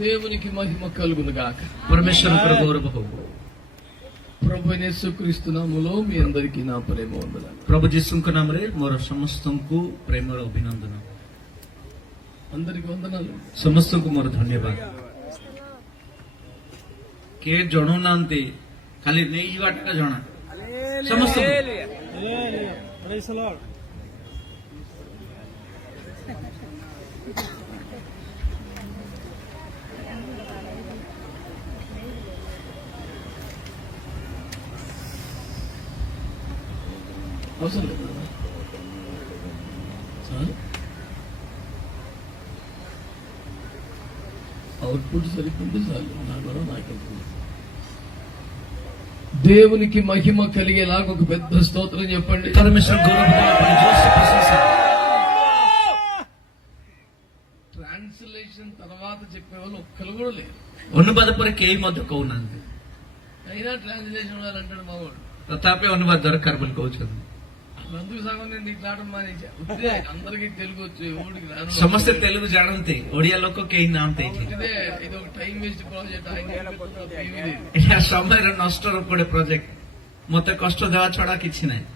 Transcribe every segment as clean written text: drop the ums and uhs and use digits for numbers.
దేవునికి మహిమ కలుగును గాక. परमेश्वर पर गौरव हो। ప్రభు యేసుక్రీస్తు నామములో మీ అందరికీ నా ప్రేమ వందనాలు. प्रभु जीशुଙ୍କ नामରେ ମୋର ସମସ୍ତଙ୍କୁ ପ୍ରେମର ଅଭିନନ୍ଦନ। అందరికీ వందనాలు. ସମସ୍ତଙ୍କୁ ମୋର ଧନ୍ୟବାଦ। କିଏ ଜଣୁନାହାନ୍ତି, ଖାଲି ନେଇଯିବାଟା ଜଣା ସମସ୍ତଙ୍କୁ। అవసరం లేదు సార్, అవుట్పుట్ సరిపోతే చాలు. నాకు దేవునికి మహిమ కలిగేలాగా ఒక పెద్ద స్తోత్రం చెప్పండి. परमेश्वर गौरव हो, अपनी जोर से प्रशंसा। ట్రాన్స్లేషన్ తర్వాత చెప్పేవాళ్ళు ఒక్కరు కూడా లేరు. ଅନୁବାଦ ପରେ କେହି ମଧ୍ୟ କହୁନାହାନ୍ତି, అయినా ట్రాన్స్లేషన్ వాళ్ళంటాడు మావాడు. ତଥାପି ଅନୁବାଦ ଦରକାର ବୋଲି କହୁଛନ୍ତି। అందుకు సగం నేను ఇట్లాడడం మానేసా. అందరికీ తెలుగు వచ్చు, ఊడికి రాను. ସମସ୍ତେ ତେଲୁଗୁ ଜାଣନ୍ତି, ଓଡିଆ ଲୋକ କେହି ନାହାନ୍ତି ଏଠି। ఇది ఒక టైం వేస్ట్ ప్రాజెక్ట్. ଏହା ସମୟର ନଷ୍ଟର ଗୋଟେ ପ୍ରୋଜେକ୍ଟ, ମତେ କଷ୍ଟ ଦେବା ଛଡା କିଛି ନାହିଁ।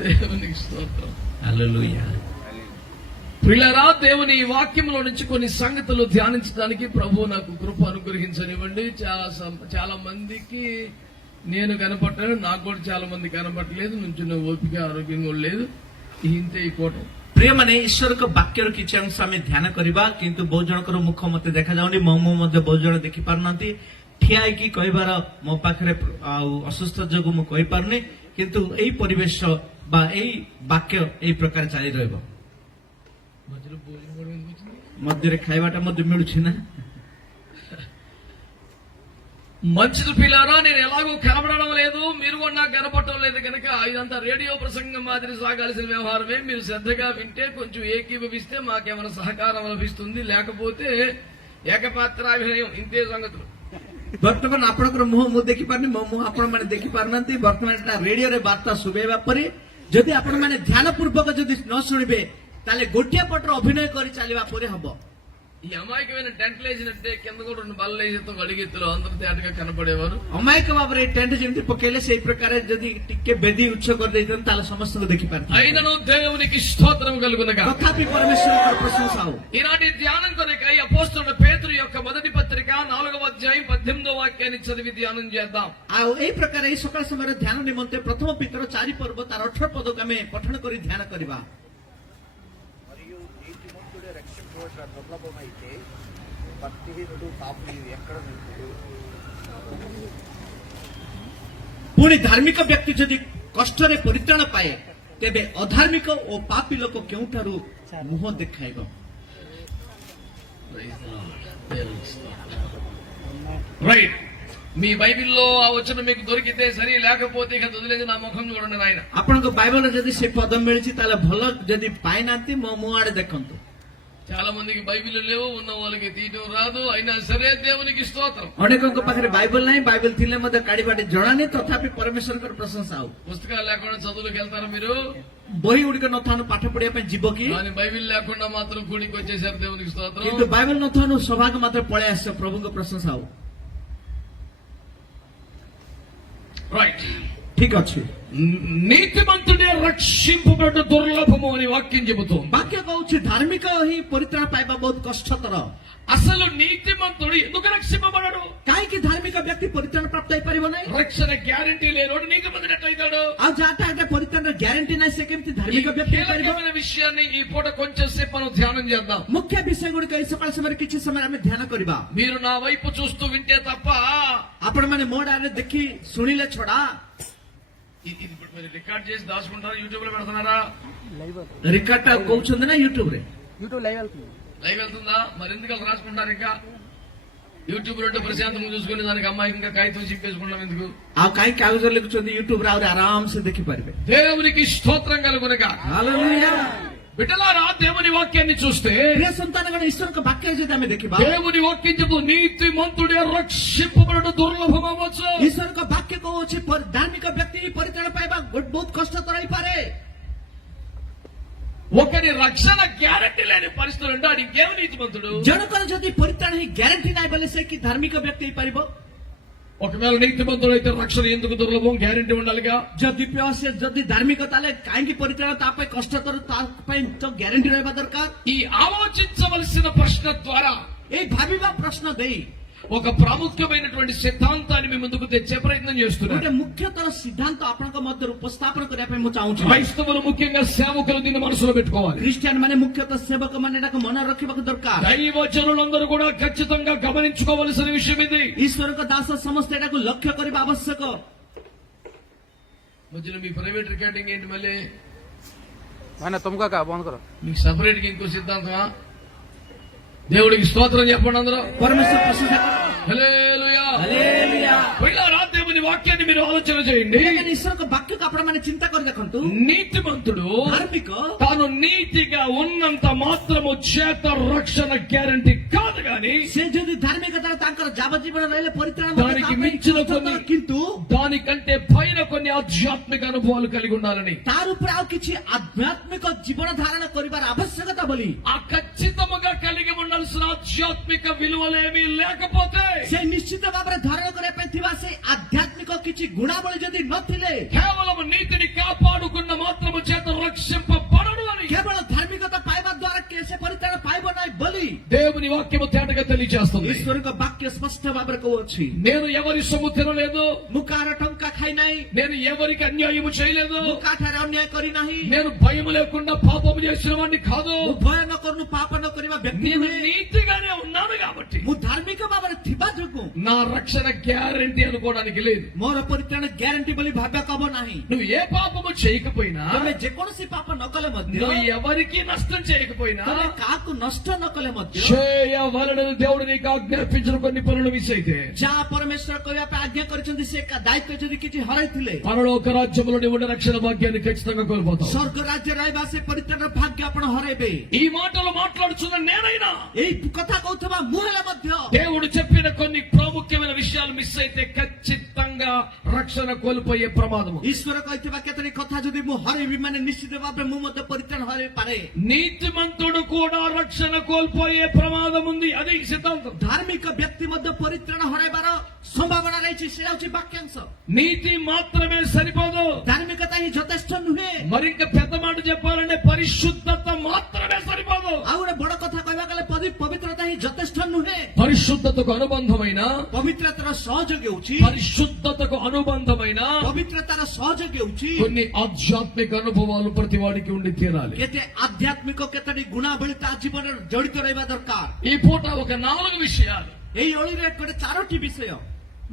దేవునికి స్తోత్రం. హల్లెలూయా। ప్రియులారా, దేవుని ఈ వాక్యంలో నుంచి కొన్ని సంగతులు ధ్యానించడానికి ప్రభు నాకు కృప అనుగ్రహించనివ్వండి. చాలా మందికి నేను కనపట్టాను, నాకు కూడా చాలా మంది కనపట్టలేదు. నుంచున్న ఓపిక ఆరోగ్యం కూడా లేదు. ఇంతే ఈ కోట ପ୍ରିୟମାନେ, ଈଶ୍ୱରଙ୍କ ବାକ୍ୟର କିଛି ଅଂଶ ଆମେ ଧ୍ୟାନ କରିବା, କିନ୍ତୁ ବହୁତ ଜଣଙ୍କର ମୁଖ ମତେ ଦେଖାଯାଉନି, ମୋ ମୁହଁ ମଧ୍ୟ ବହୁତ ଜଣ ଦେଖିପାରୁନାହାନ୍ତି। ଠିଆ ହେଇକି କହିବାର ମୋ ପାଖରେ ଆଉ ଅସୁସ୍ଥ ଯୋଗୁଁ ମୁଁ କହିପାରୁନି, କିନ୍ତୁ ଏଇ ପରିବେଶ ବା ଏଇ ବାକ୍ୟ ଏଇ ପ୍ରକାର ଚାଲି ରହିବ। మధ్యలో భోజనం కూడా వినిపించింది, ମଧ୍ୟରେ ଖାଇବାଟା ମଧ୍ୟ ମିଳୁଛି ନା। మంచిది పిల్లారా, నేను ఎలాగో కనబడడం లేదు, మీరు కూడా నాకు కనపడటం లేదు కనుక ఇదంతా రేడియో ప్రసంగం మాదిరి సాగాల్సిన వ్యవహారమే. మీరు శ్రద్ధగా వింటే, కొంచెం ఏకీభవిస్తే మాకేమైనా సహకారం లభిస్తుంది, లేకపోతే ఏకపాత్రాభినయం. ఇంతే సంగతులు। ବର୍ତ୍ତମାନ ଆପଣଙ୍କର ମୁହଁ ମୁଁ ଦେଖିପାରୁନି, ମୋ ମୁହଁ ଆପଣମାନେ ଦେଖିପାରୁନାହାନ୍ତି। ବର୍ତ୍ତମାନ ଏଟା ରେଡିଓରେ ବାର୍ତ୍ତା ଶୁଭେଇବା ପରେ ଯଦି ଆପଣମାନେ ଧ୍ୟାନ ପୂର୍ବକ ଯଦି ନ ଶୁଣିବେ, ତାହେଲେ ଗୋଟିଏ ପଟର ଅଭିନୟ କରି ଚାଲିବା ପରେ ହବ। ఈ అమాయకమైన టెంట్లు వేసినట్టే కింద కూడా రెండు బల్ల వేసేతో అడిగెత్తులు అందరూ తేటగా కనపడేవారు। ଅମାୟିକ ଭାବରେ ଟେଣ୍ଟ ଯେମିତି ପକେଇଲେ ସେଇ ପ୍ରକାର ଯଦି ଟିକେ ବେଦୀ ଉଚ୍ଚ କରିଦେଇଥାନ୍ତି, ତାହେଲେ ସମସ୍ତଙ୍କୁ ଦେଖିପାରିଥାନ୍ତି। అయినను దేవునికి స్తోత్రం కలుగునగా। ତଥାପି ପରମେଶ୍ୱରଙ୍କର ପ୍ରଶଂସା ହଉ। ఈనాటి ధ్యానం కొరకై అపోస్తలుడు పేతురు యొక్క మొదటి పత్రిక 4వ అధ్యాయం 18వ వాక్యాన్ని చదివి ధ్యానం చేద్దాం। ଆଉ ଏଇ ପ୍ରକାର ଏଇ ସକାଳ ସମୟରେ ଧ୍ୟାନ ନିମନ୍ତେ ପ୍ରଥମ ପିତର 4 ପର୍ବ ତାର 18 ପଦକୁ ଆମେ ପଠନ କରି ଧ୍ୟାନ କରିବା। దుర్లభమైతే భక్తిహీనుడు పాపి ఎక్కడ నిలుపుడు? ପୁଣି ଧାର୍ମିକ ବ୍ୟକ୍ତି ଯଦି କଷ୍ଟରେ ପରିତ୍ରାଣ ପାଏ, ତେବେ ଅଧାର୍ମିକ ଓ ପାପୀ ଲୋକ କେଉଁଠାରୁ ମୁହଁ ଦେଖାଇବ? రైట్, మీ బైబిల్లో ఆ వచనం మీకు దొరికితే సరి, లేకపోతే ఇక వదిలేసి నా ముఖం చూడండి నాయన। ଆପଣଙ୍କ ବାଇବଲରେ ଯଦି ସେ ପଦ ମିଳିଛି ତାହେଲେ ଭଲ, ଯଦି ପାଇନାହାନ୍ତି ମୋ ମୁହଁ ଆଡେ ଦେଖନ୍ତୁ। చాలా మందికి బైబిల్ లేవు, ఉన్న వాళ్ళకి తీయటం రాదు, అయినా సరే దేవునికి స్తోత్రం। ଅନେକଙ୍କ ପାଖରେ ବାଇବଲ ନାହିଁ, ବାଇବଲ ଥିଲେ ମଧ୍ୟ କାଢିବାଟେ ଜଣାନି, ତଥାପି ପରମେଶ୍ୱରଙ୍କର ପ୍ରଶଂସା ହଉ। పుస్తకాలు లేకుండా చదువులకు వెళ్తారా మీరు? ବହି ଗୁଡ଼ିକ ନଥାଉ ପାଠ ପଢିବା ପାଇଁ ଯିବ କି? కానీ బైబిల్ లేకుండా మాత్రం కూడికి వచ్చేసారు, దేవునికి స్తోత్రం। କିନ୍ତୁ ବାଇବଲ ନଥାଉ ସଭାକୁ ମାତ୍ର ପଳେଇ ଆସିଛ, ପ୍ରଭୁଙ୍କ ପ୍ରଶଂସା ହଉ। రైట్, ଠିକ ଅଛି। నీతిమంతుడే రక్షింపబడ్డ దుర్లభము అని వాక్యం చెబుతోంది। ବାକ୍ୟ କହୁଛି ଧାର୍ମିକ ହିଁ ପରିତ୍ରାଣ ପାଇବା ବହୁତ କଷ୍ଟତର। అసలు నీతిమంతుడు ఎందుకు రక్షింపబడడు? କାହିଁକି ଧାର୍ମିକ ବ୍ୟକ୍ତି ପରିତ୍ରାଣ ପ୍ରାପ୍ତ ହେଇପାରିବ ନାହିଁ? రక్షణ గ్యారంటీ లేనోడు నీతిమంతుడు ఎట్లయితాడు? ଆଉ ଯାହାଟା ଏଟା ପରିତ୍ରାଣର ଗ୍ୟାରେଣ୍ଟି ନାହିଁ, ସେ କେମିତି ଧାର୍ମିକ ବ୍ୟକ୍ତି ହେଇପାରିବ? కీలకమైన విషయాన్ని ఈ పూట కొంచెం సేపు మనం ధ్యానం చేద్దాం। ମୁଖ୍ୟ ବିଷୟ ଗୁଡ଼ିକ ଏଇ ସକାଳ ସମୟରେ କିଛି ସମୟ ଆମେ ଧ୍ୟାନ କରିବା। మీరు నా వైపు చూస్తూ వింటే తప్ప ଆପଣମାନେ ମୋ ଆଡେ ଦେଖି ଶୁଣିଲେ ଛଡା ఇది ఇప్పుడు మీరు రికార్డ్ చేసి దాచుకుంటారా, యూట్యూబ్ లో పెడుతున్నారా? ରିକାର୍ଡଟା କହୁଛନ୍ତି ନା ୟୁଟ୍ୟୁବ ରେ? లైవ్ వెళ్తుందా? మరి ఎందుకు అలా రాసుకుంటారు? ఇంకా యూట్యూబ్ లో ప్రశాంతంగా చూసుకుని దానికి అమ్మాయికి ఇంకా కాగితం చిప్పేసుకుంటాం ఎందుకు? ଆଉ କାହିଁ କାଗଜରେ ଲେଖୁଛନ୍ତି, ୟୁଟ୍ୟୁବ ରେ ଆହୁରି ଆରାମସେ ଦେଖିପାରିବେ। దేవునికి స్తోత్రం కలుగునగా। ହାଲେଲୁୟା। బిడ్డలారా, దేవుని వాక్యాన్ని చూస్తే, ପ୍ରିୟ ସନ୍ତାନଗଣ, ଈଶ୍ୱରଙ୍କ ବାକ୍ୟ ଯଦି ଆମେ ଦେଖିବା, దేవుని వాక్యం చెబుతూ నీతిమంతుడే రక్షింపబడట దుర్లభమవచ్చు। ଈଶ୍ୱରଙ୍କ ବାକ୍ୟ କହୁଛି ଧାର୍ମିକ ବ୍ୟକ୍ତି ପରିତ୍ରାଣ ପାଇବା ବହୁତ କଷ୍ଟତର ହେଇପାରେ। ఒకరి రక్షణ గ్యారెంటీ లేని పరిస్థితులు ఉంటే అది ఇంకేమి నీతిమంతుడు? ଜଣଙ୍କର ଯଦି ପରିତ୍ରାଣ ହିଁ ଗ୍ୟାରେଣ୍ଟି ନାହିଁ ବୋଲେ ସେ କି ଧାର୍ମିକ ବ୍ୟକ୍ତି ହେଇପାରିବ? ఒకవేళ నీతిమంతుడు అయితే రక్షణ ఎందుకు దుర్లభం? గ్యారెంటీ ఉండాలిగా. ଯଦି ସେ ଯଦି ଧାର୍ମିକ ତାହେଲେ କାହିଁକି ପରିତ୍ରାଣ ତା ପାଇଁ କଷ୍ଟକର, ତା ପାଇଁ ତ ଗ୍ୟାରେଣ୍ଟି ରହିବା ଦରକାର। ఈ ఆలోచించవలసిన ప్రశ్న ద్వారా ଏଇ ଭାବିବା ପ୍ରଶ୍ନ ଦେଇ ఒక ప్రాముఖ్యమైనటువంటి సిద్ధాంతాన్ని మీ ముందుకు తెచ్చే ప్రయత్నం చేస్తున్నారు. ଗୋଟେ ମୁଖ୍ୟତର ସିଦ୍ଧାନ୍ତ ଆପଣଙ୍କ ମଧ୍ୟରେ ଉପସ୍ଥାପନ କରିବା ପାଇଁ ମୁଁ ଚାହୁଁଛି। క్రైస్తవులు ముఖ్యంగా సేవకులు దీన్ని మనసులో పెట్టుకోవాలి. ଖ୍ରୀଷ୍ଟିଆନ ମାନେ ମୁଖ୍ୟତଃ ସେବକ ମାନେ ଏଟାକୁ ମନେ ରଖିବାକୁ ଦରକାର। దైవజనులందరూ కూడా ఖచ్చితంగా గమనించుకోవలసిన విషయం ఇది. ଈଶ୍ୱରଙ୍କ ଦାସ ସମସ୍ତେ ଏଟାକୁ ଲକ୍ଷ୍ୟ କରିବା ଆବଶ୍ୟକ। మధ్యలో మీ ప్రైవేట్ రికార్డింగ్ ఏంటి? మళ్ళీ मैंने तुमका कहा बंद करो। మీకు సపరేట్ గా ఇంకో సిద్ధాంతమా? దేవుడికి స్తోత్రం చెప్పండి అందరూ. ପରମେଶ୍ୱର ପ୍ରଶଂସା କର। హల్లెలూయా. ହାଲେଲୁୟା। పిల్లరా, దేవుని వాక్యాన్ని మీరు ఆలోచన చేయండి. ଏମାନେ ଈଶ୍ୱରଙ୍କ ବାକ୍ୟକୁ ଆପଣମାନେ ଚିନ୍ତା କରି ଦେଖନ୍ତୁ। నీతిమంతుడు ଧାର୍ମିକ తాను నీతిగా ఉన్నంత మాత్రము చేత రక్షణ గ్యారంటీ కాదు గాని ସେ ଯଦି ଧାର୍ମିକତା ତାଙ୍କର ଯାବଜୀବନ ରହିଲେ ପରିତ୍ରାଣ దానికి మించిన కొన్ని, କିନ୍ତୁ దానికంటే పైన కొన్ని ఆధ్యాత్మిక అనుభవాలు కలిగి ఉండాలని, ତାର ଉପରେ ଆଉ କିଛି ଆଧ୍ୟାତ୍ମିକ ଜୀବନ ଧାରଣ କରିବାର ଆବଶ୍ୟକତା ବୋଲି ఆ ఖచ్చితముగా కలిగి ఉండాల్సిన ఆధ్యాత్మిక విలువలేమీ లేకపోతే ସେ ନିଶ୍ଚିତ ଭାବରେ ଧାରଣ କରିବା ପାଇଁ ଥିବା ସେ ଆଧ୍ୟାତ୍ମିକ କିଛି ଗୁଣାବଳୀ ଯଦି ନଥିଲେ కేవలం నీతిని కాపాడుకున్న మాత్రము చేత రక్షింపబడడు అని କେବଳ ଧାର୍ମିକତା ପାଇବା ଦ୍ୱାରା ସେ ପରିତ୍ରାଣ ପାଇବ ନାହିଁ ବୋଲି దేవుని వాక్యము తేటగా తెలియజేస్తుంది. ଈଶ୍ୱରଙ୍କ ବାକ୍ୟ ସ୍ପଷ୍ଟ ଭାବରେ କହୁଅଛି। నేను ఎవరి సొమ్ము తినలేదు, ମୁଁ କାହାର ଟଙ୍କା ଖାଇ ନାହିଁ, నేను ఎవరికి అన్యాయము చేయలేదు, ମୁଁ କାହାଠାରେ ଅନ୍ୟାୟ କରି ନାହିଁ, నేను భయం లేకుండా పాపము చేసిన వాడిని కాదు, ମୁଁ ଭୟ ନ କରୁను ପାପ ନ କରିବା ବ୍ୟକ୍ତି నేను ନୁହେଁ। నీతిగానే ఉన్నాను కాబట్టి ମୁଁ ଧାର୍ମିକ ଭାବରେ ଥିବା ଯୋଗୁଁ నా రక్షణ గ్యారంటీ అనుకోవడానికి లేదు. ମୋର ପରିତ୍ରାଣ ଗ୍ୟାରେଣ୍ଟି ବୋଲି ଭାବିବାକୁ ହବ ନାହିଁ। నువ్వు ఏ పాపము చేయకపోయినా, ତମେ ଯେକୌଣସି ପାପ ନ କଲେ ମଧ୍ୟ, నువ్వు ఎవరికి నష్టం చేయకపోయినా, ତମେ କାହାକୁ ନଷ୍ଟ ନ କଲେ ମଧ୍ୟ, చేయవలనని దేవుడు నీకు ఆజ్ఞాపించిన కొన్ని పనులు మిస్ అయితే ଯାହା ପରମେଶ୍ୱର କରିବା ପାଇଁ ଆଜ୍ଞା କରିଛନ୍ତି ସେ ଦାୟିତ୍ୱ ଯଦି କିଛି ହରାଇଥିଲେ పరలోక రాజ్యములో నీ ఉండే రక్షణ భాగ్యాన్ని ఖచ్చితంగా కోల్పోతావు. ସ୍ୱର୍ଗ ରାଜ୍ୟ ରହିବା ସେ ପରିତ୍ରାଣ ଭାଗ୍ୟ ଆପଣ ହରାଇବେ। ఈ మాటలు మాట్లాడుతున్న నేనైనా ଏଇ କଥା କହୁଥିବା ମୁଁ ହେଲେ ମଧ୍ୟ దేవుడు చెప్పిన కొన్ని ప్రాముఖ్యమైన విషయాలు మిస్ అయితే ఖచ్చితంగా రక్షణ కోల్పోయే ప్రమాదము. ଈଶ୍ୱର କହିଥିବା କେତୋଟି କଥା ଯଦି ମୁଁ ହରାଇବି ମାନେ ନିଶ୍ଚିତ ଭାବରେ ମୁଁ ମଧ୍ୟ ପରିତ୍ରାଣ ହରାଇ ପାରେ। నీతిమంతుడు కూడా రక్షణ కోల్పోయే ప్రమాదం ఉంది. అది సిద్ధాంతం. ଧାର୍ମିକ ବ୍ୟକ୍ତି ମଧ୍ୟ ପରିତ୍ରାଣ ହରାଇବାର ସମ୍ଭାବନା ରହିଛି। ସେ ହେଉଛି ବାକ୍ୟାଂଶ। నీతి మాత్రమే సరిపోదు. ଧାର୍ମିକତା ହିଁ ଯଥେଷ୍ଟ ନୁହେଁ। మరి ఇంకా పెద్ద మాట చెప్పాలంటే పరిశుద్ధత మాత్రమే సరిపోదు. ଆଉ ଗୋଟେ ବଡ କଥା କହିବାକୁ ଗଲେ ପବିତ୍ରତା ହିଁ ଯଥେଷ୍ଟ ନୁହେଁ। పరిశుద్ధతకు అనుబంధమైన, ପବିତ୍ରତାର ସହଯୋଗ ହେଉଛି పరిశుద్ధతకు అనుబంధమైన ପବିତ୍ରତାର ସହଯୋଗ ହେଉଛି కొన్ని ఆధ్యాత్మిక అనుభవాలు ప్రతి వాడికి ఉండి తీరాలి. କେତେ ଆଧ୍ୟାତ୍ମିକ କେତୋଟି ଗୁଣାବଳୀ ତା ଜୀବନରେ ଜଡିତ ରହିବା ଦରକାର। ఈ పూట ఒక 4 విషయాలు ଏଇ ଓଳିରେ ଗୋଟେ 4ଟି ବିଷୟ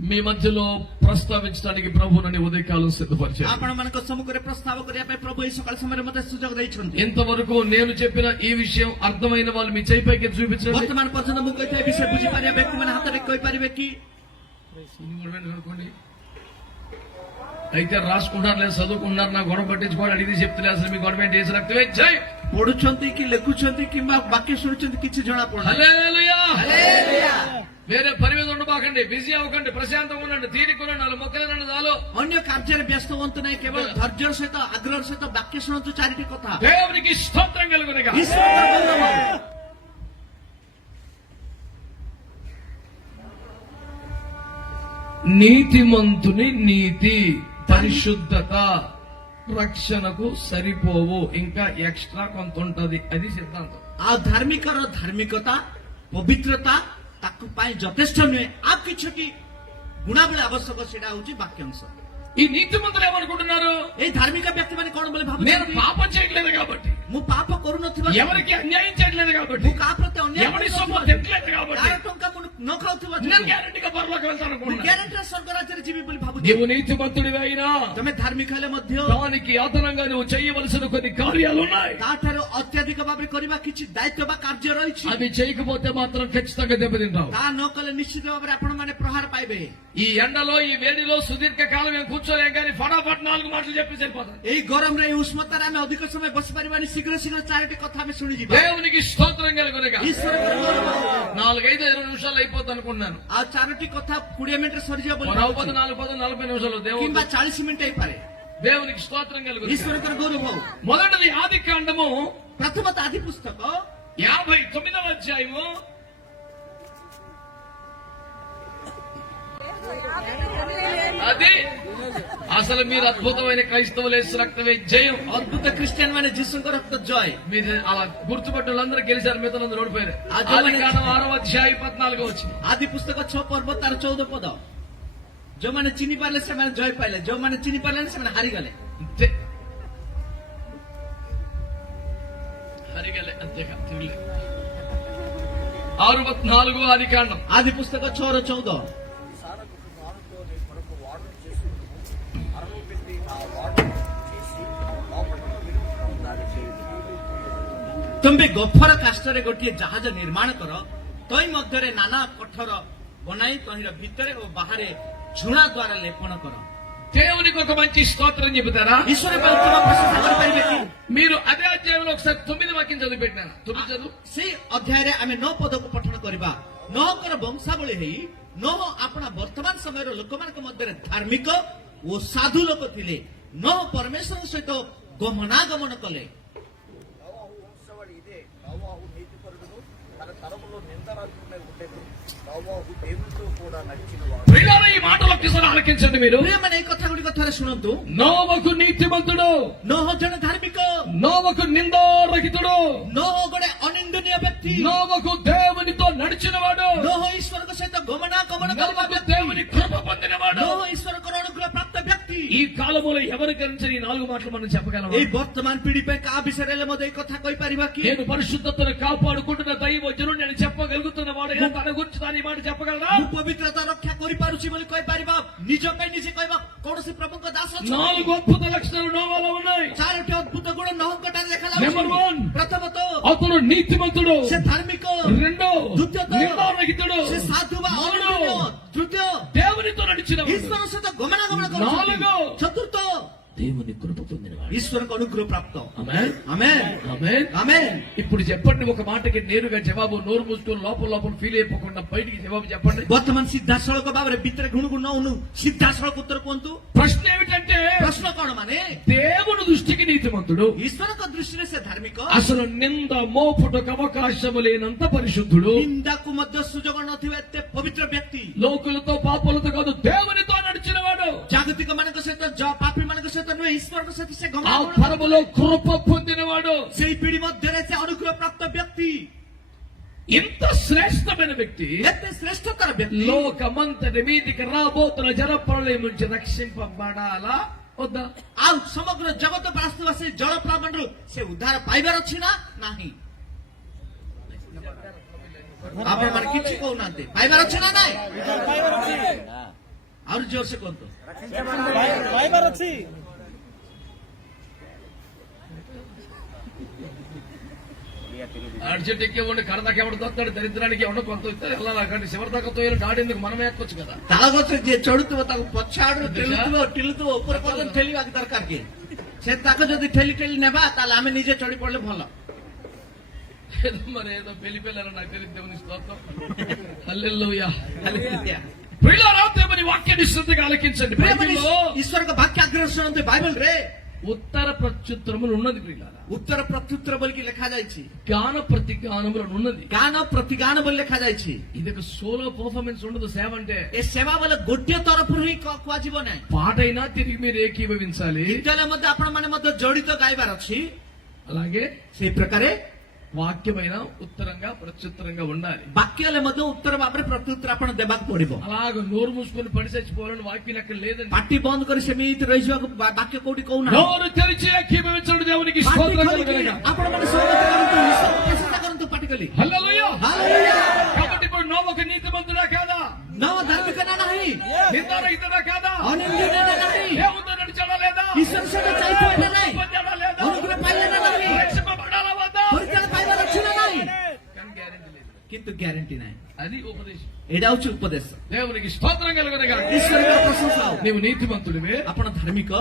మీ మధ్యలో ప్రస్తావించడానికి ప్రభు నన్ను ఉదయకాలం సిద్ధపరిచారు. ଆପଣମାନଙ୍କ ସମ୍ମୁଖରେ ପ୍ରସ୍ତାବ କରିବା ପାଇଁ ପ୍ରଭୁ ଏହି ସକାଳ ସମୟରେ ମୋତେ ସୁଯୋଗ ଦେଇଛନ୍ତି। ఇంతవరకు నేను చెప్పిన ఈ విషయం అర్థమైన వాళ్ళు మీ చేయి పైకి చూపించండి. ବର୍ତ୍ତମାନ ପର୍ଯ୍ୟନ୍ତ ମୁଁ କହିଥିବା ବିଷୟ ବୁଝିପାରିବା ବ୍ୟକ୍ତିମାନେ ହାତରେ କହିପାରିବେ କି? అనుకోండి. అయితే రాసుకుంటారు లేదు, చదువుకుంటున్నారు, నా గొడవ పట్టించుకోవాలి, అడిగి చెప్తలే, అసలు మీ గొడవ ఏంటి చేసి రక్తమే జై ପଢୁଛନ୍ତି କି ଲେଖୁଛନ୍ତି କିମ୍ବା ବାକ୍ୟ ଶୁଣୁଛନ୍ତି କିଛି ଜଣା ପଡୁନି। హల్లెలూయా. వేరే పని మీద ఉండబాకండి, బిజీ అవ్వకండి, ప్రశాంతంగా ఉండండి, తీరిక ఉండండి, 4 మొక్కలేనండి చాలు. ଅନ୍ୟ କାର୍ଯ୍ୟରେ ବ୍ୟସ୍ତ ହୁଅନ୍ତୁ ନାହିଁ, କେବଳ ଧୈର୍ଯ୍ୟର ସହିତ ଆଗ୍ରହର ସହିତ ବାକ୍ୟ ଶୁଣନ୍ତୁ। 4ଟି କଥା। దేవునికి స్తోత్రం కలుగునుగా. ଈଶ୍ୱରଙ୍କ ଧନ୍ୟବାଦ। నీతిమంతుని నీతి, పరిశుద్ధత రక్షణకు సరిపోవు, ఇంకా ఎక్స్ట్రా కొంత ఉంటది. అది సిద్ధాంతం. ଆଉ ଧାର୍ମିକର ଧାର୍ମିକତା ପବିତ୍ରତା ତାକୁ ପାଇଁ ଯଥେଷ୍ଟ ନୁହେଁ। ଆଉ କିଛି କି ଗୁଣାବଳୀ ଆବଶ୍ୟକ, ସେଇଟା ହଉଛି ବାକ୍ୟାଂଶ। ఈ నీతిమంతులు ఏమనుకుంటున్నారు? ଏଇ ଧାର୍ମିକ ବ୍ୟକ୍ତିମାନେ କଣ ବୋଲି నేను ଭାବୁଛନ୍ତି? పాపం చేయట్లేదు కాబట్టి, ମୁଁ ପାପ କରୁନଥିବା, ఎవరికి అన్యాయం చేయట్లేదు కాబట్టి, ମୁଁ కాହା ପ୍ରତି ଅନ୍ୟାୟ ఎవరి సొమ్ము କରୁନଥିବା, తినట్లేదు కాబట్టి କାହାର ଟଙ୍କା ମୁଁ ନ ଖାଉଥିବା, నేను గ్యారెంటీగా పరలోకి వెళ్తాను అనుకుంటున్నాను. ଗ୍ୟାରେଣ୍ଟିରେ ସ୍ୱର୍ଗ ରାଜ୍ୟରେ ଯିବି ବୋଲି ଭାବୁଛି। నీవు నీతిమంతుడివి అయినా ତମେ ଧାର୍ମିକ ହେଲେ ମଧ୍ୟ దానికి అదనంగా నువ్వు చేయవలసిన కొన్ని కార్యాలు ఉన్నాయి. ତାଠାରୁ ଅତ୍ୟଧିକ ଭାବରେ କରିବା କିଛି ଦାୟିତ୍ୱ ବା କାର୍ଯ୍ୟ ରହିଛି। అవి చేయకపోతే మాత్రం ఖచ్చితంగా దెబ్బతింటావు. ତାହା ନ କଲେ ନିଶ୍ଚିତ ଭାବରେ ଆପଣମାନେ ପ୍ରହାର ପାଇବେ। ఈ ఎండలో, ఈ వేడిలో సుదీర్ఘ కాలం మేము కూర్చోలేం, కానీ ఫటాఫట్ 4 మాటలు చెప్పి సరిపోతాం. ଏଇ ଗରମରେ ଏଇ ଉଷ୍ମତାରେ ଆମେ ଅଧିକ ସମୟ ବସି ପାରିବାନି। ଶୀଘ୍ର ଶୀଘ୍ର 4ଟି କଥା ଆମେ ଶୁଣିଯିବା। దేవునికి స్తోత్రం కలుగునుగా. ଈଶ୍ୱରଙ୍କ ଧନ୍ୟବାଦ। 4, 5, 20 నిమిషాలు అయిపోతుంది అనుకున్నాను. ଆଉ 4ଟି କଥା 20 ମିନିଟରେ ସରିଯିବ ବୋଲି రావు ଭାବୁଛି। 4, 40, 40 నిమిషాలు దేవుడు କିମ୍ବା 40 ମିନିଟ ହେଇପାରେ। దేవునికి స్తోత్రం కలుగును. ଈଶ୍ୱରଙ୍କର ଗୌରବ ହଉ। మొదటిది ఆది కాండము ପ୍ରଥମତଃ ଆଦି ପୁସ୍ତକ 59వ అధ్యాయము అది అసలు మీరు అద్భుతమైన క్రైస్తవులు యేసు రక్తమే జయం. ଅଦ୍ଭୁତ ଖ୍ରୀଷ୍ଟିଆନ ମାନେ ଯୀଶୁଙ୍କ ରକ୍ତ ଜୟ। మీరు అలా గుర్తుపట్టిన వాళ్ళందరూ గెలిచారు, మిగతా అందరూ ఓడిపోయారు. అది ఆది కాండం 6వ అధ్యాయం 14వ వచనం. ଆଦି ପୁସ୍ତକ 6 ପର୍ବ ତାର 14 ପଦ। ଯୋଉମାନେ ଚିହ୍ନି ପାରିଲେ ସେମାନେ ଜୟ ପାଇଲେ, ଯୋଉମାନେ ଚିହ୍ନି ପାରିଲେନି ସେମାନେ ହାରିଗଲେ। అంతే, హరిగలే అంతేగా తిరిగి 64 ఆది కాండం. ଆଦି ପୁସ୍ତକ 6:14। సారకు వాడుతో నీ కొరకు వాడు చేసి అరలు పెట్టి ఆ వాడు చేసి లోపల విరుగుతున్న దాన్ని చేయుదు. ତୁମେ ଗଫର କାଷ୍ଟରେ ଗୋଟିଏ ଜାହାଜ ନିର୍ମାଣ କର, ତଇ ମଧ୍ୟରେ ନାନା କଠୋର ବନାଇ ତହିଁର ଭିତରେ ଓ ବାହାରେ ଝୁଣା ଦ୍ୱାରା ଲେପନ କର। దేవునికి ఒక మంచి స్తోత్రం చెబుతారా? ଈଶ୍ୱର ପାଇଁ ଉତ୍ତମ ପ୍ରଶଂସା କରିପାରିବେ କି? మీరు అదే అధ్యాయంలో ఒకసారి 9 వాక్యం చదివి పెట్టినాను. 9 చదువు. ସେଇ ଅଧ୍ୟାୟରେ ଆମେ 9 ପଦକୁ ପଠନ କରିବା। ନୋହଙ୍କର ବଂଶାବଳୀ ହେଇ ନୋହ ଆପଣା ବର୍ତ୍ତମାନ ସମୟର ଲୋକମାନଙ୍କ ମଧ୍ୟରେ ଧାର୍ମିକ ଓ ସାଧୁ ଲୋକ ଥିଲେ। ନୋହ ପରମେଶ୍ୱରଙ୍କ ସହିତ ଗମନାଗମନ କଲେ। నోవాహు వంశవాడి ఇదే. నోవాహు నీతిపరుడును తన తరములో నిందరాజునే ఉండేది. నోవాహు దేవునితో కూడా నడిచిన వాడు. ప్రియులారా, ఈ మాటలు ఒక్కసారి ఆలకించండి. మీరు ପ୍ରିୟମାନେ ଏଇ କଥା ଗୁଡ଼ିକ ଥରେ ଶୁଣନ୍ତୁ। నోవకు నీతిమంతుడు, ନୋହ ଜଣେ ଧାର୍ମିକ, నోవకు నిందారహితుడు, ନୋହ ଗୋଟେ ଅନିନ୍ଦନୀୟ ବ୍ୟକ୍ତି, నోవకు దేవునితో నడిచినవాడు, ନୋହ ଈଶ୍ୱରଙ୍କ ସହିତ ଗମନାଗମନ କରିବା నోవకు ବ୍ୟକ୍తి, దేవుని కృప పొందినవాడు. ନୋହ ଈଶ୍ୱରଙ୍କର ଅନୁଗ୍ରହ ପ୍ରାପ୍ତ ବ୍ୟକ୍తి। ఈ కాలంలో ఎవరి గురించి ఈ 4 మాటలు మనం చెప్పగలం? ଏଇ ବର୍ତ୍ତମାନ ପିଢି ପାଇଁ କାହା ବିଷୟରେ ହେଲେ ମଧ୍ୟ ଏଇ କଥା କହିପାରିବା କି? నేను పరిశుద్ధతను కాపాడుకుంటున్న దైవజనుడు నేను చెప్పగలుగుతున్న వాడు తన గురించి దాని మాట చెప్పగలరా? ମୁଁ ପବିତ୍ରତା ରକ୍ଷା କରିପାରୁଛି ବୋଲି କହିପାରିବା? ନିଜ ପାଇଁ ନିଜେ କହିବା କୌଣସି ପ୍ରଭୁଙ୍କ ଦାସ ଅଛନ୍ତି? 4 అద్భుత లక్షణాలు నోవాలో ఉన్నాయి. 4ଟି ଅଦ୍ଭୁତ ଗୁଣ ନୋହଙ୍କଠାରେ Number ଦେଖାଯାଉଛି। 1, ପ୍ରଥମତଃ అతను నీతిమంతుడు. ସେ ଧାର୍ମିକ, 2, ଦ୍ୱିତୀୟତଃ నిందారహితుడు. ସେ ସାଧୁ ବା 3, ଅନନ୍ୟ, ତୃତୀୟ దేవునితో నడిచినవాడు. ଈଶ୍ୱର ସହିତ ଗମନାଗମନ କରୁଛନ୍ତି, 4, ଚତୁର୍ଥ దేవుని కృప పొందినవాడు. ଈଶ୍ୱରଙ୍କ ଅନୁଗ୍ରହ ପ୍ରାପ୍ତ। ఆమేన్, ଆମେନ୍ ఆమేన్. ଆମେନ୍। ఇప్పుడు చెప్పండి, ఒక మాటకి నేరుగా జవాబు, నోరు మూసుకొని లోపల లోపల ఫీల్ అయిపోకుండా బయటికి జవాబు చెప్పండి. ବର୍ତ୍ତମାନ ସିଧାସଳଖ ଭାବରେ ଭିତରେ ଗୁଣୁଗୁଣ ନଉନୁ, ସିଧାସଳଖ ଉତ୍ତର କୁହନ୍ତୁ। ప్రశ్న ఏమిటంటే, ପ୍ରଶ୍ନ କଣ ମାନେ? దేవుని దృష్టికి నీతిమంతుడు, ଈଶ୍ୱରଙ୍କ ଦୃଷ୍ଟିରେ ସେ ଧାର୍ମିକ, అసలు నింద మోపుటకు అవకాశము లేనంత పరిశుద్ధుడు, ନିନ୍ଦାକୁ ମଧ୍ୟ ସୁଯୋଗ ନଥିବା ଏତେ ପବିତ୍ର ବ୍ୟକ୍ତି, లోకులతో పాపలతో కాదు దేవునితో నడిచినవాడు, ଜାଗତିକ ମାନଙ୍କ ସହିତ ପାପୀ ମାନଙ୍କ ସହିତ ନୁହେଁ, ଈଶ୍ୱରଙ୍କ ସହିତ ସେ ఆ ଗମନାଗମନ పరములో కృప పొందినవాడు. ସେଇ ପିଢି ମଧ୍ୟରେ ସେ ଅନୁଗ୍ରହ ପ୍ରାପ୍ତ ବ୍ୟକ୍ତି, ఇంత శ్రేష్టమైన వ్యక్తి ଏତେ ଶ୍ରେଷ୍ଠତର ବ୍ୟକ୍ତି లోకమంతటి మీదికి రాబోతున్న జలప్రళయం నుంచి రక్షింపబడాలా వద్దా? ଆଉ ସମଗ୍ର ଜଗତ ଆସୁଥିବା ସେଇ ଜଳ ପ୍ଲାବନରୁ ସେ ଉଦ୍ଧାର ପାଇବାର ଅଛି ନା ନାହିଁ? ଆପଣମାନେ କିଛି କହୁନାହାନ୍ତି, ପାଇବାର ଅଛି ନା ନାହିଁ? ଆହୁରି ଜୋରସେ କୁହନ୍ତୁ। ପାଇବାର ଅଛି। అర్జెంట్కి ఉండి కడదాకి ఎవడు దొస్తాడు, దరిద్రానికి ఎవడో కొంత ఇస్తారు వెళ్ళాలి. చివరి దాకా తోయలు డాడేందుకు మనమే ఎక్కొచ్చు కదా. ତାଳଗଛ ଯିଏ ଚଢୁଥିବ ତାକୁ ପଛ ଆଡୁ ଠେଲୁଥିବ ଉପରେ ପର୍ଯ୍ୟନ୍ତ ଠେଲିବାକୁ ଦରକାର କି? ସେ ତାକୁ ଯଦି ଠେଲି ଠେଲି ନେବା ତାହେଲେ ଆମେ ନିଜେ ଚଢି ପଡିଲେ ଭଲ। ఏదో మరి ఏదో పెళ్లి పిల్లలు నాకు తెలియదు. దేవుని స్తోత్రం, హల్లెలూయా. Hallelujah. ప్రియులారా, దేవుని వాక్యాన్ని శ్రద్ధగా ఆలకించండి. ପ୍ରିୟମାନେ, బైబిల్లో ଈଶ୍ୱରଙ୍କ ବାକ୍ୟ ଆଗ୍ରହ ଶୁଣନ୍ତୁ। ବାଇବଲ ରେ ఉత్తర ప్రత్యుత్తరములు ఉన్నది ప్రియులారా, ଉତ୍ତର ପ୍ରତ୍ୟୁତ୍ତର ବୋଲିକି ଲେଖାଯାଇଛି, గాన ప్రతిగానములు ఉన్నది. ଗାନ ପ୍ରତିଗାନ ବୋଲି ଲେଖାଯାଇଛି। ఇది ఒక సోలో పర్ఫార్మెన్స్ ఉండదు. సేవ అంటే ଏ ସେବା ବୋଲେ ଗୋଟିଏ ତରଫରୁ ହିଁ କୁହାଯିବ ନାହିଁ। పాటైనా తిరిగి మీరు ఏకీభవించాలి. ଗୀତରେ ମଧ୍ୟ ଆପଣମାନେ ମଧ୍ୟ ଜଡିତ ଗାଇବାର ଅଛି। అలాగే ସେଇ ପ୍ରକାରେ వాక్యమైన ఉత్తరంగా ప్రత్యుత్తరంగా ఉండాలి. ବାକ୍ୟ ହେଲେ ମଧ୍ୟ ଉତ୍ତର ଭାବରେ ପ୍ରତ୍ୟୁତ୍ତର ଆପଣ ଦେବାକୁ ପଡିବ। అలాగ నోరు మూసుకొని పడి చచ్చిపోవాలని వాక్యం అక్కడ లేదండి. ପାଟି ବନ୍ଦ କରି ସେମିତି ରହିଯିବାକୁ ବାକ୍ୟ କୋଉଠି କହୁନା। నోరు తెరిచి ఏకీభవించండి. దేవునికి ପାଟି స్తోత్రం ଖୋଲିକି కలుగునుగాక. ଆପଣମାନେ ସ୍ୱାଗତ କରନ୍ତୁ, ଈଶ୍ୱରଙ୍କୁ ପ୍ରଶଂସା କରନ୍ତୁ ପାଟି ଖୋଲି। హల్లెలూయా. Hallelujah. కాబట్టి ఇప్పుడు నోవకు నీతిమంతుడా కాదా? ନవ ଧାର୍ମିକ ନା ନାହିଁ, నిందారహితుడా కాదా? ଅନିନ୍ଦନୀୟ ନା ନାହିଁ, దేవునితో నడిచాడా లేదా? ଈଶ୍ୱର ସହିତ ଯାଇଥିବା ନା ନାହିଁ, పొందాడా లేదా? ଅନୁଗ୍ରହ ପାଇଲେ ନା ନାହିଁ, రక్షింపబడాలా వద్దా? ପରିତ୍ରାଣ ପାଇବାର ଅଛି ନା ନାହିଁ? కానీ గ్యారెంటీ లేదు. କିନ୍ତୁ ଗ୍ୟାରେଣ୍ଟି ନାହିଁ। అది ఉపదేశం. ଏଇଟା ହଉଛି ଉପଦେଶ। దేవునికి స్తోత్రం కలుగునుగాక. ଈଶ୍ୱରଙ୍କ ପ୍ରଶଂସା ହଉ। నీవు నీతిమంతుడివే, ଆପଣ ଧାର୍ମିକ,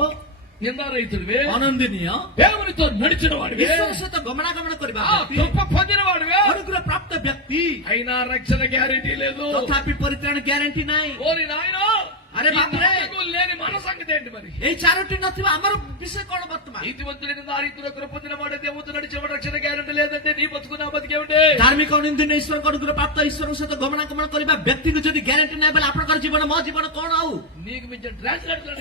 నిందారహితుడివే, ଅନନ୍ଦନୀୟ, దేవునితో నడిచిన వాడివే, ଈଶ୍ୱର ସହିତ ଗମନାଗମନ କରିବା ఆ ବ୍ୟକ୍ତି, కృప పొందిన వాడివే, ଅନୁଗ୍ରହ ପ୍ରାପ୍ତ ବ୍ୟକ୍ତି, అయినా రక్షణ గ్యారెంటీ లేదు. ତଥାପି ପରିତ୍ରାଣ ଗ୍ୟାରେଣ୍ଟି ନାହିଁ। ఓరి నాయనా, అరే ఈ బాప్రే. నాలుగు లేని మన సంగతి ఏంటి మరి? এই চারটি নথিবা আমার বিষয় কোন বর্তমান నీతివంతుడిని దారిద్ర్య కృప పొందిన వాడే దేవుడు నడిచేవాడు రక్షణ గ్యారెంటీ లేదంటే నీ బతుకున్న బతికేమిటి? ଧାର୍ମିକ ନିନ୍ଦୁନ ଈଶ୍ୱରଙ୍କ ଅନୁଗ୍ରହ ପ୍ରାପ୍ତ ଈଶ୍ୱରଙ୍କ ସହିତ ଗମନାଗମନ କରିବା ବ୍ୟକ୍ତିକୁ ଯଦି ଗ୍ୟାରେଣ୍ଟି ନାହିଁ ବୋଲେ ଆପଣଙ୍କର ଜୀବନ ମୋ ଜୀବନ କଣ ଆଉ నీకు మించిన ట్రాన్స్లేటర్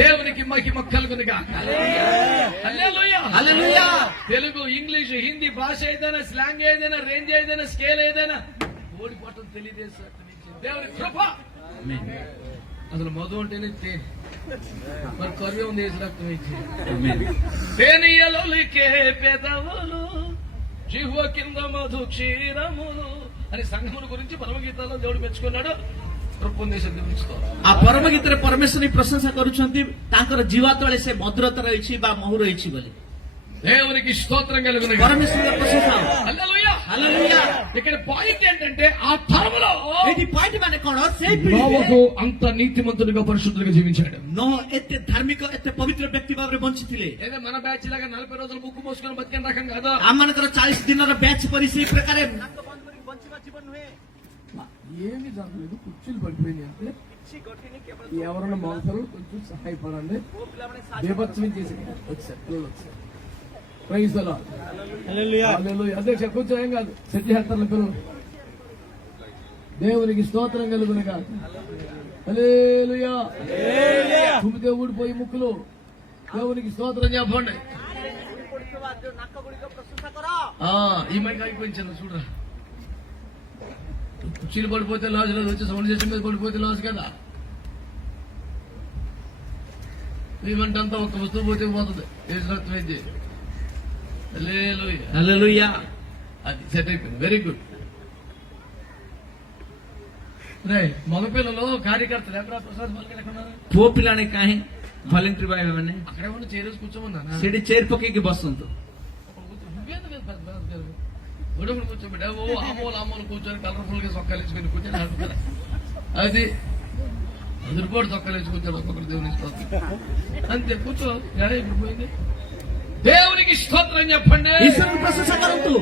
దేవునికి మహిమ కలుగును గాక. హల్లెలూయా. హల్లెలూయా. తెలుగు, ఇంగ్లీష్, హిందీ భాష ఏదైనా, స్లాంగ్ ఏదైనా, రేంజ్ ఏదైనా, స్కేల్ ఏదైనా ఓడిపోవటం తెలియజేసి దేవుని కృప. అసలు మధు అంటేనే తేనె, మరి కరువే ఉంది వేసి రక్తం ఇచ్చి తేనియలొలికే పెదవులు జిహ్వ కింద మధు క్షీరములు అని సంఘముల గురించి పరమగీతాల్లో దేవుడు మెచ్చుకున్నాడు. కృప పొందేసి దేవునిస్తాడు. ఆ పరమ ଗୀତରେ ପରମେଶ୍ୱର ପ୍ରଶଂସା କରୁଛନ୍ତି ତାଙ୍କର ଜୀବା ତଳେ ସେ ମଧୁରତା ରହିଛି ବା ମହୁ ରହିଛି ବୋଲି దేవునికి స్తోత్రం కలుగును గాక. ପରମେଶ୍ୱର ପ୍ରଶଂସା హల్లెలూయా. హల్లెలూయా. ఇక్కడ పాయింట్ ఏంటంటే ఆ తరములో ଏଠି ପଏଣ୍ଟ ମାନେ କଣ ସେଇ నోవహు అంత నీతిమంతుడిగా పరిశుద్ధుడిగా జీవించాడు. ନୋହ ଏତେ ଧାର୍ମିକ ଏତେ ପବିତ୍ର ବ୍ୟକ୍ତି ଭାବରେ ବଞ୍ଚିଥିଲେ ఏదో మన బ్యాచ్ లాగా 40 రోజులు ముక్కు మోసుకొని బతికిన రకం కాదు. ଆମମାନଙ୍କର 40 ଦିନର ବ୍ୟାଚ୍ ପରି ସେଇ ପ୍ରକାର నాక బంద్ କରି ବଞ୍ଚିବା ଜୀବନ ନୁହେଁ। ఏమి జరగలేదు, కుర్చీలు పడిపోయినాయి అంటే పిచ్చి కొట్టిని కేవలం ఎవరన్నా మోసలు కొంచెం సహాయపడండి. ఓ పిల్లవని బీభత్సం చేసి వచ్చారు పిల్లలు వచ్చారు. Praise the Lord. Hallelujah. Hallelujah. అధ్యక్ష కూర్చో, ఏం కాదు, సెట్ చేస్తారు పిల్లలు. దేవునికి స్తోత్రం కలుగును గాక. హల్లెలూయా. తుమ్మితే ఊడిపోయి ముక్కులు దేవునికి స్తోత్రం చెప్పండి. కొడుకువా నక్క గుడిగా ప్రశంస కర ఈ మైక్ అయిపోయించాను చూడరా. కుర్చీలు పడిపోతే లాస్ లేదు, వచ్చి సౌండ్ చేసిన మీద పడిపోతే లాస్ కదా. ఈవెంట్ అంతా ఒక వస్తువు పోతే పోతుంది. వేసినట్లయితే హల్లెలూయా. హల్లెలూయా. అది సెట్ అయిపోయింది. Very good. రే మగపిల్లలు కార్యకర్తలు ఎక్కడ ప్రసాద్ మల్లిక ఎక్కడ ఉన్నారు? ପୁଅ ପିଲାମାନେ କାହିଁ ଭଲେଣ୍ଟରୀ ଭାଇ ମାନେ అక్కడే ఉన్న చేరేసి కూర్చోమన్నా. ସେଠି ଚେୟାର పକେଇକି ବସନ୍ତୁ గొడవలు కూర్చోబెట్టా. ఓ ఆమోలు ఆమోలు కూర్చొని కలర్ఫుల్ గా చొక్కాలు వేసుకొని కూర్చొని ఆడుతున్నారు. అది రిపోర్ట్ చొక్కాలు వేసి కూర్చొని ఒక్కొక్కరు దేవుని స్తోత్రం అంతే. కూర్చో. ఎడ ఇప్పుడు పోయింది. దేవునికి స్తోత్రం చెప్పండి. ଈଶ୍ୱରଙ୍କୁ ପ୍ରଶଂସା କରନ୍ତୁ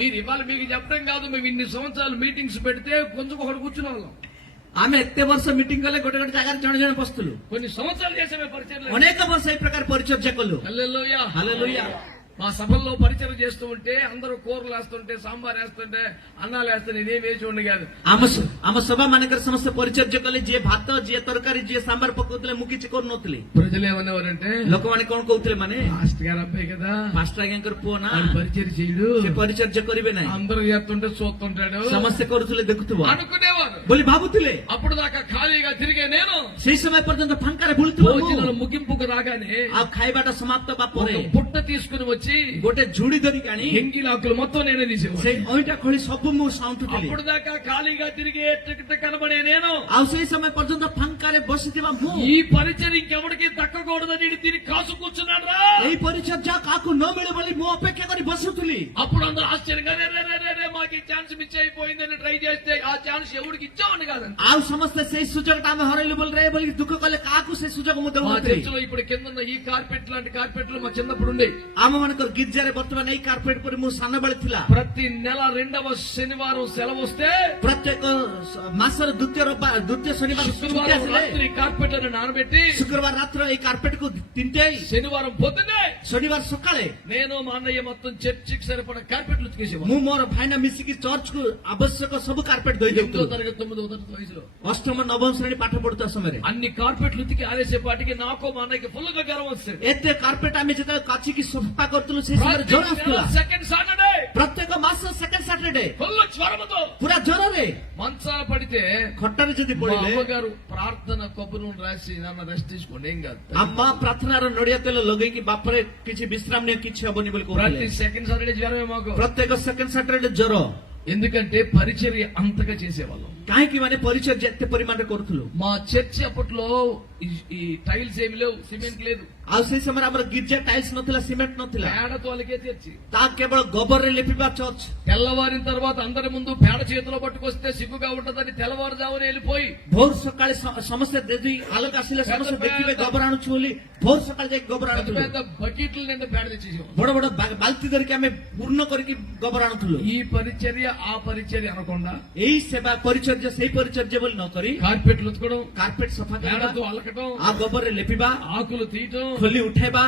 మీరు ఇవాళ మీకు చెప్పడం కాదు, మేము ఇన్ని సంవత్సరాలు మీటింగ్స్ పెడితే కొంచెం ఒకటి కూర్చునే వాళ్ళం. ଆମେ ଏତେ ବର୍ଷ ମିଟିଂ କଲେ ଗୋଟେ ଗୋଟେ ଜାଗାରେ ଜଣେ ଜଣେ ବସୁଥିଲୁ కొన్ని సంవత్సరాలు చేసే పరిచయం. ଅନେକ ବର୍ଷ ଏଇ ପ୍ରକାର ପରିଚର୍ଯା କଲୁ హల్లెలూయా. ହାଲେଲୁୟା మా సభల్లో పరిచయం చేస్తూ ఉంటే అందరూ కూరలు వేస్తుంటే, సాంబార్ వేస్తుంటే, అన్నాలు వేస్తే నేనేం వేసి ఉండి కాదు. ଆମ ସଭା ମାନଙ୍କରେ ସମସ୍ତେ ପରିଚର୍ଯା କଲେ ଯିଏ ଭାତ ଯିଏ ତରକାରୀ ଯିଏ ସାମ୍ବାର ପକଉଥିଲେ ମୁଁ କିଛି କରୁନଥିଲି ప్రజలు ఏమనేవారంటే, ଲୋକମାନେ କଣ କହୁଥିଲେ ମାନେ మాస్టర్ గారు అబ్బాయి కదా, ମାଷ୍ଟର ଆଜ୍ଞାଙ୍କର ପୁଅ ନା ఆయన పరిచయం చేయడు, ସେ ପରିଚର୍ଯା କରିବେ ନାହିଁ అందరూ చేస్తుంటే చూస్తుంటాడు ସମସ୍ତେ କରୁଥିଲେ ଦେଖୁଥିବ అనుకునేవారు. ବୋଲି ଭାବୁଥିଲେ అప్పుడు దాకా ఖాళీగా తిరిగే నేను ସେଇ ସମୟ పର୍ଯ୍ୟନ୍ତ ଫାଙ୍କାରେ ବୁଲୁଥିବ భోజనాల ముగింపుకు రాగానే ଆଉ ଖାଇବାଟା ସମାପ୍ତ ହେବା ପରେ ఒక బుట్ట తీసుకుని వచ్చి ଗୋଟେ ଝୁଡି ଧରିକି ଆଣି ఎంగిలాకులు మొత్తం నేనే తీసేవాడు. ସେଇ ଅଇଁଠା ଖୋଳି ସବୁ ମୁଁ ସାଉଁଟୁଥିଲି అప్పుడు దాకా ఖాళీగా తిరిగే టికెట్ కనబడే నేను ଆଉ ସେଇ ସମୟ పର୍ଯ୍ୟନ୍ତ ଫାଙ୍କାରେ ବସିଥିବା ମୁଁ ఈ పరిచయం ఇంకెవరికి దక్కకూడదని తిరిగి కాసు కూర్చున్నాడు రా. ଏଇ ପରିଚର୍ଯା କାହାକୁ ନ ମିଳେ ବୋଲି ମୁଁ ଅପେକ୍ଷା କରି బసుతులి అప్పుడు అందరూ ఆశ్చర్యంగా రే రే రే రే మాకు ఈ ఛాన్స్ మిస్ అయిపోయిందని ట్రై చేస్తే ఆ ఛాన్స్ ఎవరికి ఇచ్చామని కాదండి. ଆଉ ସମସ୍ତେ ସେଇ ସୁଯୋଗଟା ଆମେ ହରେଇଲୁ ବୋଲି ରେ ବୋଲି ଦୁଃଖ କଲେ କାହାକୁ ସେ ସୁଯୋଗ ମୁଁ మా ଦେଉନଥିଲି చర్చలో ఇప్పుడు కింద ఉన్న ఈ కార్పెట్ లాంటి కార్పెట్లు మా చిన్నప్పుడు ఉండే. ଆମ ମାନଙ୍କର ଗିର୍ଜାରେ ବର୍ତ୍ତମାନ ଏଇ କାର୍ପେଟ ପରି ମୁଁ ସାନବେଳେ ଥିଲା ప్రతి నెల 2వ శనివారం సెలవు వస్తే ପ୍ରତ୍ୟେକ ମାସର ଦ୍ୱିତୀୟ ଶନିବାର ଛୁଟି శుక్రవారం ଆସିଲେ రాత్రి కార్పెట్లను నానబెట్టి ଶୁକ୍ରବାର ରାତ୍ର ଏଇ କାର୍ପେଟକୁ ତିନିଟାଇ శనివారం పొద్దున్నే ଶନିବାର ସକାଳେ నేను మా అన్నయ్య మొత్తం చర్చికి సరిపడా కార్పెట్లు ఉతికేసేవాడు. ମୁଁ ମୋର ଭାଇନା ମିଶିକି ଚର୍ଚ୍ଚକୁ ଆବଶ୍ୟକ ସବୁ କାର୍ପେଟ ଧୋଇ 8వ ଦେଉଥିଲୁ తరగతి 9వ తరగతి వయసులో ଅଷ୍ଟମ ନବମ ଶ୍ରେଣୀ ପାଠ ପଢୁଥିବା ସମୟରେ అన్ని కార్పెట్లు ఉతికి ఆరేసేపాటికి నాకు మా అన్నయ్యకి ఫుల్ గా గర్వం వస్తుంది. ଏତେ କାର୍ପେଟ ଆମେ ଯେତେବେଳେ କାଚିକି ସଫା କରୁଥିଲୁ ସେଇ ସମୟରେ ଜ୍ୱର ଆସୁଥିଲା సెకండ్ సాటర్డే ପ୍ରତ୍ୟେକ ମାସ ସେକେଣ୍ଡ ସାଟରଡେ ఫుల్ జ్వరముతో ପୁରା ଜ୍ୱରରେ మంచాల పడితే ଖଟରେ ଯଦି మా ପଡିଲେ అమ్మగారు ప్రార్థన కొబ్బరి నూనె రాసి నాన్న రెస్ట్ తీసుకోండి ఏం కాదు. అమ్మ ପ୍ରାର୍ଥନାର ନଡିଆ ତେଲ ଲଗେଇକି ବାପରେ କିଛି ବିଶ୍ରାମ ନିଅ କିଛି ହବନି ବୋଲି ప్రతి କହୁଥିଲେ సెకండ్ సాటర్డే జ్వరమే మాకు. ପ୍ରତ୍ୟେକ ସେକେଣ୍ଡ ସାଟରଡେ ଜ୍ୱର ఎందుకంటే పరిచర్య అంతగా చేసేవాళ్ళం. କାହିଁକି ମାନେ ପରିଚର୍ଯା ଏତେ ପରିମାଣରେ କରୁଥିଲୁ మా చర్చి అప్పట్లో ఈ టైల్స్ ఏమి లేవు, సిమెంట్ లేదు, ଆଉ ସେଇ ସମୟରେ ଆମର ଗିର୍ଜା ଟାଇଲ୍ସ నଥିଲା సిమెంట్ నଥିଲା పేడతో అలికే చర్చి. ତା କେବଳ ଗୋବରରେ ଲିପିବା ଚର୍ଚ୍ଚ తెల్లవారిన తర్వాత అందరి ముందు పేడ చేతిలో పట్టుకొస్తే సిగ్గుగా ఉంటదని తెల్లవారుజామున వెళ్ళిపోయి ଭୋର ସକାଳେ ସମସ୍ତେ ଯଦି ଆଲୋକ ଆସିଲେ ସମସ୍ତେ ଦେଖିବେ ଗୋବର ଆଣୁଛୁ ବୋଲି ଭୋର ସକାଳେ ଯାଇକି ଗୋବର పెద్ద ଆଣୁଥିଲୁ పెద్ద బకెట్ల నిండా పేడ తెచ్చేసాం. ବଡ ବଡ ବାଲ୍ଟି ଧରିକି ଆମେ ପୂର୍ଣ୍ଣ କରିକି ଗୋବର ଆଣୁଥିଲୁ ఈ పరిచర్య ఆ పరిచర్య అనకుండా ଏଇ ସେବା ପରିଚର୍ଯା ପରିଚର୍ଯ୍ୟା ସେଇ ପରିଚର୍ଯ୍ୟା ବୋଲି ନ କରି కార్పెట్లు ఉతకడం, కార్పెట్ సఫା କରିବା, పేడతో అలకటం, ఆ ଗୋବରରେ ଲେପିବା, ఆకులు తీయటం, ଖୋଲି ଉଠେଇବା,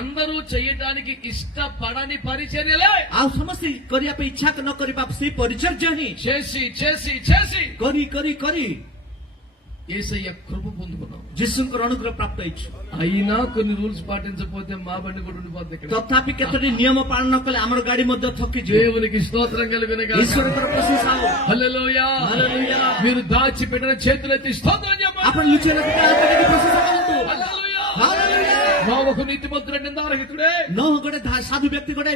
అందరూ చేయటానికి ఇష్టపడని పరిచర్యలే ଆଉ ସମସ୍ତେ କରିବା ପାଇଁ ଇଚ୍ଛା ନ କରିବା ସେଇ ପରିଚର୍ଯ୍ୟା ହିଁ చేసి చేసి చేసి କରି କରି କରି యేసయ్య కృప పొందుకున్నాం. ଯୀଶୁଙ୍କର ଅନୁଗ୍ରହ ପ୍ରାପ୍ତ ହେଇଛୁ। అయినా కొన్ని రూల్స్ పాటించకపోతే మా బండి కూడా ఉండిపోద్ది ఇక్కడ. ତଥାପି କେତୋଟି ନିୟମ ପାଳନ ନ କଲେ ଆମର ଗାଡି ମଧ୍ୟ ଥକିଯିବ। దేవునికి స్తోత్రం కలుగును గాక. ଈଶ୍ୱରଙ୍କର ପ୍ରଶଂସା ହଉ। హల్లెలూయా. హల్లెలూయా। మీరు దాచిపెట్టిన చేతులెత్తి స్తోత్రం చెప్పండి. ଆପଣ ଲୁଚେଇ ରଖିଥିବା ହାତ ଟେକି ପ୍ରଶଂସା କରନ୍ତୁ। హల్లెలూయా. హల్లెలూయా। నోవహు నీతిమంతుడు నిందారహితుడే, ନୋହ ଗୋଟେ ସାଧୁ ବ୍ୟକ୍ତି, ଗୋଟେ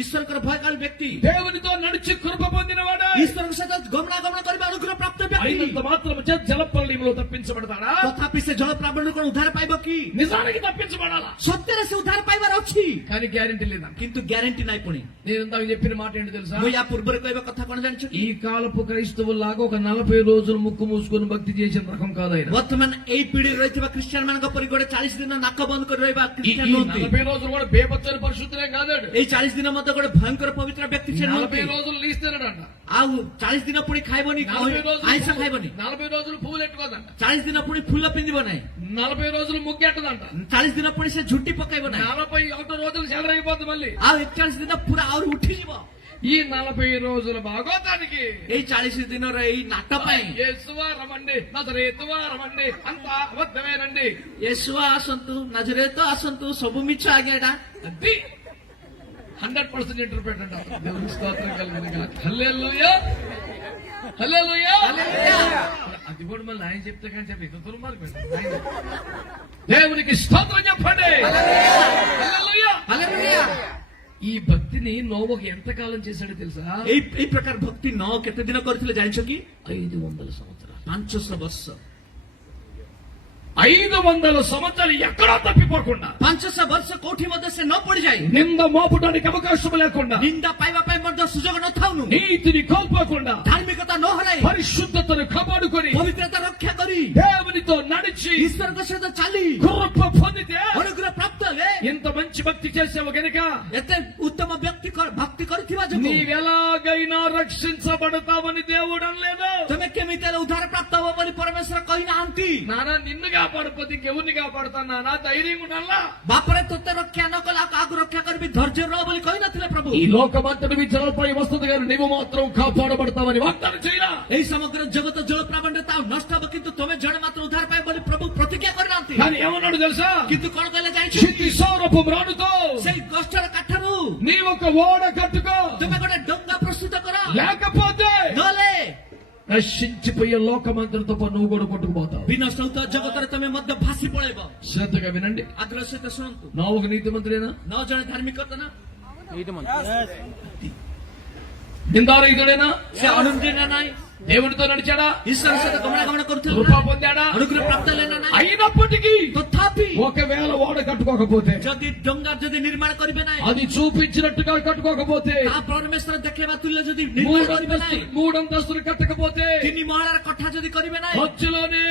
ଈଶ୍ୱରଙ୍କର ଭୟକାଳୀ ବ୍ୟକ୍ତି, దేవునితో నడిచి కృప పొందినవాడే. ଈଶ୍ୱରଙ୍କ ସହିତ ଗମନାଗମନ କରିବା ଅନୁଗ୍ରହ ପ୍ରାପ୍ତ ବ୍ୟକ୍ତି। అయినంత మాత్రం చేత జలప్రళయంలో తప్పించబడతాడా? ତଥାପି ସେ ଜଳ ପ୍ରାବଣରୁ କଣ ଉଦ୍ଧାର ପାଇବ କି? నిజానికి తప్పించబడాలా, ସତ୍ୟରେ ସେ ଉଦ୍ଧାର ପାଇବାର ଅଛି, కానీ గ్యారెంటీ లేదంట. କିନ୍ତୁ ଗ୍ୟାରେଣ୍ଟି ନାହିଁ। ପୁଣି నేను ఇందాక చెప్పిన మాట ఏంటి తెలుసా? ମୁଁ ୟା ପୂର୍ବରୁ କହିବା କଥା କଣ ଜାଣିଛ କି? ఈ కాలపు క్రైస్తవులాగా ఒక 40 రోజులు ముక్కు మూసుకొని భక్తి చేసిన రకం కాదు ఆయన. ବର୍ତ୍ତମାନ ଏଇ ପିଢିରେ ରହିଥିବା ଖ୍ରୀଷ୍ଟିଆନ ମାନଙ୍କ ପରି ଗୋଟେ 40 ଦିନ ନାକ ବନ୍ଦ କରି ରହିବା ఈ ଖ୍ରୀଷ୍ଟିଆନ ନୁହନ୍ତି। 40 రోజులు కూడా బేబచ్చని పరిశుద్ధులే కాదాడు. ଏଇ 40 ଦିନ ମଧ୍ୟ ଗୋଟେ ଭୟଙ୍କର ପବିତ୍ର ବ୍ୟକ୍ତି ସେ 40 ନୁହନ୍ତି। రోజులు లీస్తాడంట. ଆଉ 40 ଦିନ ପୁଣି ଖାଇବନି, 40 రోజులు ଆଇଁଷ ଖାଇବନି, 40 రోజులు పువ్వులు ఎట్టుకోదంట. 40 ଦିନ ପୁଣି ଫୁଲ ପିନ୍ଧିବ ନାହିଁ, 40 రోజులు ముగ్గెట్టదంట. 40 ଦିନ ପୁଣି ସେ ଝୁଟି ପକେଇବ ନାହିଁ, 41 రోజులు చెలరైపోతుంది మళ్ళీ. ଆଉ 41 ଦିନ ପୁରା ଆହୁରି ଉଠିଯିବ। ఈ 40 రోజుల భాగోతానికి ଏଇ 40 ଦିନର ଏଇ ନାଟ ପାଇଁ యేసువా రమండి, నజరేతువా రమండి, అంతా అబద్ధమేనండి. యేసుଆ ଆସନ୍ତୁ, ନାଜରେତ ଆସନ୍ତୁ, ସବୁ ମିଛ ଆଜ୍ଞା ଏଟା। అది 100% ఇంటర్ప్రెట్ అంట. దేవుని స్తోత్రం కలుగును గాక. హల్లెలూయా. హల్లెలూయా. అది కూడా మళ్ళీ ఆయన చెప్తే కానీ చెప్పి ఇంత దుర్మార్గం. దేవునికి స్తోత్రం చెప్పండి. హల్లెలూయా. ହାଲେଲୁୟା। ఈ భక్తిని నోవహు ఎంతకాలం చేశాడో తెలుసా? ଏଇ ପ୍ରକାର ଭକ୍ତି ନ କେତେ ଦିନ କରିଥିଲେ ଜାଣିଛ କି? 500 సంవత్సరాలు. 500 ବର୍ଷ। 500 సంవత్సరాలు ఎక్కడా తప్పిపోకుండా, 500 ବର୍ଷ କୋଉଠି ମଧ୍ୟ ସେ ନ ପଡିଯାଏ, నింద మోపడానికి అవకాశం లేకుండా, ନିନ୍ଦା ପାଇବା ପାଇଁ ମଧ୍ୟ ସୁଯୋଗ ନଥାଉను, నీతిని కోల్పోకుండా, ଧାର୍ମିକତା ନ ହରାଇ, పరిశుద్ధతను కాపాడుకొని, ପବିତ୍ରତା ରକ୍ଷା କରି, దేవునితో నడిచి ଈଶ୍ୱରଙ୍କ ସହିତ ଚାଲି కృప పొందితే, ଅନୁଗ୍ରହ ପ୍ରାପ୍ତ ହେଲେ, ఇంత మంచి భక్తి చేసావు గనుక ଏତେ ఉత్తమ ଭକ୍ତି କରିଥିବା ଯୋଗୁଁ నీవెలాగైనా రక్షించబడతావని దేవుడు అనలేదు. ତମେ କେମିତି ହେଲେ ଉଦ୍ଧାର ପ୍ରାପ୍ତ ହବ ବୋଲି ପରମେଶ୍ୱର କହିନାହାନ୍ତି। నానా నిన్ను కాపాడకపోతే ఇంకెవరిని కాపాడుతాను నానా, ధైర్యం ఉండాలా. ବାପରେ ତୋତେ ରକ୍ଷା ନ କଲେ ଆଉ କାହାକୁ ରକ୍ଷା କରିବି, ଧୈର୍ଯ୍ୟ ରହ ବୋଲି କହିନଥିଲେ ପ୍ରଭୁ। ఈ లోకమంతటి జలపై వస్తుంది కానీ నీవు మాత్రం కాపాడబడతావని వాగ్దానం చేయరా. ଏହି ସମଗ୍ର ଜଗତ ଜଳ ପ୍ରାବଣରେ ତା ନଷ୍ଟ ହବ, କିନ୍ତୁ ତମେ ଜଣେ ମାତ୍ର ଉଦ୍ଧାର ପାଇବ ବୋଲି ପ୍ରଭୁ ପ୍ରତିଜ୍ଞା କରିନାହାନ୍ତି। కానీ ఏమన్నాడు తెలుసా? କିନ୍ତୁ କଣ କହିଲେ ଜାଣିଛ? చిట్టి సౌరపు మ్రానుతో ସେଇ କଷ୍ଟର କାଠରୁ నీ ఒక ఓడ కట్టుకో, ତୁମେ ଗୋଟେ ଡଙ୍ଗା ପ୍ରସ୍ତୁତ କର, లేకపోతే ନହେଲେ నశించిపోయే లోకమంతటితో పాటు నువ్వు కూడా కొట్టుకుపోతావు. ବିନଷ୍ଟ ହେଉଥିବା ଜଗତରେ ତମେ ମଧ୍ୟ ଭାସି ପଳେଇବ। శ్రద్ధగా వినండి. ଆଗ୍ରହ ସହିତ ଶୁଣନ୍ତୁ। నోవహు నీతిమంతుడేనా? ନ ଜଣେ ଧାର୍ମିକତା ନା, నిందారహితుడేనా? ସେ ଅନୁନ୍ଦିନ ନା ନାହିଁ, దేవునితో నడిచాడా? ଈଶ୍ୱର ସହିତ ଗମନାଗମନ କରୁଥିଲେ కృప ନା, పొందాడా? ଅନୁଗ୍ରହ ପ୍ରାପ୍ତ ହେଲେ ନା ନାହିଁ। అయినప్పటికీ ତଥାପି ఒకవేళ ఓడ కట్టుకోకపోతే, ଯଦି ଡଙ୍ଗା ଯଦି ନିର୍ମାଣ କରିବେ ନାହିଁ, అది చూపించినట్టుగా కట్టుకోకపోతే, ତା ପରମେଶ୍ୱର ଦେଖେଇବା ତୁଲ୍ୟ ଯଦି ନିର୍ମାଣ କରିବେ ନାହିଁ, మూడంతస్తులు కట్టకపోతే, 3 ମହଲାର କୋଠା ଯଦି କରିବେ ନାହିଁ, మధ్యలోనే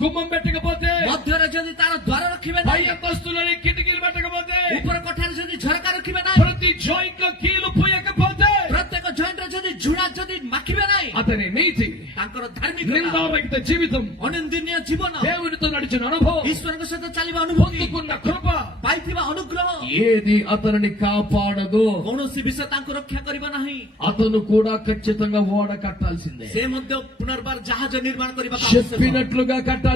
గుమ్మం పెట్టకపోతే, ମଧ୍ୟରେ ଯଦି ତାର ଦ୍ୱାର ରଖିବେ పై ନାହିଁ, అంతస్తులోని కిటికీలు పెట్టకపోతే, ଉପର କୋଠାରେ ଯଦି ଝରକା ରଖିବେ ନାହିଁ, ప్రతి జాయింట్ లో కీలు పోయకపోతే, ପ୍ରତ୍ୟେକ ଜଏଣ୍ଟରେ ଯଦି ଝୁଣା ଯଦି ମାଖିବେ ନାହିଁ, అతని నీతి, ତାଙ୍କର ଧାର୍ମିକତା, నిందారహిత జీవితం, ଅନନ୍ଦିନୀୟ ଜୀବନ, దేవునితో నడిచిన అనుభవం, ଈଶ୍ୱରଙ୍କ ସହିତ ଚାଲିବା ଅନୁଭୂତି, పొందుకున్న కృప ପାଇଥିବା ଅନୁଗ୍ରହ, ఏది అతనిని కాపాడదు. କୌଣସି ବିଷୟ ତାଙ୍କୁ ରକ୍ଷା କରିବ ନାହିଁ। అతను కూడా ఖచ్చితంగా ఓడ కట్టాల్సిందే, ସେ ମଧ୍ୟ పునర్ବାର ଜାହାଜ ନିର୍ମାଣ କରିବାକୁ ଆବଶ୍ୟକ। చెప్పినట్లుగా కట్టాల్సిందే.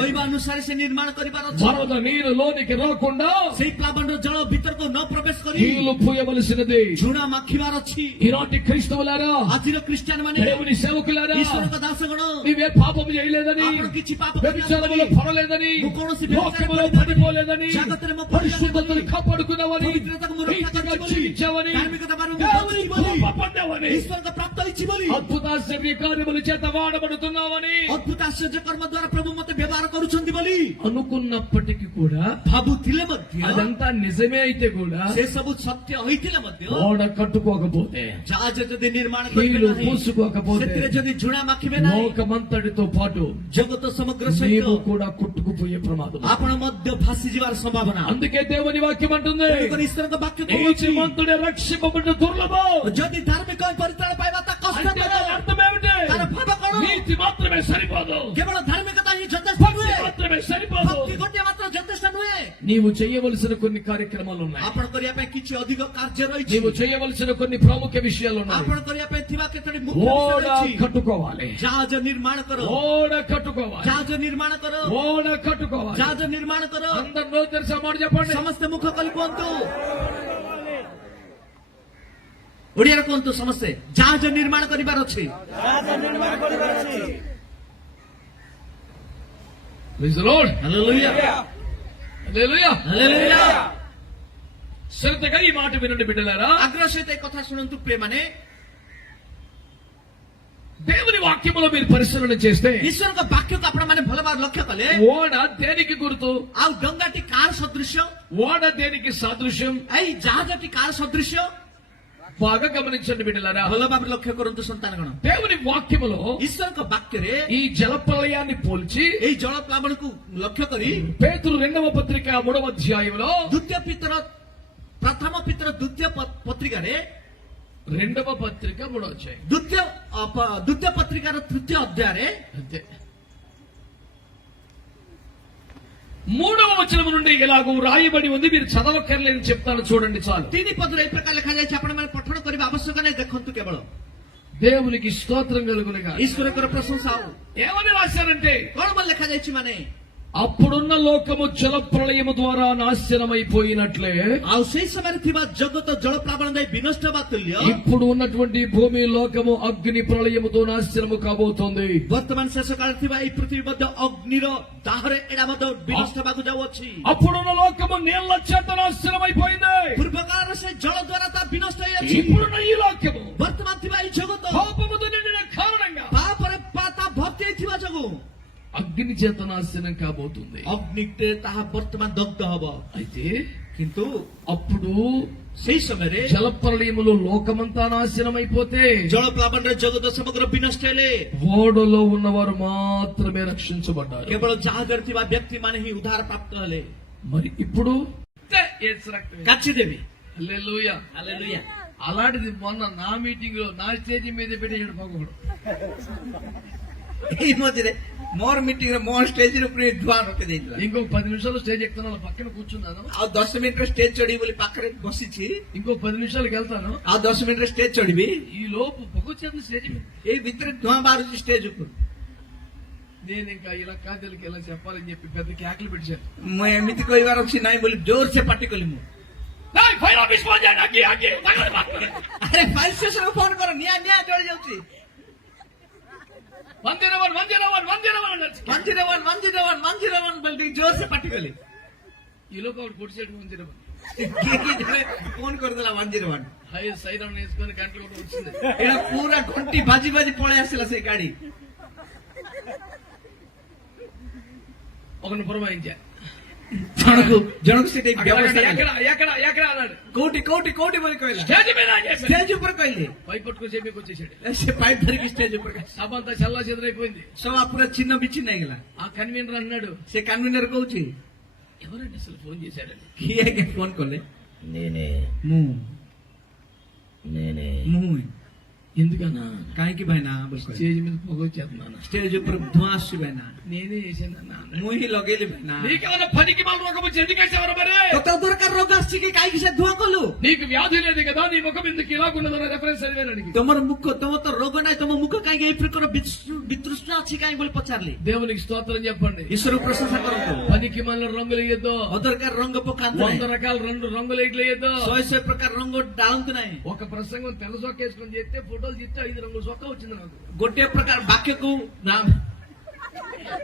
କହିବା ଅନୁସାରେ ସେ ନିର୍ମାଣ କରିବାର ଅଛି। వరద నీరు లోనికి రాకుండా ସେଇ ପ୍ଲାବନର ଜଳ ଭିତରକୁ ନ ପ୍ରବେଶ କରି నీళ్లు పూయవలసినది. ଝୁଣା ମାଖିବାର ଅଛି। ఈనాటి క్రైస్తవులారా, ଆଜିର ଖ୍ରୀଷ୍ଟିଆନ ମାନେ, దేవుని సేవకులారా, ଈଶ୍ୱରଙ୍କ ଦାସଗଣ, నీవే పాపం చేయలేదని, ଆପଣ କିଛି ପାପ వ్యభిచారములో పడలేదని, ମୁଁ କୌଣସି వ్యభిଚାର లోకములో କରିନାହିଁ, పడిపోలేదని, ଜଗତରେ ମୋ పరిశుద్ధతను కాపాడుకున్నావని, ପବିତ୍ରତାକୁ ମୁଁ ରକ୍ଷା నీతిగా କରିଛି ବୋଲି, జీవించావని, ଧାର୍ମିକତା ଭାବରେ ମୁଁ దేవుని ବଞ୍ଚିଛି ବୋଲି, కృప పొందావని, ଈଶ୍ୱରଙ୍କ ପ୍ରାପ୍ତ ହେଇଛି ବୋଲି, అద్భుతాశ్చర్య కార్యముల చేత వాడబడుతున్నావని ଅଦ୍ଭୁତ ଆଶ୍ଚର୍ଯ୍ୟ କର୍ମ ଦ୍ୱାରା ପ୍ରଭୁ ମତେ ବ୍ୟବହାର କରୁଛନ୍ତି ବୋଲି అనుకున్నప్పటికీ కూడా, ଭାବୁଥିଲେ ମଧ୍ୟ, అదంతా నిజమే అయితే కూడా, ସେ ସବୁ ସତ୍ୟ ହୋଇଥିଲେ ମଧ୍ୟ, ఓడ కట్టుకోకపోతే, ଜାହାଜ ଯଦି ନିର୍ମାଣ କରିବେ కీలు ନାହିଁ, పూసుకోకపోతే, ସେଥିରେ ଯଦି ଝୁଣା ମାଖିବେ ନାହିଁ, లోకమంతటితో పాటు ଜଗତ ସମଗ୍ର నీవు ସହିତ కూడా కొట్టుకుపోయే ప్రమాదం. ଆପଣ ମଧ୍ୟ ଭାସି ଯିବାର ସମ୍ଭାବନା। అందుకే దేవుని వాక్యం అంటుంది, ତେଣୁକରି ଈଶ୍ୱରଙ୍କ ବାକ୍ୟ କହୁଛି, నీతిమంతుడే రక్షింపబడిన దుర్లభం. ଯଦି ଧାର୍ମିକ ହୋଇ ପରିତ୍ରାଣ ପାଇବା ତା అంటే କଷ୍ଟ, దాని అర్థం ఏమిటి? ତାର ଭାବ କଣ କଣ నీతి మాత్రమే సరిపోదు, କେବଳ ଧାର୍ମିକତା ହିଁ ଯଥେଷ୍ଟ భక్తి ନୁହେଁ, మాత్రమే సరిపోదు. ଭକ୍ତି ଗୋଟିଏ ମାତ୍ର ଯଥେଷ୍ଟ ନୁହେଁ। నీవు చేయవలసిన కొన్ని కార్యక్రమాలు ఉన్నాయి, ଆପଣ କରିବା ପାଇଁ କିଛି ଅଧିକ କାର୍ଯ୍ୟ ରହିଛି, నీవు చేయవలసిన కొన్ని ప్రాముఖ్య విషయాలు ఉన్నాయి. ଆପଣ କରିବା ପାଇଁ ଥିବା କେତୋଟି ମୁଖ୍ୟ ବିଷୟ ఓడ ରହିଛି। కట్టుకోవాలి, ଜାହାଜ ନିର୍ମାଣ କର, ఓడ కట్టుకోవాలి, ଜାହାଜ ନିର୍ମାଣ କର, ఓడ కట్టుకోవాలి. ଜାହାଜ ନିର୍ମାଣ କର। అందరు నోరు తెరిచి ఆ మాట చెప్పండి. ସମସ୍ତେ ମୁଖ କରି କୁହନ୍ତୁ, ଓଡିଆରେ କୁହନ୍ତୁ ସମସ୍ତେ, ଜାହାଜ ନିର୍ମାଣ କରିବାର ଅଛି। ରାଜ ନିର୍ମାଣ କରିବାର ଅଛି। Praise the Lord. హల్లెలూయా, హల్లెలూయా. హల్లెలూయా। శ్రద్ధగా ఈ మాట వినండి బిడ్డలారా. ଆଗ୍ରହ ସହିତ ଏ କଥା ଶୁଣନ୍ତୁ ପ୍ରିୟମାନେ। దేవుని వాక్యములో మీరు పరిశీలన చేస్తే ଈଶ୍ୱରଙ୍କ ବାକ୍ୟକୁ ଆପଣମାନେ ଭଲ ଭାବରେ ଲକ୍ଷ୍ୟ କଲେ, ఓడ దేనికి గుర్తు, ଆଉ ଡଙ୍ଗାଟି କାହାର ସଦୃଶ୍ୟ, ఓడ దేనికి సాదృశ్యం, ଏଇ ଜାହାଜଟି କାହାର ସଦୃଶ୍ୟ, బాగా గమనించండి బిడ్డలారా. ଭଲ ଭାବରେ ଲକ୍ଷ୍ୟ କରନ୍ତୁ ସନ୍ତାନଗଣ। దేవుని వాక్యములో ଈଶ୍ୱରଙ୍କ ବାକ୍ୟରେ ఈ జలప్రలయాన్ని పోల్చి ଏଇ ଜଳ ପ୍ଲାବନକୁ ଲକ୍ଷ୍ୟ କରି పేతురు 2వ పత్రిక 3వ అధ్యాయంలో ପ୍ରଥମ ପିତର ଦ୍ୱିତୀୟ ପତ୍ରିକାରେ 2వ పత్రిక 3వ అధ్యాయం ଦ୍ୱିତୀୟ ପତ୍ରିକାର ତୃତୀୟ ଅଧ୍ୟାୟରେ అంతే 3వ వచనం నుండి ఇలాగూ రాయబడి ఉంది, మీరు చదవక్కర్లేని చెప్తాను చూడండి చాలు. 3 ପଦରେ ଏହି ପ୍ରକାର ଲେଖାଯାଇଛି, ଆପଣମାନେ ପଠନ କରିବା ଆବଶ୍ୟକ ନାହିଁ, ଦେଖନ୍ତୁ କେବଳ। దేవునికి స్తోత్రం కలుగునుగా. ଈଶ୍ୱରଙ୍କର ପ୍ରଶଂସା ହଉ। ఏమని రాశారంటే, କଣ ବୋଲି ଲେଖାଯାଇଛି ମାନେ, అప్పుడున్న లోకము జల ప్రళయము ద్వారా నాశనమైపోయినట్లే ଆଉ ସେଇ ସମୟରେ ଥିବା ଜଗତ ଜଳ ପ୍ଲାବନ ଦେଇ ବିନଷ୍ଟ ହେବା ତୁଲ୍ୟ ఇప్పుడు ఉన్నటువంటి భూమి లోకము అగ్ని ప్రళయముతో నాశనము కాబోతోంది. ବର୍ତ୍ତମାନ ଶେଷ କାଳରେ ଥିବା ଏହି ପୃଥିବୀ ମଧ୍ୟ ଅଗ୍ନିର ଦାହରେ ଏଇଟା ମଧ୍ୟ ବିନଷ୍ଟ ହେବାକୁ ଯାଉଅଛି। అప్పుడున్న లోకము నీళ్ల చేత నాశనమైపోయింది. ପୂର୍ବ କାଳରେ ସେ ଜଳ ଦ୍ୱାରା ତା ବିନଷ୍ଟ ହେଇଯାଇଛି। ఇప్పుడున్న ఈ లోకము ବର୍ତ୍ତମାନ ଥିବା ଏହି ଜଗତ పాపముతో నిండిన కారణంగా ତାପରେ ତା ଭର୍ତ୍ତି ହେଇଥିବା ଯୋଗୁଁ అగ్ని చేత నాశనం కాబోతుంది. ଅଗ୍ନିରେ ତାହା ବର୍ତ୍ତମାନ ଦଗ୍ଧ ହବ। అయితే କିନ୍ତୁ అప్పుడు ସେଇ ସମୟରେ జల ప్రళయములో లోకమంతా నాశనమైపోతే ଜଳ ପ୍ଲାବନରେ ଜଗତ ସମଗ୍ର ବିନଷ୍ଟ ହେଲେ ఓడలో ఉన్నవారు మాత్రమే రక్షించబడ్డారు. କେବଳ ଜାହାଜରେ ଥିବା ବ୍ୟକ୍ତିମାନେ ହିଁ ଉଦ୍ଧାର ପ୍ରାପ୍ତ ହେଲେ। మరి ఇప్పుడు କାଚିଦେବି। హల్లెలూయా. ହାଲେଲୁୟା। అలాంటిది మొన్న నా మీటింగ్ లో నా స్టేజ్ మీద పెట్టేసాడు పక్కడు. ଏଇ ମଝିରେ ମୋର ମିଟିଂରେ ମୋ ଷ୍ଟେଜ ଉପରେ ଧୂଆଁ ରଖି ଦେଇଥିଲା। ఇంకో 10 నిమిషాలు స్టేజ్ ఎక్కుతాను, పక్కన కూర్చున్నాను. ଆଉ 10 ମିନିଟରେ ଷ୍ଟେଜ ଚଢିବି ବୋଲି ପାଖରେ ବସିଛି। ఇంకో 10 నిమిషాలకు వెళ్తాను. ଆଉ 10 ମିନିଟରେ ଷ୍ଟେଜ ଚଢିବି। ఈ లోపు పొగొచ్చేది స్టేజ్ మీద. ଏଇ ଭିତରେ ଧୂଆଁ ବାହାରୁଛି ଷ୍ଟେଜ ଉପରୁ। నేను ఇంకా ఇలా కాదలకి ఇలా చెప్పాలని చెప్పి పెద్ద కేకలు పెట్టాను. ମୁଁ ଏମିତି କହିବାର ଅଛି ନାହିଁ ବୋଲି ଜୋର ସେ ପାଟି କଲି ମୁଁ। ఫైర్ ఆఫీస్ ఫోన్ చేయండి, అగ్గి అగ్గి ଆରେ ଫାୟାର ଷ୍ଟେସନକୁ ଫୋନ କର, ନିଆଁ ନିଆଁ ଜଳି ଯାଉଛି। 101 ବୋଲି ଜୋର ସେ ପାଟି କଲି। ఈ లోపు ఆవిడ పొడిచేడు 101 କିଏ ଜଣେ ଫୋନ କରିଦେଲା 101। హై సైరన్ వేసుకొని గంటలు కూడా వచ్చింది. ଏଇଟା ପୁରା ଘଣ୍ଟି ବାଜି ବାଜି ପଳେଇ ଆସିଲା ସେଇ ଗାଡି। ఒకరిని పురమాయించా. ଜଣକୁ ସେଠି ବ୍ୟବସ୍ଥା କଲେ। ఎక్కడ ఎక్కడ ఎక్కడ అన్నాడు. କୋଉଠି କୋଉଠି କୋଉଠି ବୋଲି କହିଲା। స్టేజ్ మీద చేశాడు. ଷ୍ଟେଜ ଉପରେ କହିଲେ। పై పట్టుకొని చెప్పి వచ్చేసాడు. ସେ ପାଇପ୍ ଧରିକି ଷ୍ଟେଜ ଉପରେ సభ అంతా చల్లా చెదరైపోయింది. ସଭା ପୁରା ଛିନ୍ନ ବିଚ୍ଛିନ୍ନ ହେଇଗଲା। ఆ కన్వీనర్ అన్నాడు, ସେ କନଭିନର କହୁଛି, ఎవరండి అసలు ఫోన్ చేశారని. କିଏ ଆଜ୍ଞା ଫୋନ କଲେ? నేనే ମୁଁ నేనే ମୁଁ ఎందుకన్నా କାହିଁକି ଭାଇନା ବୋଲି କହିଲେ। స్టేజ్ మీద పొగొచ్చేస్తున్నాను. ଷ୍ଟେଜ ଉପରେ ଧୂଆଁ ଆସୁଛି ଭାଇନା, నేనే చేశానన్నా. ମୁଁ ହିଁ ଲଗେଇଲି ଭାଇନା। నీకేమన్నా పనికి మాల రోగం వచ్చి ఎందుకు వేసావరా మరి? ତତେ ଦରକାର ରୋଗ ଆସିଛି କି କାହିଁକି ସେ ଧୂଆଁ କଲୁ? నీకు వ్యాధి లేదు కదా, నీ ముఖం ఎందుకు ఇలాగున్నదన్న రెఫరెన్స్ చదివాను. ତମର ମୁଖ ତମ ତ ରୋଗ ନାହିଁ, ତମ ମୁଖ କାହିଁକି ଏଇ ପ୍ରକାର ବିତୃଷ୍ଣ ଅଛି କାହିଁକି ବୋଲି ପଚାରିଲି। దేవునికి స్తోత్రం చెప్పండి. ଈଶ୍ୱର ପ୍ରଶଂସା କରନ୍ତୁ। పనికి మాల రంగులు వేయద్దు, ଅଦରକାର ରଙ୍ଗ ପକାନ୍ତୁ 100 ନାହିଁ, రకాల రంగులు ఇట్లా వేయద్దు. 100 ପ୍ରକାର ରଙ୍ଗ ଡାଳନ୍ତୁ ନାହିଁ। ఒక ప్రసంగం తెల్ల చొక్క వేసుకొని చేస్తే ఫోటోలు తీస్తే 5 రంగుల చొక్క వచ్చింది నాకు. ଗୋଟିଏ ପ୍ରକାର ବାକ୍ୟକୁ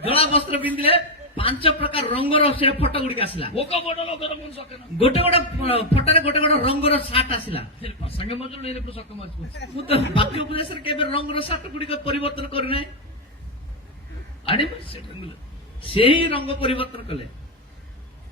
ଧଳା ବସ୍ତ୍ର ପିନ୍ଧିଲେ 5 ପ୍ରକାର ରଙ୍ଗର ସେ ଫଟୋ ଗୁଡିକ ଆସିଲା। ఒక ఫోటోలో ఒక రంగు చొక్క. ଗୋଟେ ଗୋଟେ ଫଟୋରେ ଗୋଟେ ଗୋଟେ ରଙ୍ଗର ସାର୍ଟ ଆସିଲା। ప్రసంగం మధ్యలో నేను ఎప్పుడు చొక్క మార్చుకోవచ్చు. ମୁଁ ତ ବାକ୍ୟ ଉପଦେଶରେ କେବେ ରଙ୍ଗର ସାର୍ଟ ଗୁଡିକ ପରିବର୍ତ୍ତନ କରିନାହିଁ। అడే మరి సెట్ రంగులు ସେହି ରଙ୍ଗ ପରିବର୍ତ୍ତନ କଲେ।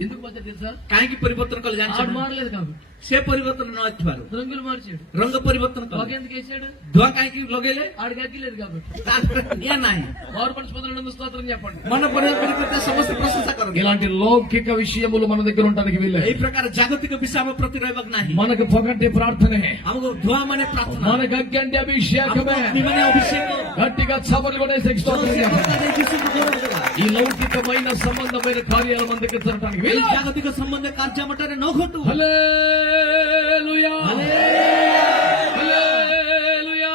ఎందుకు మార్చారు తెలుసా? କାହିଁକି ପରିବର୍ତ୍ତନ କଲେ ଜାଣିଛ? ఆడు మారలేదు కాబట్టి ସେ ପରିବର୍ତ୍ତନ ନ ହେଇଥିବାରୁ రంగులు మార్చాడు. ରଙ୍ଗ ପରିବର୍ତ୍ତନ ఒక କଲେ। ఎందుకు వేసాడు? ଧୂଆଁ କାହିଁକି ଲଗେଇଲେ? ఆడికి అగ్గిలేదు కాబట్టి. ତା ଦେହରେ ନିଆଁ ନାହିଁ। వారు మనసు పొందడం స్తోత్రం చెప్పండి. ମନ ପରିବର୍ତ୍ତନ ସମସ୍ତେ ପ୍ରଶଂସା କରନ୍ତି। ఇలాంటి లౌకిక విషయములు మన దగ్గర ఉండడానికి వీలే. ଏଇ ପ୍ରକାର ଜାଗତିକ ବିଷୟ ଆମ ପ୍ରତି ରହିବାକୁ ନାହିଁ। మనకు పొగంటే ప్రార్థనే, ଆମକୁ ଧୂଆଁ ମାନେ ପ୍ରାର୍ଥନା, మనకు అగ్గి అంటే అభిషేకమే. ଅଗ୍ନି ମାନେ ଅଭିଷେକ। గట్టిగా చపలు కూడా जोर से होता है यीशु को गौरव देगा ఈ లౌకికమైన సంబంధమైన కార్యాల మందికి జరగడానికి ಈ ಜಾಗತಿಕ ಸಂಬಂಧ ಕಾರ್ಯ ಮಟ್ಟರೆ ನೋಗೊಟ್ಟು హల్లెలూయా హల్లెలూయా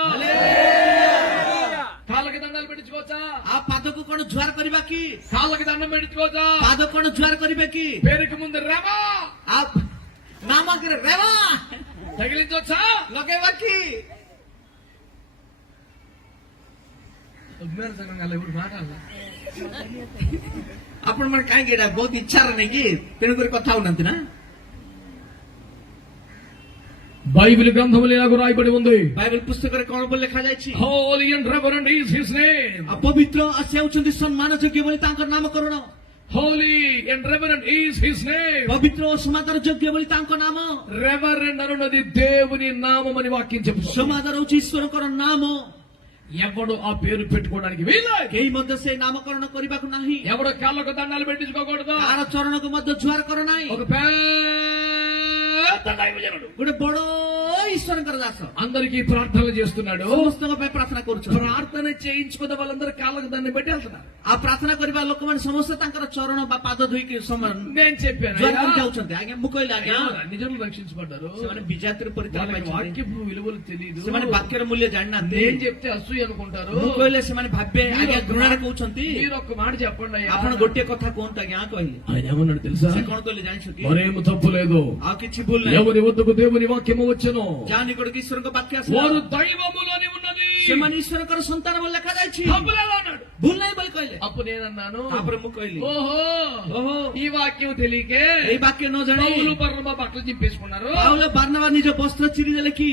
కాళ్ళకి దండాలు పెట్టించుకోవచ్చా ಆ ಪಾದକୁ କଣ ଜୁହାର କରିବା କି కాళ్ళకి దండం పెట్టించుకోవచ్చా ପାଦ କଣ ଜୁହାର କରିବେ କି పేరుకి ముందు రేమా ಆ ନାମକରେ ରେବା తగిలించవచ్చా ଲଗେଇବା କି ఉద్మేర సంఘం కాదు ఇప్పుడు మాట్లాడాల ଆପଣ ମାନେ କାହିଁକି ଏଇଟା ବହୁତ ଇଚ୍ଛାର ନାଇଁ କି ତେଣୁକରି କଥା ହଉନାହାନ୍ତି ନା బైబిల్ గ్రంథములు ఇలాగ రాయబడి ఉంది ବାଇବେଲ ପୁସ୍ତକରେ କଣ ବୋଲି ଲେଖାଯାଇଛି Holi and reverent is his name ପବିତ୍ର ସେ ହେଉଛନ୍ତି ସମ୍ମାନ ଯୋଗ୍ୟ ବୋଲି ତାଙ୍କର ନାମକରଣ Holi and reverent is his name ପବିତ୍ର ଓ ସମାଦର ଯୋଗ୍ୟ ବୋଲି ତାଙ୍କ ନାମ రెవరెంట్ అనున్నది దేవుని నామమని వాక్యం చెప్తుంది ସମାଦର ହେଉଛି ଈଶ୍ୱରଙ୍କର ନାମ ఎవడు ఆ పేరు పెట్టుకోవడానికి వీలేదు କେହି ମଧ୍ୟ ସେ ନାମକରଣ କରିବାକୁ ନାହିଁ ఎవడు కాళ్ళకు దండాలు పెట్టించుకోకూడదు ତାର ଚରଣକୁ ମଧ୍ୟ ଜୁହାର କର ନାହିଁ ఒక పెద్ద దైవజనుడు ଗୋଟେ ବଡ ଈଶ୍ୱରଙ୍କର ଦାସ అందరికీ ప్రార్థనలు చేస్తున్నాడు ସମସ୍ତଙ୍କ ପାଇଁ ପ୍ରାର୍ଥନା କରୁଛନ୍ତି ప్రార్థన చేయించుకున్న వాళ్ళందరూ కాళ్ళకు దండం పెట్టి వెళ్తున్నారు ଆଉ ପ୍ରାର୍ଥନା କରିବା ଲୋକମାନେ ସମସ୍ତେ ତାଙ୍କର ଚରଣ ବା ପାଦ ଧୋଇକି ସମାନ నేను చెప్పాను ଜୁହାର అయ్యా, କରିକି ଯାଉଛନ୍ତି ଆଜ୍ଞା ମୁଁ କହିଲି ଆଜ୍ଞା నిజంలో రక్షించబడ్డారు ସେମାନେ ବିଜାତିର ପରିତ୍ରାଣ వాళ్ళకి ପାଇଛନ୍ତି వాక్యపు విలువలు తెలియదు ସେମାନେ ବାକ୍ୟର ମୂଲ୍ୟ ଜାଣିନାହାନ୍ତି నేను చెప్తే అసూయ అనుకుంటారు ମୁଁ କହିଲେ ସେମାନେ ଭାବିବେ ଆଜ୍ଞା ଘୃଣାରେ କହୁଛନ୍ତି మీరు ఒక్క మాట చెప్పండి అయ్యా ଆପଣ ଗୋଟିଏ କଥା କୁହନ୍ତୁ ଆଜ୍ଞା କହିଲେ ఆయన ఏమన్నాడు తెలుసా ସେ କଣ କହିଲେ ଜାଣିଛ କି మరేమి తప్పు లేదు ଆଉ କିଛି ଭୁଲ ନାହିଁ ఎవరి వద్దకు దేవుని వాక్యము వచ్చును ଯାହା ନିକଟକୁ ଈଶ୍ୱରଙ୍କ ବାକ୍ୟ వారు ଆସିଲା దైవములోని ఉన్నది ସେମାନେ ଈଶ୍ୱରଙ୍କର ସନ୍ତାନ ବୋଲି ଲେଖାଯାଇଛି తప్పు లేదు అన్నాడు ଭୁଲ ନାହିଁ ବୋଲି କହିଲେ అప్పుడు నేనన్నాను ତାପରେ ମୁଁ କହିଲି ఓహో ଓହୋ ఈ వాక్యం తెలియకే ଏଇ ବାକ୍ୟ ନ ଜାଣି పౌలు బర్నబా బట్టలు చింపేసుకున్నారు ପାଉଲ ବାର୍ଣ୍ଣବା ନିଜ ବସ୍ତ୍ର ଚିରି ଦେଲେ କି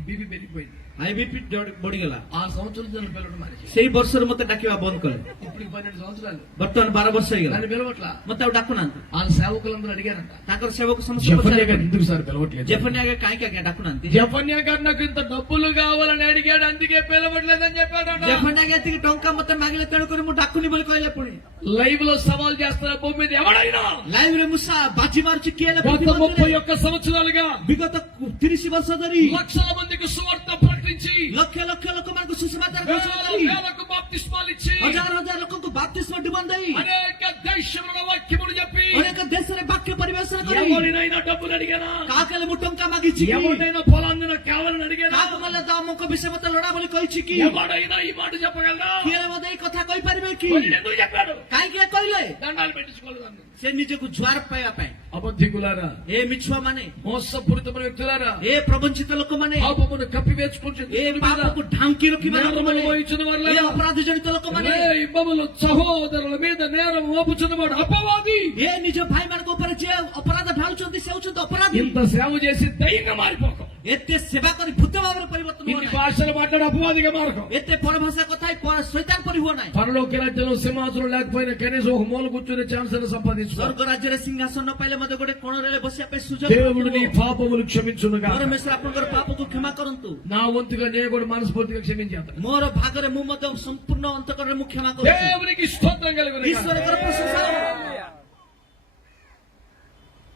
బీపీ పెరిగిపోయింది ଆଇବିପି ବଢିଗଲା ఆ సంవత్సరం జన పిల్లడు మనిషి ସେଇ ବର୍ଷରେ ମତେ ଡାକିବା ବନ୍ଦ କଲେ ఇప్పుడు 12 సంవత్సరాలు ବର୍ତ୍ତମାନ 12 ବର୍ଷ ହେଇଗଲା దాన్ని పిలవట్లా ମତେ ଆଉ ଡାକୁନାହାନ୍ତି ఆ సేవకులందరూ అడిగారంట ତାଙ୍କର ସେବକ ସମସ୍ତେ జఫన్యా ପଚାରିଲେ, గారు ఎందుకు సార్ పిలవట్లేదు ଜେଫନ୍ୟା ଆଜ୍ଞା କାହିଁକି ଆଜ୍ଞା ଡାକୁନାହାନ୍ତି జఫన్యా గారు నాకు ఇంత డబ్బులు కావాలని అడిగాడు అందుకే పిలవట్లేదని చెప్పాడంట ଜେଫନ୍ୟା ଆଜ୍ଞା ଏତିକି ଟଙ୍କା ମତେ ମାଗିଲେ ତେଣୁକରି ମୁଁ ଡାକୁନି ବୋଲି କହିଲେ ପୁଣି లైవ్ లో సవాల్ చేస్తున్న భూమి మీద ఎవడైనా ଲାଇଭ ରେ ମୂଷା ବାଜି ମାରୁଛି କିଏ ହେଲେ గత ପୃଥିବୀ 31 సంవత్సరాలుగా ବିଗତ 30 ବର୍ଷ ଧରି లక్షల మందికి సువార్త ప్రకటించి ଲକ୍ଷ ଲକ୍ଷ ଲୋକମାନଙ୍କୁ ସୁସମାଚାର వేల ଘୋଷଣା କରି వేలకు బాప్తిస్మాలు ఇచ్చి ହଜାର ହଜାର ଲୋକଙ୍କୁ ବାପ୍ତିସ୍ମ ଡୁବନ ଦେଇ అనేక దేశముల వాక్యములు చెప్పి ଅନେକ ଦେଶରେ ବାକ୍ୟ ପରିବେଷଣ କରି ఎవరినైనా డబ్బులు అడిగానా କାହାକୁ ହେଲେ ମୁଁ ଟଙ୍କା ମାଗିଛି କି ఎవరినైనా పొలాన్ని నాకు కావాలని అడిగానా କାହାକୁ ମଲେ ତ ଅମୁକ ବିଷୟ ମତେ ଲୋଡ଼ା ବୋଲି କହିଛି କି ఎవడైనా ఈ మాట చెప్పగలరా କିଏ ହେଲେ ମତେ ଏଇ କଥା କହିପାରିବେ କି మరి ఎందుకు చెప్పాడు କାହିଁକି ଏ କହିଲେ దండాలు పెట్టించుకోలేదు అన్నాడు. ସେ ନିଜକୁ ଜୁହାର ପାଇବା ପାଇଁ అబద్ధికులారా ଏ ମିଛୁଆ ମାନେ మోసపూరితమైన వ్యక్తులారా ଏ ପ୍ରବଞ୍ଚିତ ଲୋକମାନେ పాపమును కప్పివేసుకుంటుంది ଏ ପାପକୁ ଢାଙ୍କି ରଖିବା ଲୋକମାନେ నేరములు వహించిన ଏ వారులారా, ଅପରାଧ ଜନିତ ଲୋକମାନେ ఇబ్బములు సహోదరుల మీద నేరం మోపుచున్నవాడు అపవాది ଏ ନିଜ ଭାଇମାନଙ୍କ ଉପରେ ଯିଏ ଅପରାଧ ଢାଳୁଛନ୍ତି ସେ ହେଉଛନ୍ତି ଅପରାଧୀ ఇంత సేవ చేసి దయ్యంగా మారిపోకం ଏତେ ସେବା କରି ଭୂତ ଭାବରେ ପରିବର୍ତ୍ତନ ହୁଅ ఇన్ని ନାହିଁ భాషలు మాట్లాడే అపవాదిగా మారకం ଏତେ ପରଭାଷା କଥା ଶୈତାନ ପରି ହୁଅ ନାହିଁ పరలోక రాజ్యంలో సింహాసనం లేకపోయినా కనీసం ఒక మూల కూర్చునే ఛాన్స్ సంపాదించుకో ସ୍ୱର୍ଗ ରାଜ୍ୟରେ ସିଂହାସନ ନ ପାଇଲେ ମଧ୍ୟ ଗୋଟେ କୋଣରେ ବସିବା ପାଇଁ ସୁଯୋଗ దేవుడు నీ ମିଳିବ। పాపములు క్షమించునుగా ପରମେଶ୍ୱର ଆପଣଙ୍କର ପାପକୁ କ୍ଷମା କରନ୍ତୁ నా వంతుగా నేను కూడా మనస్ఫూర్తిగా క్షమించేస్తాను ମୋର ଭାଗରେ ମୁଁ ମଧ୍ୟ ସମ୍ପୂର୍ଣ୍ଣ ଅନ୍ତକରରେ ମୁଁ କ୍ଷମା କରୁଛି దేవునికి స్తోత్రం కలుగును ଈଶ୍ୱରଙ୍କର ପ୍ରଶଂସା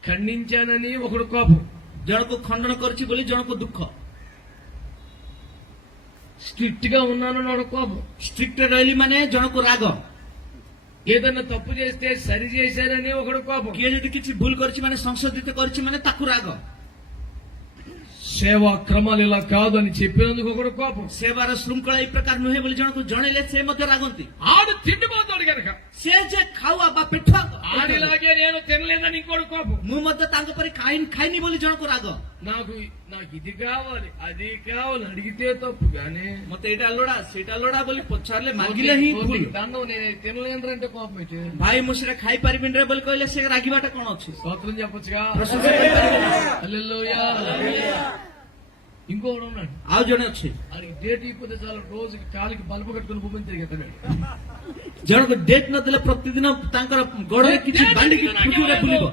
ఖండించానని ఒకడు కోపం ଜଣକୁ ଖଣ୍ଡନ କରିଛି ବୋଲି ଜଣକୁ ଦୁଃଖ స్ట్రిక్ట్ గా ఉన్నానని ఒకడు కోపం ଷ୍ଟ୍ରିକ୍ଟ ରହିଲି ମାନେ ଜଣକୁ ରାଗ ఏదన్నా తప్పు చేస్తే సరి చేశారని ఒకడు కోపం କିଏ ଯଦି କିଛି ଭୁଲ କରିଛି ମାନେ ସଂଶୋଧିତ କରିଛି ମାନେ ତାକୁ ରାଗ సేవా క్రమాలు ఇలా కాదు అని చెప్పినందుకు ఒకడు కోపం ସେବାର ଶୃଙ୍ଖଳା ଏଇ ପ୍ରକାର ନୁହେଁ ବୋଲି ଜଣକୁ ଜଣେଇଲେ ସେ ମଧ୍ୟ ରାଗନ୍ତି ఆడు తిండిపోతాడు కనుక ସେ ଯେ ଖାଉଆ ବା ପେଠୁଆ ఆడిలాగే నేను తినలేదని ఇంకోటి కోపం ମୁଁ ମଧ୍ୟ ତାଙ୍କ ପରି ଖାଇନି ବୋଲି ଜଣକୁ ରାଗ నాకు నాకు ఇది కావాలి అది కావాలి అడిగితే తప్పు కానీ ମତେ ଏଇଟା ଲୋଡ଼ା ସେଇଟା ଲୋଡ଼ା ବୋଲି ପଚାରିଲେ ମାଗିଲେ ହିଁ ଭୁଲ దాన్ని నేను తినలేదంటే కోపం ఏంటి ଭାଇ ମୁଁ ସେଟା ଖାଇପାରିବିନି ରେ ବୋଲି କହିଲେ ସେ ରାଗିବାଟା କଣ ଅଛି స్తోత్రం చెప్పొచ్చుగా ପ୍ରଶଂସା କରିପାରିବେନି। హల్లెలూయా ఇంకోడు ఉన్నాడు ଆଉ ଜଣେ ଅଛି అది డేట్ ఇప్పితే చాలు రోజుకి కాలికి బల్బు కట్టుకుని భూమిని తిరిగేస్తాడు ଜଣକୁ ଡେଟ୍ ନଦେଲେ ପ୍ରତିଦିନ ତାଙ୍କର ଗୋଡରେ କିଛି ବାନ୍ଧିକି ପୃଥିବୀରେ ବୁଲିବ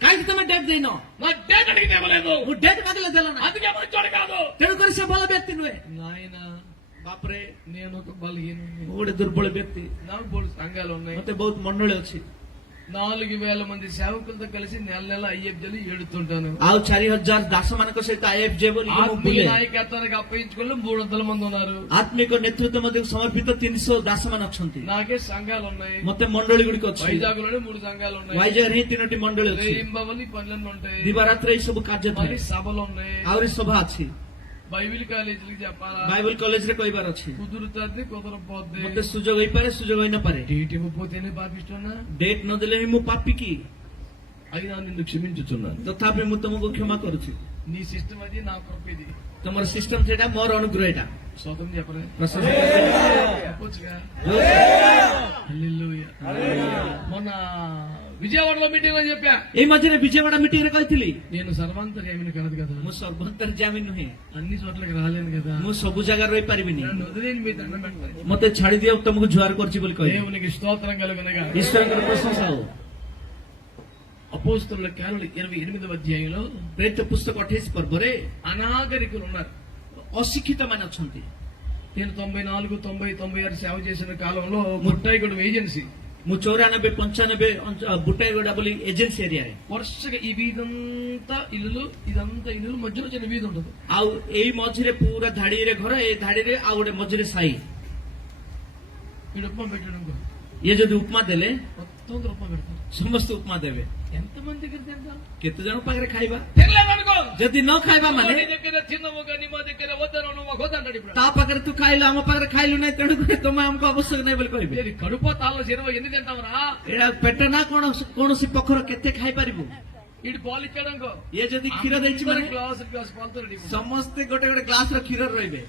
କାହିଁକି ତମେ ଡେଟ୍ ଦେଇନ నాకు డేట్ అడిగితే ఇవ్వలేదు ମୁଁ ଡେଟ୍ ମାଗିଲେ ଦେଲ ନା అందుకే మంచోడు కాదు ତେଣୁକରି ସେ ଭଲ ବ୍ୟକ୍ତି ନୁହେଁ నాయన ବାପରେ నేను ఒక బలహీన ମୁଁ ଗୋଟେ ଦୁର୍ବଳ ବ୍ୟକ୍ତି నాకు బోడు సంఘాలు ఉన్నాయి ମତେ ବହୁତ ମଣ୍ଡଳୀ ଅଛି 4,000 మంది సేవకులతో కలిసి నెల నెల అయ్యబ్జలు ఏడుతుంటాను. ଆଉ 4,000 ଦାସ ମାନଙ୍କ ସହିତ IFJ ବୋଲି ମୁଁ ఆత్మీయ ବୁଲେ నాయకత్వానికి అప్పగించుకుని 300 మంది ఉన్నారు. ଆତ୍ମିକ ନେତୃତ୍ୱ ମଧ୍ୟ ସମର୍ପିତ 300 ଦାସ ମାନେ ଅଛନ୍ତି। నాకే సంఘాలు ఉన్నాయి. ମତେ ମଣ୍ଡଳୀ ଗୁଡିକ ଅଛି। వైజాగ్ లోనే 3 సంఘాలు ఉన్నాయి. వైజాగ్ ହିଁ 3ଟି ମଣ୍ଡଳୀ ଅଛି। రేయింబవలి పనులన్నీ ఉంటాయి. ଦିବାରାତ୍ରି ଏଇ ସବୁ କାର୍ଯ୍ୟ ଥାଏ। మరి సభలు ఉన్నాయి. ଆହୁରି ସଭା ଅଛି। బైబిల్ కాలేజీకి చెప్పాలా? ବାଇବଲ କଲେଜରେ କହିବାର ଅଛି। కుదురుతుంది కుదరపోద్ది. ମତେ ସୁଯୋଗ ହେଇପାରେ ସୁଯୋଗ ହୋଇନପାରେ। డేట్ ఇవ్వకపోతేనే పాపిస్తున్నా. ଡେଟ୍ ନଦେଲେ ହିଁ ମୁଁ ପାପି କି? అయినా నిన్ను క్షమించుచున్నాను. ତଥାପି ମୁଁ ତମକୁ କ୍ଷମା କରୁଛି। నీ సిస్టమ్ అది, నా కృప ఇది. ତମର ସିଷ୍ଟମ ସେଇଟା, ମୋର ଅନୁଗ୍ରହ ଏଇଟା। స్తోత్రం చెప్పలే? ପ୍ରଶଂସା చెప్పొచ్చుగా. హల్లెలూయా. మొన్న విజయవాడలో మీటింగ్ లో చెప్పా, ଏଇ ମଝିରେ ବିଜୟୱାଡା ମିଟିଂ ରେ କହିଥିଲି నేను సర్వాంతర్యామిని కాదు కదా, ମୁଁ ସର୍ବନ୍ତର୍ଯ୍ୟାମୀ ନୁହେଁ, అన్ని చోట్లకి రాలేను కదా, ମୁଁ ସବୁ ଜାଗାରେ ରହିପାରିବିନି, నన్ను వదిలేని మీ దండం పెట్టండి. ମତେ ଛାଡି ଦିଅ, ତମକୁ ଜୁହାର କରୁଛି ବୋଲି କହିଲି। దేవునికి స్తోత్రం కలుగునగా. ଈଶ୍ୱରଙ୍କର ପ୍ରଶଂସା ହଉ। అపోస్తలుల కార్యాలు 28వ అధ్యాయంలో ପ୍ରେରିତ ପୁସ୍ତକ 28 ପର୍ବରେ అనాగరికులు ఉన్నారు. ଅଶିକ୍ଷିତ ମାନେ ଅଛନ୍ତି। నేను 94, 90, 96 సేవ చేసిన కాలంలో ముట్టాయిగూడ ఏజెన్సీ ମୁଁ 94, 95 ବୁଟାଇଗଡା ବୋଲି ଏଜେନ୍ସି ଏରିଆରେ వరుసగా ఈ వీధంతా ఇల్లులు, ఇదంతా ఇల్లులు, మధ్యలో చిన్న వీధి ఉంటుంది. ଆଉ ଏଇ ମଝିରେ ପୁରା ଧାଡିରେ ଘର, ଏଇ ଧାଡିରେ ଆଉ ଗୋଟେ ମଝିରେ ସାହି। వీడు ఉప్మా పెట్టాడు అనుకో, ଇଏ ଯଦି ଉପମା ଦେଲେ మొత్తం ఉప్మా పెడతారు. ସମସ୍ତେ ଉପମା ଦେବେ। ఎంతమంది దగ్గర తింటాం? କେତେ ଜଣ ପାଖରେ ଖାଇବା? తినలేదనుకో, ଯଦି ନ ଖାଇବା ମାନେ నీ దగ్గర తిన్నవు కానీ మా దగ్గర వద్దను మాకు వద్దంటాడు. ఇప్పుడు ତା ପାଖରେ ତୁ ଖାଇଲୁ, ଆମ ପାଖରେ ଖାଇଲୁ ନାହିଁ, ତେଣୁ କରି ତମେ ଆମକୁ ଆବଶ୍ୟକ ନାହିଁ ବୋଲି କହିବେ। ఇది కడుపు తాళ్ళ చెరువు ఎన్ని తింటావురా? ଏଇଟା ପେଟ ନା କଣ କୌଣସି ପଖର କେତେ ଖାଇପାରିବୁ? వీడు పాలు ఇచ్చాడు అనుకో, ଇଏ ଯଦି କ୍ଷୀର ଦେଇଛି ମାନେ గ్లాస్ గ్లాస్ పాలతో రెడీ. ସମସ୍ତେ ଗୋଟେ ଗୋଟେ ଗ୍ଲାସ ର କ୍ଷୀର ରହିବେ।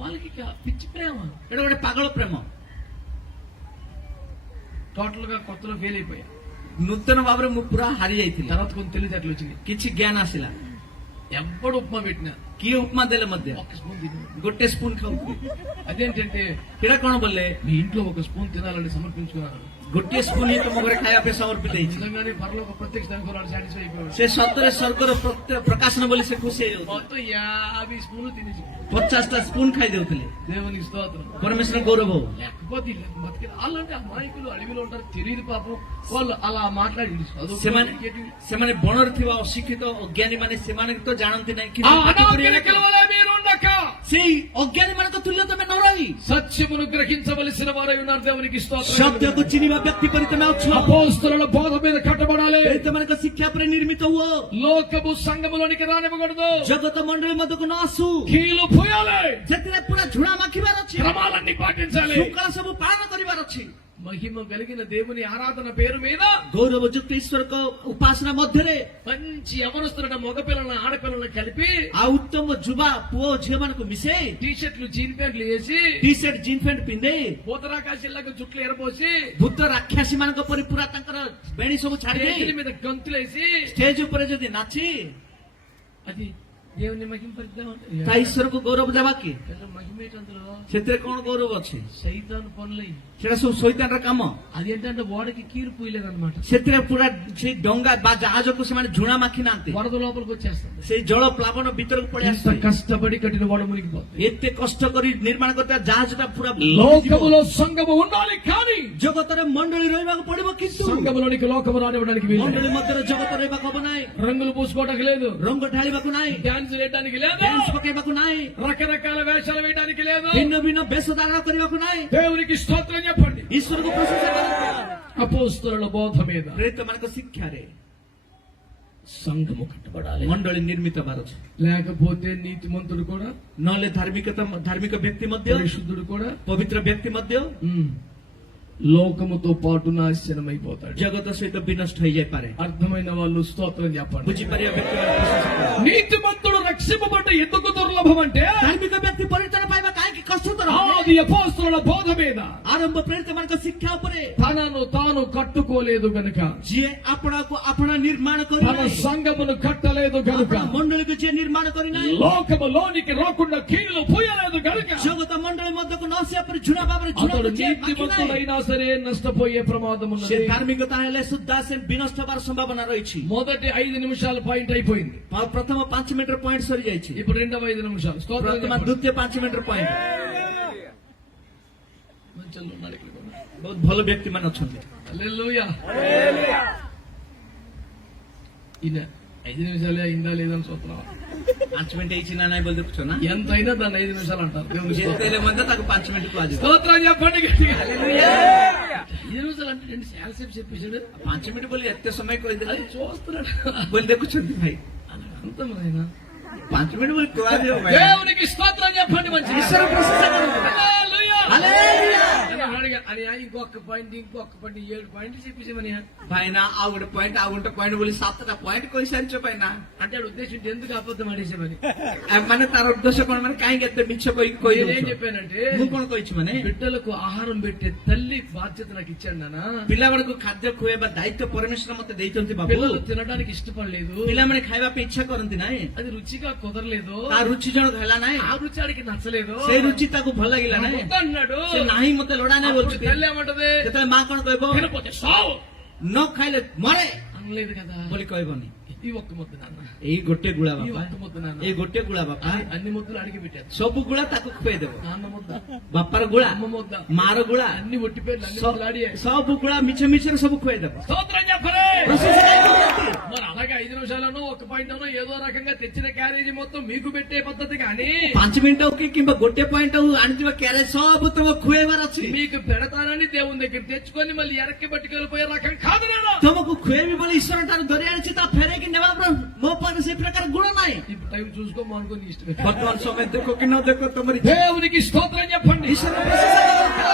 వాళ్ళకి పిచ్చి ప్రేమ. ଏଇଟା ଗୋଟେ ପାଗଳ ପ୍ରେମ। టోటల్ గా కొత్తలో ఫెయిల్ అయిపోయా. ନୂତନ ଭାବରେ ମୁଁ ପୁରା ହାରି ଯାଇଥିଲି। తర్వాత కొంత తెలివితేటలు వచ్చింది. କିଛି ଜ୍ଞାନ ଆସିଲା। ఎప్పుడు ఉప్మా పెట్టినా କିଏ ଉପମା ଦେଲେ ମଧ୍ୟ ఒక స్పూన్ తిను. ଗୋଟେ ସ୍ପୁନ ଖାଉଥିଲି। అదేంటంటే ଏଇଟା କଣ ବୋଲେ, మీ ఇంట్లో ఒక స్పూన్ తినాలని సమర్పించుకున్నాను. ଗୋଟିଏ ସ୍ପୁନ ହିଁ ତମ ଘରେ ଖାଇବା ପାଇଁ ସମର୍ପିତ ହେଇଛି। నిజంగానే పరలోక ప్రత్యక్ష అనుకున్నాడు, సాటిస్ఫై అయిపోయాడు. ସେ ସତରେ ସ୍ୱର୍ଗର ପ୍ରକାଶନ ବୋଲି ସେ ଖୁସି ହେଇଯାଉଥିଲେ। మొత్తం 50 స్పూన్లు తినేసి 50ଟା ସ୍ପୁନ ଖାଇଦେଉଥିଲେ। దేవునికి స్తోత్రం. ପରମେଶ୍ୱର గౌరବ ହଉ। లేకపోతే ఇలా బతికి అలాంటి అమాయకులు అడవిలో ఉంటారు, తెలియదు పాపం. వాళ్ళు అలా మాట్లాడి ସେମାନେ ବଣରେ ଥିବା ଅଶିକ୍ଷିତ ଅଜ୍ଞାନୀ ମାନେ, ସେମାନେ ତ ଜାଣନ୍ତି ନାହିଁ କି ఆ అనాగరికుల వలె మీరు ఉండక ସେଇ ଅଜ୍ଞାନୀ ମାନଙ୍କ ତୁଲ୍ୟ ତମେ ନ ରହି సత్యమును గ్రహించవలసిన వారై ఉన్నారు. దేవునికి స్తోత్రం. ସତ୍ୟକୁ ଚିହ୍ନିବା ବ୍ୟକ୍ତି ପରି ତମେ ଅଛ। అపోస్తలుల బోధ మీద కట్టబడాలి. ପ୍ରେରିତମାନଙ୍କ ଶିକ୍ଷା ଉପରେ ନିର୍ମିତ ହୁଅ। లోకము సంఘములోనికి రానివ్వకూడదు. ଜଗତ ମଣ୍ଡଳୀ ମଧ୍ୟକୁ ନ ଆସୁ। కీలు పోయాలి. ସେଥିରେ ପୁରା ଝୁଣା ମାଖିବାର ଅଛି। క్రమాలన్నీ పాటించాలి. ଶୃଙ୍ଖଳା ସବୁ ପାଳନ କରିବାର ଅଛି। మహిమ కలిగిన దేవుని ఆరాధన పేరు మీద ଗୌରବଯୁକ୍ତ ଈଶ୍ୱରଙ୍କ ଉପାସନା ମଧ୍ୟରେ మంచి యవనస్తున్న మగపిల్లల ఆడపిల్లలను కలిపి ଆଉ ଉତ୍ତମ ଯୁବା ପୁଅ ଝିଅ ମାନଙ୍କୁ ମିଶେଇ టీ షర్ట్లు జీన్ ప్యాంట్లు వేసి ଟି ସାର୍ଟ ଜିନ୍ ପ୍ୟାଣ୍ଟ ପିନ୍ଧେଇ భూతరాకాశిలాగా జుట్లు ఎరబోసి ଭୂତ ରାକ୍ଷାସୀ ମାନଙ୍କ ପରି ପୁରା ତାଙ୍କର ବେଣୀ ସବୁ ଛାଡି స్టేజీల ଦେଇ మీద గంతులేసి ଷ୍ଟେଜ ଉପରେ ଯଦି ନାଚି అది దేవుని మహింపరిద్దాం. ତା ଈଶ୍ୱରକୁ ଗୌରବ ଦେବା କି? మహిమేటందులో ସେଥିରେ କଣ గౌరବ ଅଛି? సైతాను పనులు. ସେଟା ସବୁ ଶୈତାନର କାମ। అదేంటంటే ఓడకి కీరు పూయలేదన్నమాట. ସେଥିରେ ପୁରା ସେଇ ଡଙ୍ଗା ବା ଜାହାଜକୁ ସେମାନେ ଝୁଣା ମାଖି ନାହାନ୍ତି। వరద లోపలికి వచ్చేస్తుంది. ସେଇ ଜଳ ପ୍ଲାବନ ଭିତରକୁ ପଳେଇ ఎంత ଆସିଛି। కష్టపడి కట్టిన వాడు మునిగిపోతుంది. ଏତେ କଷ୍ଟ କରି ନିର୍ମାଣ କରିଥିବା ଜାହାଜଟା ପୁରା లోకములో సంఘము ఉండాలి, కానీ ଜଗତରେ ମଣ୍ଡଳୀ ରହିବାକୁ ପଡିବ, କିନ୍ତୁ సంఘములోనికి లోకము రానివ్వడానికి వీలు లేదు. ମଣ୍ଡଳୀ ମଧ୍ୟରେ ଜଗତ ରହିବାକୁ ହବ ନାହିଁ। రంగులు పూసుకోవడానికి లేదు, ରଙ୍ଗ ଢାଳିବାକୁ ନାହିଁ, డాన్స్ వేయడానికి లేదు, ଡ୍ୟାନ୍ସ ପକେଇବାକୁ ନାହିଁ, రకరకాల వేషాలు వేయడానికి లేదు. ଭିନ୍ନ ଭିନ୍ନ ବେଶ ଧାରଣ କରିବାକୁ ନାହିଁ। దేవునికి స్తోత్రం చెప్పండి. ଈଶ୍ୱରକୁ ପ୍ରଶଂସା କରନ୍ତୁ। అపోస్తలుల బోధ మీద ପ୍ରେରିତମାନଙ୍କ ଶିକ୍ଷାରେ సంఘము కట్టబడాలి. ମଣ୍ଡଳୀ ନିର୍ମିତ ହେବାର ଅଛି। లేకపోతే నీతిమంతుడు కూడా, ନହେଲେ ଧାର୍ମିକ ବ୍ୟକ୍ତି ମଧ୍ୟ, పరిశుద్ధుడు కూడా ପବିତ୍ର ବ୍ୟକ୍తి ମଧ୍ୟ లోకముతో పాటు నాశనమైపోతాడు. ଜଗତ ସହିତ ବିନଷ୍ଟ ହେଇଯାଇପାରେ। అర్థమైన వాళ్ళు స్తోత్రం చెప్పండి. ବୁଝିପାରିବା ବ୍ୟକ୍ତିମାନେ ପ୍ରଶଂସା କରନ୍ତୁ। నీతిమంతుడు రక్షింపబడ్డ ఎందుకు దుర్లభం అంటే ଧାର୍ମିକ ବ୍ୟକ୍ତି ପରିତ୍ରାଣ ପାଇବା କାହିଁକି କଷ୍ଟତର? అది అపోస్తలుల బోధ మీద ଆରମ୍ଭ ପ୍ରେରିତମାନଙ୍କ ଶିକ୍ଷା ଉପରେ తనను తాను కట్టుకోలేదు గనుక, ଯିଏ ଆପଣାକୁ ଆପଣା ନିର୍ମାଣ తన କରିନାହିଁ, సంఘమును కట్టలేదు గనుక, ଆପଣା ମଣ୍ଡଳୀକୁ ଯିଏ ନିର୍ମାଣ କରିନାହିଁ, లోకములోనికి రాకుండా కీలు పోయలేదు గనుక, ଜଗତ ମଣ୍ଡଳୀ ମଧ୍ୟକୁ ନ ଆସିବା ପରେ ଝୁଣା ଭାବରେ ଝୁଣା అతడు ଯିଏ ମାଖି ନାହିଁ, నీతిమంతుడైనా సరే నష్టపోయే ప్రమాదం ସେ ఉన్నది. ଧାର୍ମିକତା ହେଲେ ସୁଦ୍ଧା ସେ ବିନଷ୍ଟ ହେବାର ସମ୍ଭାବନା ରହିଛି। మొదటి 5 నిమిషాల పాయింట్ అయిపోయింది. ପ୍ରଥମ 5 ମିନିଟର ପଏଣ୍ଟ ସରିଯାଇଛି। ఇప్పుడు రెండవ 5 నిమిషాలు స్తోత్రం ବର୍ତ୍ତମାନ చెప్పండి. ଦ୍ୱିତୀୟ 5 ମିନିଟର ପଏଣ୍ଟ। మంచోళ్ళు ఉన్నారు ఇక్కడ కూడా. ବହୁତ ଭଲ ବ୍ୟକ୍ତି ମାନେ ଅଛନ୍ତି। హల్లెలూయా. ఈయన 5 నిమిషాలే అయిందా లేదని చూస్తున్నాం. 5 मिनट ହେଇଛି ନା ନାଇଁ ବୋଲି ଦେଖୁଛ ନା? ఎంతైనా దాన్ని 5 నిమిషాలు అంటారు. దేవుని స్తోత్రం. ଯେତେ ହେଲେ ମଧ୍ୟ ତାକୁ 5 ମିନିଟ କୁହାଯିବ। స్తోత్రం చెప్పండి గట్టిగా. 5 నిమిషాలు అంటే రెండు చాలాసేపు చెప్పేశాడు. 5 ମିନିଟ ବୋଲି ଏତେ ସମୟ କହିଦେଲେ అది చూస్తున్నాడు ବୋଲି ଦେଖୁଛନ୍ତି ଭାଇ। అంత ఆయన 5 ମିନିଟ ବୋଲି କୁହାଯିବ ଭାଇ। దేవునికి స్తోత్రం చెప్పండి మంచిగా. ଈଶ୍ୱର ପ୍ରଶଂସା କରନ୍ତୁ। హల్లెలూయా. ହାଲେଲୁୟା। అని ఇంకొక పాయింట్ 7 పాయింట్లు చెప్పేసామని. ଭାଇନା ଆଉ ଗୋଟେ ପଏଣ୍ଟ ବୋଲି 7ଟା ପଏଣ୍ଟ କହିସାରିଛ ଭାଇନା। అంటే ఆడు ఉద్దేశం ఎందుకు అబద్ధం ఆడేసామని. ମାନେ ତାର ଉଦ୍ଦେଶ୍ୟ କଣ, ମାନେ କାହିଁକି ଏତେ ମିଛ କହି నేనేం చెప్పానంటే ମୁଁ କଣ କହିଛି ମାନେ బిడ్డలకు ఆహారం పెట్టే తల్లి బాధ్యత నాకు ఇచ్చాడు నాన్న. ପିଲାମାନଙ୍କୁ ଖାଦ୍ୟ ଖୁଆଇବା ଦାୟିତ୍ୱ ପରମେଶ୍ୱର ମତେ ଦେଇଛନ୍ତି ବାବୁ। పిల్లలు తినడానికి ఇష్టపడలేదు, ପିଲାମାନେ ଖାଇବା ପାଇଁ ଇଚ୍ଛା କରନ୍ତି ନାହିଁ, అది రుచిగా కుదరలేదు, ତା ରୁଚି ଜଣକ ହେଲା ନାହିଁ, ఆ రుచి ఆడికి నచ్చలేదు, ସେଇ ରୁଚି ତାକୁ ଭଲ ଲାଗିଲା ନାହିଁ, అన్నాడు. ସେ ନାହିଁ ମତେ ଲୋଡ଼ା ନାହିଁ అప్పుడు ବୋଲୁଛି। తల్లి ఏమంటది, ଯେତେବେଳେ ମା କଣ କହିବ, తినపోతే సావు ନ ଖାଇଲେ ମରେ అనలేదు కదా. ବୋଲି କହିବନି। ఈ ఒక్క ముద్ద నాన్న, ଏଇ ଗୋଟେ ଗୁଳା ఈ ବାପା, ఒక్క ముద్ద నాన్న, ଏଇ ଗୋଟେ ଗୁଳା ବାପା, అన్ని ముద్దలు అడిగి పెట్టారు. ସବୁ ଗୁଳା ତାକୁ ଖୁଆଇଦେବ। నాన్న ముద్ద, ବାପାର ଗୁଳା, అమ్మ ముద్ద, ମାର ଗୁଳା, అన్ని ఒట్టి పేర్లు అన్ని ముద్దలు ఆడియాయి. ସବୁ ଗୁଳା ମିଛ ମିଛରେ ସବୁ ଖୁଆଇଦେବ। స్తోత్రం చెప్పరే. ప్రశంస కలుగుతుంది। మరి అలాగే 5 నిమిషాలను ఒక పాయింట్ అనో ఏదో రకంగా తెచ్చిన క్యారేజీ మొత్తం మీకు పెట్టే పద్ధతి కానీ 5 ମିନିଟ ହଉ କି କିମ୍ବା ଗୋଟେ ପଏଣ୍ଟ ହଉ ଆଣିଥିବା କ୍ୟାରେଜ ସବୁ ତମ ଖୁଆଇବାର ଅଛି। మీకు పెడతానని దేవుని దగ్గర తెచ్చుకొని మళ్ళీ ఎరక్కి పట్టుకెళ్ళిపోయే రకం కాదు నేను. ତମକୁ ଖୁଆଇବି ବୋଲି ଈଶ୍ୱର ଠାରୁ ଧରି ଆଣିଛି, ତା ଫେରେଇକି ନେବା ମୋ ପାଖରେ ସେ ପ୍ରକାର గుణ ନାହିଁ। ఇప్పుడు టైం చూసుకోమో అనుకుని ఇష్టం. ବର୍ତ୍ତମାନ ସମୟ ଦେଖ କି ନ ଦେଖ ତମର దేవునికి స్తోత్రం చెప్పండి. ଈଶ୍ୱର ପ୍ରଶଂସା କରନ୍ତୁ।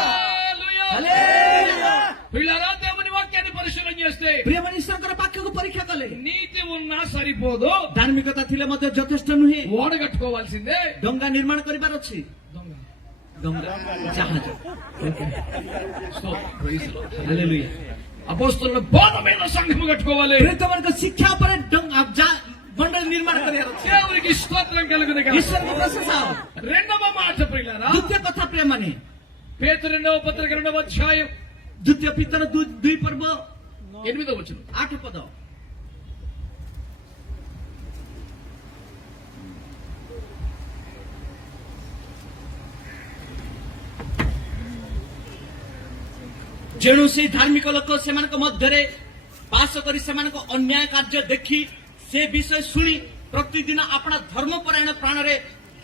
హల్లెలూయా. హల్లెలూయా। పిల్లరా, దేవుని వాక్యాన్ని పరిశీలన చేస్తే ପ୍ରିୟମାନେ ଈଶ୍ୱରଙ୍କର ବାକ୍ୟକୁ ପରୀକ୍ଷା କଲେ నీతి ఉన్నా సరిపోదు, ଧାର୍ମିକତା ଥିଲେ ମଧ୍ୟ ଯଥେଷ୍ଟ ନୁହେଁ। ఓడ కట్టుకోవాల్సిందే. ଡଙ୍ଗା ନିର୍ମାଣ କରିବାର ଅଛି। దొంగ ଡଙ୍ଗା ଜାହାଜ। హల్లెలూయా. అపోస్తలుల బోధ మీద సంఘము కట్టుకోవాలి. ପ୍ରେରିତମାନଙ୍କ ଶିକ୍ଷା ଉପରେ ମଣ୍ଡଳୀ ନିର୍ମାଣ କରିବାର ଅଛି। దేవునికి స్తోత్రం కలుగును గాక. ଈଶ୍ୱରଙ୍କ ପ୍ରଶଂସା। రెండవ మాట ప్రియులారా, ଦ୍ୱିତୀୟ କଥା ପ୍ରିୟମାନେ, పేతురు 2వ పత్రిక 2వ అధ్యాయం ଦ୍ୱିତୀୟ ପିତର 2 ପର୍ବ 8వ వచనం. 8 ପଦ। ଯେଣୁ ସେହି ଧାର୍ମିକ ଲୋକ ସେମାନଙ୍କ ମଧ୍ୟରେ ବାସ କରି ସେମାନଙ୍କ ଅନ୍ୟାୟ କାର୍ଯ୍ୟ ଦେଖି ସେ ବିଷୟ ଶୁଣି ପ୍ରତିଦିନ ଆପଣା ଧର୍ମପରାୟଣ ପ୍ରାଣରେ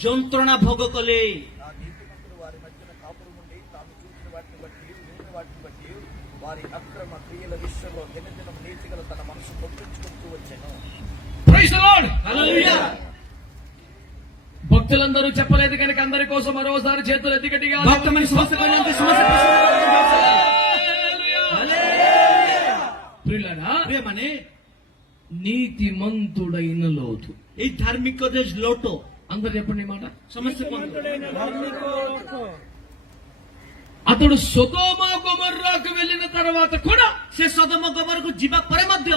ଯନ୍ତ୍ରଣା ଭୋଗ କଲେ। నా నీతిమంతుడు వారి మధ్యన కాపురం ఉండి తాము చూసిన వాటిని బట్టి వినిన వాటిని బట్టి వారి అక్రమ క్రియల విషయంలో దినదినం నీతిగల తన మనసు పొందించుకుంటూ వచ్చాను. Praise the Lord. హల్లెలూయా। భక్తులందరూ చెప్పలేదు కనుక అందరి కోసం మరోసారి చేతులు ఎత్తి గట్టిగా భక్తమని సమస్య పడినంత సమస్య హల్లెలూయా. ప్రియులారా, ప్రియమని నీతిమంతుడైన లోతు. এই ধার্মিক দেশ লোটো అందరు చెప్పండి ఈ మాట. సమస్య అతడు సొదొమ గొమొర్రాకు వెళ్ళిన తర్వాత కూడా, সে সদম গমরକୁ ଯିବା ପରେ ମଧ୍ୟ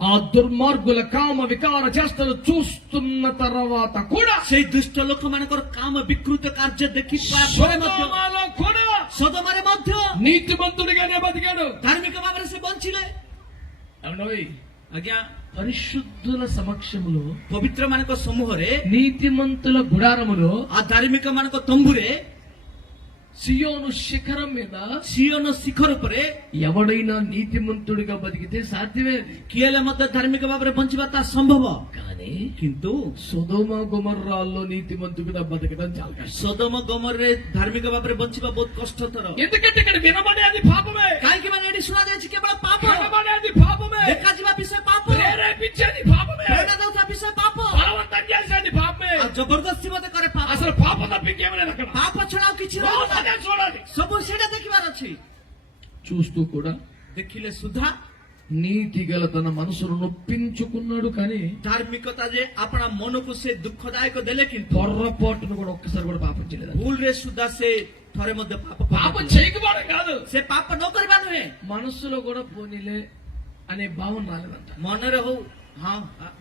ఆ దుర్మార్గుల కామ వికార చేష్టలు చూస్తున్న తర్వాత కూడా, ସେଇ ଦୁଷ୍ଟ ଲୋକମାନଙ୍କର କାମ ବିକୃତ କାର୍ଯ୍ୟ ଦେଖିବା ପରେ ମଧ୍ୟ సొదొమలో కూడా ସଦମରେ ମଧ୍ୟ నీతిమంతుడిగానే బతికాడు. ଧାର୍ମିକ ଭାବରେ ସେ ବଞ୍ଚିଲେ। ఏమండోయ్? ଆଜ୍ଞା, పరిశుద్ధుల సమక్షములో, ପବିତ୍ର ମାନଙ୍କ ସମୂହରେ, నీతిమంతుల గుడారములో, ఆ ଧାର୍ମିକ ମାନଙ୍କ ତମ୍ବୁରେ, సియోను శిఖరం మీద ସିଓନ ଶିଖର ଉପରେ ఎవడైనా నీతిమంతుడిగా బతికితే సాధ్యమే అది. କିଏ ହେଲେ ମଧ୍ୟ ଧାର୍ମିକ ଭାବରେ ବଞ୍ଚିବା ତାହା ସମ୍ଭବ, కానీ କିନ୍ତୁ సొదొమ గొమొర్రాల్లో నీతిమంతుడిగా బతకడం చాలా కష్టం. ସଦମ ଗମରରେ ଧାର୍ମିକ ଭାବରେ ବଞ୍ଚିବା ବହୁତ କଷ୍ଟତର। ఎందుకంటే ఇక్కడ వినబడేది పాపమే, କାହିଁକି ମାନେ ଏଠି ଶୁଣାଯାଇଛି କେବଳ ପାପ, వినబడేది పాపమే, ଦେଖାଯିବା ବିଷୟ ପାପ, ప్రేరేపించేది పాపమే, ପ୍ରେରଣା ଦେଉଥିବା ବିଷୟ ପାପ, బలవంతం చేసేది పాపమే. ଆଉ ଜବରଦସ୍ତି ମଧ୍ୟ କରେ ପାପ। అసలు పాప తప్పింకేమీ లేదు అక్కడ. ପାପ ଛଡା ଆଉ କିଛି రోజు ନାହିଁ, అదే చూడాలి. ସବୁ ସେଇଟା ଦେଖିବାର ଅଛି। చూస్తూ కూడా ଦେଖିଲେ ସୁଦ୍ଧା నీతి గల తన మనసును నొప్పించుకున్నాడు, కానీ ଧାର୍ମିକତା ଯେ ଆପଣା ମନକୁ ସେ ଦୁଃଖଦାୟକ ଦେଲେ, କିନ୍ତୁ పొర్రపాటును కూడా ఒక్కసారి కూడా పాపం చేయలేదు. ଭୁଲରେ ସୁଦ୍ଧା ସେ ଥରେ ମଧ୍ୟ ପାପ పాపం କରିନଥିଲେ। చేయకపోవడం కాదు, ସେ ପାପ ନ କରିବା ନୁହେଁ, మనస్సులో కూడా పోనీలే అనే భావన రాలేదంట. ମନରେ ହଉ ହଁ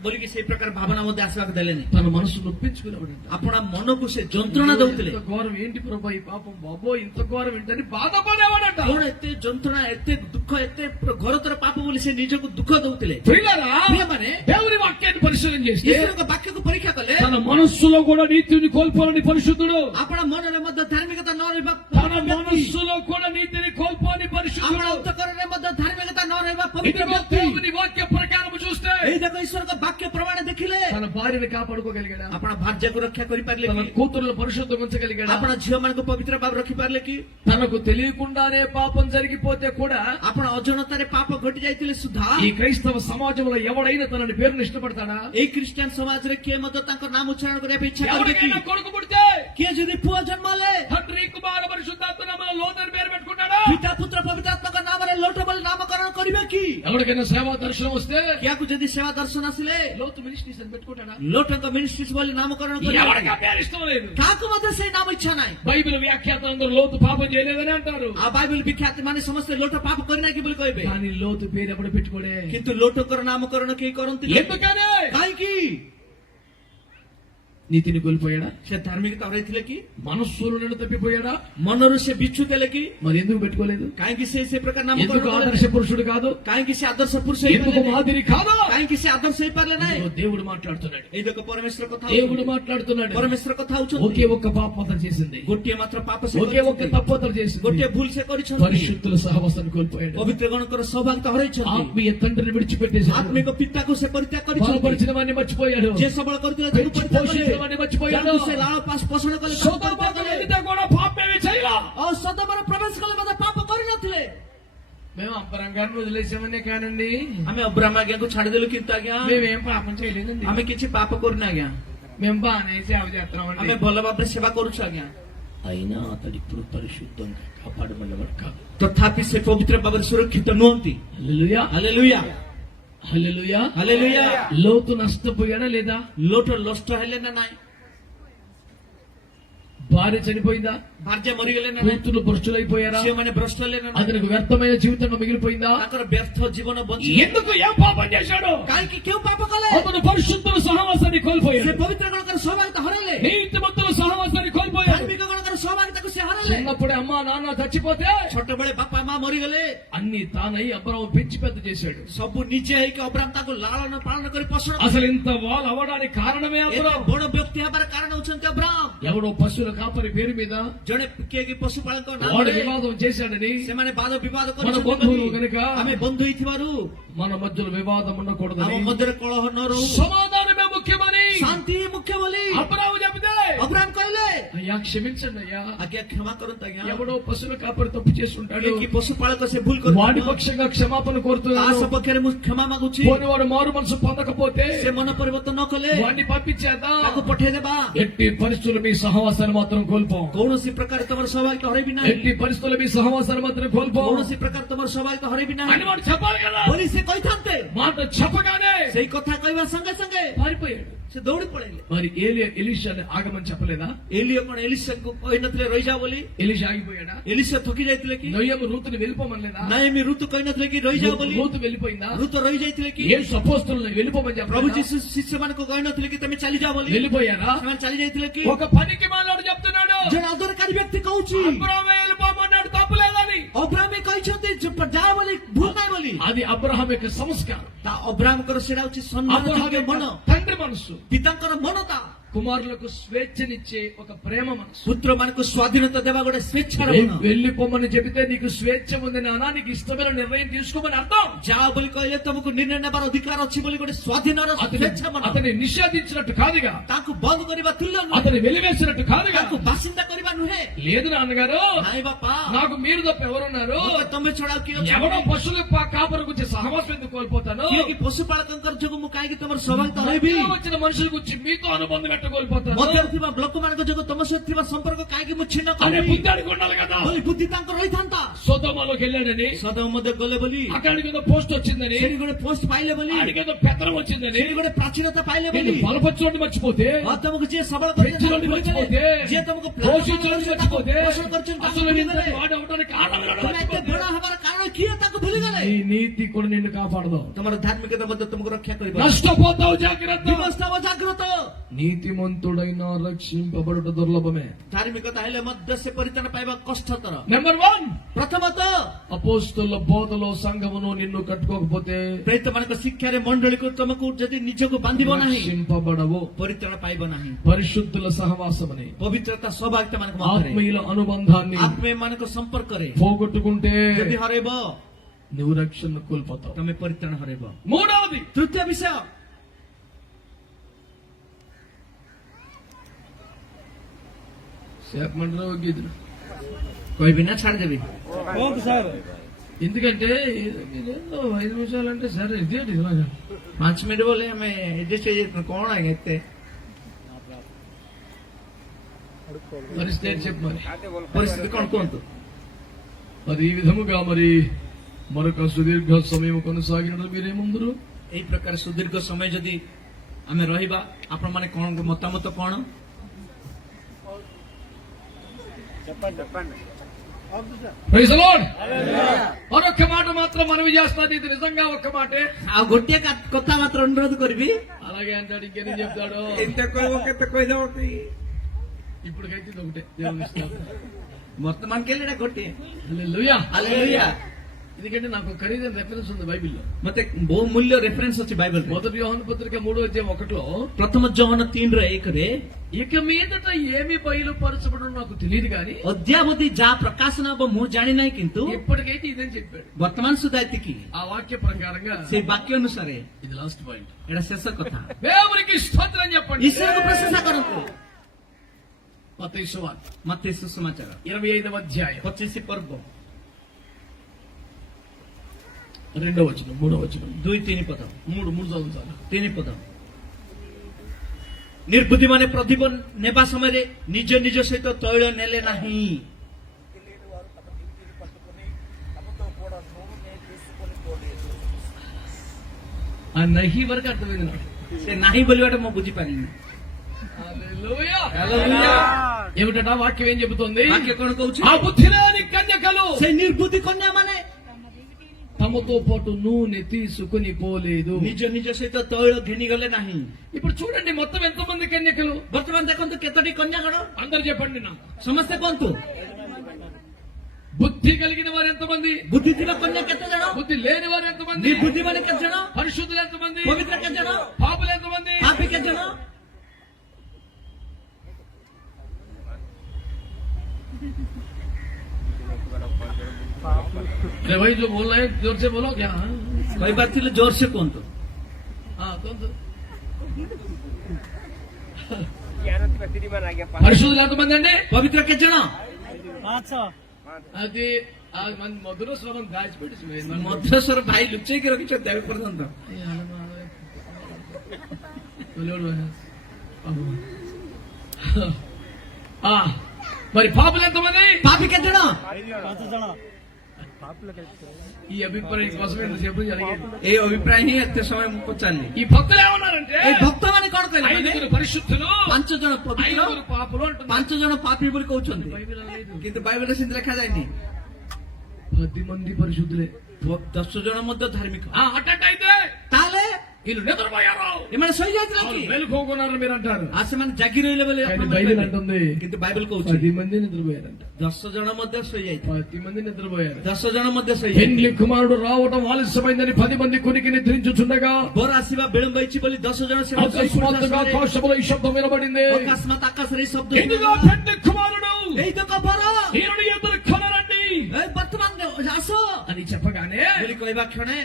ବୋଲିକି ସେଇ ପ୍ରକାର ଭାବନା ମଧ୍ୟ ଆସିବାକୁ ଦେଲେନି। తన మనసు నొప్పించుకునేవాడంట. ଆପଣା ମନକୁ ସେ ଯନ୍ତ୍ରଣା ଦଉଥିଲେ। ఇంత ఘోరం ఏంటి ప్రభా ఈ పాపం, బాబో ఇంత ఘోరం ఏంటని బాధపడేవాడంట. କଣ ଏତେ ଯନ୍ତ୍ରଣା, ଏତେ ଦୁଃଖ, ଏତେ ଘରତର ପାପ ବୋଲି ସେ ନିଜକୁ ଦୁଃଖ ଦଉଥିଲେ। ప్రియులారా, ప్రియମାନେ, దేవుని వాక్యాన్ని పరిశీలన చేస్తే ଈଶ୍ୱରଙ୍କ ବାକ୍ୟକୁ ପରୀକ୍ଷା କଲେ తన మనస్సులో కూడా నీతిని కోల్పోని పరిశుద్ధుడు, ଆପଣା ମନରେ ମଧ୍ୟ ଧାର୍ମିକତା ନ ରହିବା తన మనస్సులో కూడా నీతిని కోల్పోని పరిశుద్ధుడు పరిశుద్ధుడు अंतकरण में धार्मिकता न रहबा ఇదిగో पवित्र व्यक्ति దేవుని వాక్య ప్రకారం చూస్తే ए देखो ईश्वर का वाक्य प्रमाण देखिले తన భార్యను కాపాడుకోగలిగాడా अपना भार्य को रक्षा करि पारले తన कि కూతురులను పరిశుద్ధంగా ఉంచగలిగాడా अपना झियो मन को पवित्र भाव रखि पारले कि తనకు తెలియకుండానే పాపం జరిగిపోతే కూడా अपना अजनतारे पाप घटि जाइतिले सुद्धा ఈ క్రైస్తవ సమాజంలో ఎవడైనా తనని పేరును ఇష్టపడతాడా ए क्रिश्चियन समाज रे के मत तांको नाम उच्चारण करिया इच्छा करबे कि ఎవరికైనా కొడుకు పుడితే के जदि पुआ जन्माले తండ్రి కుమార పరిశుద్ధాత్మ నామములో లోతుని పేరు పెట్టుకుంటాడా पिता पुत्र पवित्र आत्मा का नाम रे लोटबल नामकरण करिबे कि ఎవరికైనా సేవా దర్శనం వస్తే क्या को जदि सेवा दर्शन आसिले లోతు మినిస్ట్రీస్ అని పెట్టుకుంటాడా लोटंक मिनिस्ट्रीज बोली नामकरण ఎవరికి करिबे ఆ పేరు ఇష్టం లేదు काको मत से नाम इच्छा नाही బైబిల్ వ్యాఖ్యాతలందరూ లోతు పాపం చేయలేదని అంటారు आ बाइबल विख्यात माने समस्त लोट पाप करिना कि बोली कहबे కానీ లోతు పేరు ఎప్పుడు పెట్టుకోడే किंतु लोटकर नामकरण के करंती ఎందుకనే काहे कि నీతిని కోల్పోయాడా से धार्मिकता रहथिले कि మనస్సులను తప్పిపోయాడా मनरु से बिच्छू देले कि మరి ఎందుకు పెట్టుకోలేదు काहे कि से प्रकार ఎందుకు नामकरण ఆదర్శ పురుషుడు కాదు काहे कि से आदर्श पुरुष ఎందుకు మాదిరి కాదు काहे कि से आदर्श हे पारले नाही ఇదిగో దేవుడు మాట్లాడుతున్నాడు ए देखो परमेश्वर कथा దేవుడు మాట్లాడుతున్నాడు परमेश्वर कथा ఒకే उचंती ఒక్క పాపం అతను చేసింది गोटे मात्र पाप से ఒకే ఒక్క తప్పు అతను చేసింది गोटे भूल से करिछंती పరిశుద్ధుల సహవాసాన్ని కోల్పోయాడు पवित्र गणकर सौभाग्य हरैछंती ఆత్మీయ తండ్రిని విడిచిపెట్టేశాడు आत्मिक पिता को से परित्याग करिछंती బలపరిచిన వాడిని మర్చిపోయాడు जे सबल करथिले ताकु పెంచి परित्याग పోషించిన कले వాడిని మర్చిపోయాడు ताकु से लाल पास पोषण कले సొదొమ గొమొర్రా కూడా పాపమే చేయలా और सदमर प्रवेश कले मते पाप करि नथिले మేము అపరంగాన్ని వదిలేసామనే కానండి हमें अब्राहम आज्ञा को छाड़ देलु किंतु आज्ञा మేమేం పాపం చేయలేదండి हमें किछि पाप करना आज्ञा మేము బాగానే సేవ చేస్తున్నామండి हमें भल भाବରେ सेवा करूछु आज्ञा అయినా అతడు ఇప్పుడు పరిశుద్ధంగా కాపాడబడ్డవాడు కాదు तथापि से पवित्र भाବରେ सुरक्षित नहुंती హల్లెలూయా हालेलुया హల్లెలూయా हालेलुया లోతు నష్టపోయాడా లేదా लोट लष्ट हेले ना नाही భార్య చనిపోయిందా भार्य मरि गेले ना नाही కూతురు భ్రష్టులైపోయారా से माने भ्रष्ट हेले ना नाही అతనికి వ్యర్థమైన జీవితంగా మిగిలిపోయిందా ताकर व्यर्थ जीवन बंची ఎందుకు ఏం పాపం చేశాడు काहे कि क्यों पाप कले అతను పరిశుద్ధుల సహవాసాన్ని से కోల్పోయాడు पवित्र गणकर सौभाग्य हरले నీతిమంతుల సహవాసాన్ని కోల్పోయాడు धार्मिक गणकर सौभाग्य ताको से हरले చిన్నప్పుడే అమ్మా నాన్న చచ్చిపోతే छोट बड़े बापा मां मरि गेले అన్ని తానై అబ్రాహం పెంచి పెద్ద చేశాడు सब निजे है कि अब्राहम ताको लालन पालन करी पोषण అసలు ఇంత వాళ్ళు అవడానికి కారణమే एते అబ్రాహం बड़ व्यक्ति हबार कारण होचंते अब्राहम ఎవడో పశువుల కాపరి పేరు మీద जणे के कि पशुपालन को नाम వాడు रे వివాదం చేశాడని से माने वाद विवाद మన करी బంధువులు గనుక हमें बंधु हिथिबारु మన మధ్యలో వివాదం हम ఉండకూడదని मध्य कलह न रहू సమాధానమే ముఖ్యమని शांति मुख्य बोली అబ్రాహం చెబితే अब्राहम कहले అయ్యా క్షమించండి అయ్యా आज्ञा क्षमा करो तज्ञा ఎవడో పశువుల కాపరి తప్పు చేసి ఉంటాడు कि पशुपालक से भूल कर వాడి పక్షంగా క్షమాపణ కోరుతున్నాను आस पक्षरे क्षमा मागुची పోనీ వాడు మారు మనసు పొందకపోతే से मन परिवर्तन न कले వాడిని పంపించేద్దాం ताको पठे देबा ఎట్టి పరిస్థితులు మీ సహవాసాన్ని మాత్రం కోల్పోం कौनसी प्रकार तमर सौभाग्य हरे बिना ఎట్టి పరిస్థితులు మీ సహవాసాన్ని మాత్రం కోల్పోం कौनसी प्रकार तमर सौभाग्य हरे बिना అని వాడు చెప్పాలి కదా बोली से कहि थांते మాట చెప్పగానే सेही कथा कहवा संगे संगे పారిపోయాడు से दौड़ी पड़ेले మరి ఎలీషాని ఆగమని చెప్పలేదా एलियो कोन एलिसा को कहि नथले रहि जा बोली ఎలీషా ఆగిపోయాడా एलिसा थकी जाइतले कि నొయ్యము రూతుని వెళ్ళిపోమనలేదా नायमी ऋतु कहि नथले कि रहि जा बोली రూతు వెళ్ళిపోయిందా ऋतु रहि जाइतले कि ఏ అపోస్తలులను వెళ్ళిపోమని प्रभु చెప్పారు जीसस शिष्य मान को कहि नथले कि तमे चली जा बोली వెళ్ళిపోయారా ସେମାନେ चली जाइतले कि ఒక పనికి మాలాడు చెప్తున్నాడు जण अदरकारी व्यक्ति कहूची అబ్రాహామే వెళ్ళిపోమన్నాడు తప్పులేదని अब्राहम कहिसंते जा बोली भूल नाही बोली అది అబ్రహాం యొక్క సంస్కారం ता अब्राहम कर सेडा होची सम्मान అబ్రహాం के యొక్క मन తండ్రి మనసు पितांकर मन ता కుమారులకు స్వేచ్ఛనిచ్చే ఒక ప్రేమ మనసు पुत्र मान को स्वाधीनता देवा गोटे स्वेच्छा मन వెళ్ళిపోమని చెబితే నీకు స్వేచ్ఛ ఉంది నానా నీకు ఇష్టమైన నిర్ణయం తీసుకోమని అర్థం जा बोली कहले तुमको निर्णय नेबार अधिकार अछि बोली गोटे स्वाधीन र स्वेच्छा मन అతని నిషేధించినట్టు కాదుగా ताकु बंद करिबा तुल्य नुहे అతని వెలివేసినట్టు కాదుగా ताकु बासिंदा करिबा नुहे లేదు నాన్నగారు नाई बापा నాకు మీరు తప్ప ఎవరున్నారు तमे छोड़ा कि ఎవడో పశువుల కాపర గురించి సహవాసం ఎందుకు కోల్పోతాను कि पशुपालकंकर जोगु मु काहे कि तमर सौभाग्य हरबी మధ్యలో వచ్చిన మనుషుల గురించి మీతో అనుబంధం పెట్ట కోల్పోతాను मध्य थिबा लोक मान को जोगु तम सहित थिबा संपर्क काहे कि मु छिन्न అనే करबी బుద్ధానికి ఉండాలి కదా बोली बुद्धि तांकर रहि थांता సొదొమలోకి వెళ్ళాడని सदम मध्य गले बोली అక్కడికి ఏదో పోస్ట్ వచ్చిందని सेरी गोटे पोस्ट पाइले बोली ఆడికి ఏదో పెత్తనం వచ్చిందని सेरी गोटे प्राचीनता पाइले నేను बोली బలపరచుకోండి మర్చిపోతే और तुमको जे सबल పెంచుకోండి మర్చిపోతే जे तुमको పోషించండి మర్చిపోతే पोषण करछन అసలు నిన్ను వాడు అవడానికి కారణం ఏంటో तुम एते మర్చిపోతే बड़ा हमारा कारण किए ताको भूली गले నీ నీతి కూడా నిన్ను కాపాడదు तुम्हारा धार्मिकता मध्य तुमको रक्षा करिबा నష్టపోతావు జాగ్రత్త विवस्था व जागृत నీతి నీతిమంతుడైన రక్షింపబడుట దుర్లభమే. ଧାର୍ମିକତା ହେଲେ ମଧ୍ୟ ସେ ପରିତ୍ରାଣ ପାଇବା କଷ୍ଟତର. నెంబర్ 1, ପ୍ରଥମତଃ అపోస్తలుల బోధలో సంఘమును నిన్ను కట్టుకోకపోతే ପ୍ରେରିତମାନଙ୍କ ଶିକ୍ଷାରେ ମଣ୍ଡଳୀକୁ ତମକୁ ଯଦି ନିଜକୁ ବାନ୍ଧିବ ନାହିଁ రక్షింపబడవు. ପରିତ୍ରାଣ ପାଇବ ନାହିଁ. పరిశుద్ధుల సహవాసమని, ପବିତ୍ରତା ସୌଭାଗ୍ୟ ମାନଙ୍କ ମଧ୍ୟରେ ఆత్మీయుల అనుబంధాన్ని ଆତ୍ମୀୟ ମାନଙ୍କ ସମ୍ପର୍କରେ పోగొట్టుకుంటే ଯଦି ହରେଇବ నువ్వు రక్షణ కోల్పోతావు. ତମେ ପରିତ୍ରାଣ ହରେଇବ. మూడవది, ତୃତୀୟ ବିଷୟ, చెప్పమంటారా గీతులు? କହିବି ନା ଛାଡିଦେବି? କୁହନ୍ତୁ ସାର୍। ఎందుకంటే మీరేందో 5 నిమిషాలంటే సరే ఇదేంటి ఇలాగా? 5 ମିନିଟ୍ ବୋଲେ ଆମେ ଆଡଜଷ୍ଟ ହେଇଯାଇଥିଲୁ. କଣ ଆଜ୍ଞା ଏତେ పరిస్థితి ఏంటి చెప్పు మరి. ପରିସ୍ଥିତି କଣ କୁହନ୍ତୁ? మరి ఈ విధముగా మరి మరొక సుదీర్ఘ సమయం కొనసాగినట్లు మీరేముందరు? ଏଇ ପ୍ରକାର ସୁଦୀର୍ଘ ସମୟ ଯଦି ଆମେ ରହିବା, ଆପଣ ମାନେ କଣ ମତାମତ କଣ? Praise the lord. మరొక మాట మాత్రం మనవి చేస్తాను, ఇది నిజంగా ఒక్క మాటే. ଆଉ ଗୋଟିଏ କଥା ମାତ୍ର ଅନୁରୋଧ କରିବି. అలాగే అంటాడు, ఇంకేం చెప్తాడు? ଏତେ କହିବ କେତେ କହିଦେବ କି? ఇప్పటికైతే ఇది ఒకటే. దేవుని స్తోత్రం. ବର୍ତ୍ତମାନ କେଲେ ଏଇଟା ଗୋଟିଏ. హల్లెలూయా. ହାଲେଲୁୟା. ఎందుకంటే నాకు ఖరీదైన రెఫరెన్స్ ఉంది బైబిల్లో. ମତେ ବହୁ ମୂଲ୍ୟ ରେଫରେନ୍ସ ଅଛି ବାଇବଲରେ. మొదటి యోహాను పత్రిక 3:1 ପ୍ରଥମ ଜହନ 3:1 ఇక మీదట ఏమి బయలుపరచబడో నాకు తెలియదు కానీ ଅଦ୍ୟାବଧି ଯାହା ପ୍ରକାଶନ ହବ ମୁଁ ଜାଣି ନାହିଁ, କିନ୍ତୁ ఇప్పటికైతే ఇదని చెప్పాడు. ବର୍ତ୍ତମାନ ସୁଦ୍ଧା ଏତିକି. ఆ వాక్య ప్రకారంగా ସେଇ ବାକ୍ୟ ଅନୁସାରେ ఇది లాస్ట్ పాయింట్. ଏଇଟା ଶେଷ କଥା. దేవునికి స్తోత్రం చెప్పండి. ଈଶ୍ୱରକୁ ପ୍ରଶଂସା କରନ୍ତୁ. మత్తయి సువార్త ମତେ ସୁସମାଚାର 25వ అధ్యాయం 25 ପର୍ବ 2వ వచనం 3వ వచనం 2-3 ପଦ 3 చదువుతాను. 3 ପଦ. ନିର୍ବୁଦ୍ଧି ମାନେ ପ୍ରଦୀପ ନେବା ସମୟରେ ନିଜ ନିଜ ସହିତ ତୈଳ ନେଲେ ନାହିଁ. లేని వారు తమ దివిటీలు పట్టుకుని తమతో కూడా నూనె తీసుకొని పోలేదు. ఆ నహి వరకు అర్థమైంది నాకు. ସେ ନାହିଁ ବୋଲିବାଟା ମୁଁ ବୁଝିପାରିନି. హల్లెలూయా. ହାଲେଲୁୟା. ఏమిటట వాక్యం ఏం చెబుతోంది? ବାକ୍ୟ କଣ କହୁଛି? ఆ బుద్ధి లేని కన్యకలు ସେ ନିର୍ବୁଦ୍ଧି କନ୍ୟା ମାନେ తమతో పాటు నూనె తీసుకుని పోలేదు. ନିଜ ନିଜ ସହିତ ତୈଳ ଘେନିଗଲେ ନାହିଁ. ఇప్పుడు చూడండి మొత్తం ఎంతమంది కన్యకలు? ବର୍ତ୍ତମାନ ଦେଖନ୍ତୁ କେତୋଟି କନ୍ୟାଗଣ? అందరు చెప్పండి నాకు. ସମସ୍ତେ କୁହନ୍ତୁ. బుద్ధి కలిగిన వారు ఎంతమంది? ବୁଦ୍ଧି ଥିବା କନ୍ୟା କେତେ ଜଣ? బుద్ధి లేని వారు ఎంతమంది? ନିର୍ବୁଦ୍ଧି ମାନେ କେତେ ଜଣ? పరిశుద్ధులు ఎంతమంది? ପବିତ୍ର କେତେ ଜଣ? పాపులు ఎంతమంది? ପାପୀ କେତେ ଜଣ? अरे भाई जो बोल रहे हैं जोर से बोलो क्या? କହିପାରିଥିଲେ ଜୋରସେ କୁହନ୍ତୁ. हाँ कौन तो? పరిశుద్ధులు ఎంతమంది అండి? ପବିତ୍ର କେତେ ଜଣ? 500। అది ఆ మన మధుర స్వరం దాచిపెట్టి ମଧ୍ୟସ୍ୱର ଭାଇ ଲୁଚେଇକି ରଖିଛନ୍ତି ଏବେ ପର୍ଯ୍ୟନ୍ତ. మరి పాపులు ఎంతమంది? ପାପୀ କେତେ ଜଣ? 5 ଜଣ। ఈ అభిప్రాయం కోసం ఎంతసేపు జరిగేది. ଏଇ ଅଭିପ୍ରାୟ ହିଁ ଏତେ ସମୟ ମୁଁ ପଚାରିଲି. ఈ భక్తులు ఏమన్నారంటే ଏଇ ଭକ୍ତ ମାନେ କଣ କହିଲେ? 5 పరిశుద్ధులు 5 ଜଣ ପବିତ୍ର, 5 పాపులు అంటున్నారు. 5 ଜଣ ପାପୀ ବୋଲି କହୁଛନ୍ତି, బైబిల్ లేదు. କିନ୍ତୁ ବାଇବଲରେ ସେମିତି ଲେଖାଯାଇନି. 10 మంది పరిశుద్ధులే. 10 ଜଣ ମଧ୍ୟ ଧାର୍ମିକ. అట్టయితే ତାହେଲେ వీళ్ళు నిద్రపోయారు, ଏମାନେ ଶୋଇଯାଇଥିଲେ వాళ్ళు କି? మెలుకోకున్నారని మీరు అంటారు. ଆଉ ସେମାନେ ଜାଗି ରହିଲେ ବୋଲି కానీ ଆପଣ బైబిల్ କହିଲେ. అంటుంది କିନ୍ତୁ ବାଇବଲ କହୁଛି 10 మంది నిద్రపోయారంట. 10 ଜଣ ମଧ୍ୟ ଶୋଇଯାଇଥିଲେ. 10 మంది నిద్రపోయారు. 10 ଜଣ ମଧ୍ୟ పెండ్లి ଶୋଇଯାଇଥିଲେ. కుమారుడు రావటం ఆలస్యమైందని 10 మంది కొనికి నిద్రించుచుండగా ବର ଆସିବା ବିଳମ୍ବ ହେଇଛି ବୋଲି 10 ଜଣ ସେମାନେ అకస్మాత్తుగా ఆకాశంలో ఈ శబ్దం వినబడింది. ଅକସ୍ମାତ ଆକାଶରେ ଏଇ ଶବ୍ଦ ఇదిగో పెండ్లి కుమారుడు, ଏଇ ତ ବର, ఈయనను ఎదుర్కొనరండి ଏଇ ବର୍ତ୍ତମାନ ଆସ అని చెప్పగానే ବୋଲି କହିବା କ୍ଷଣେ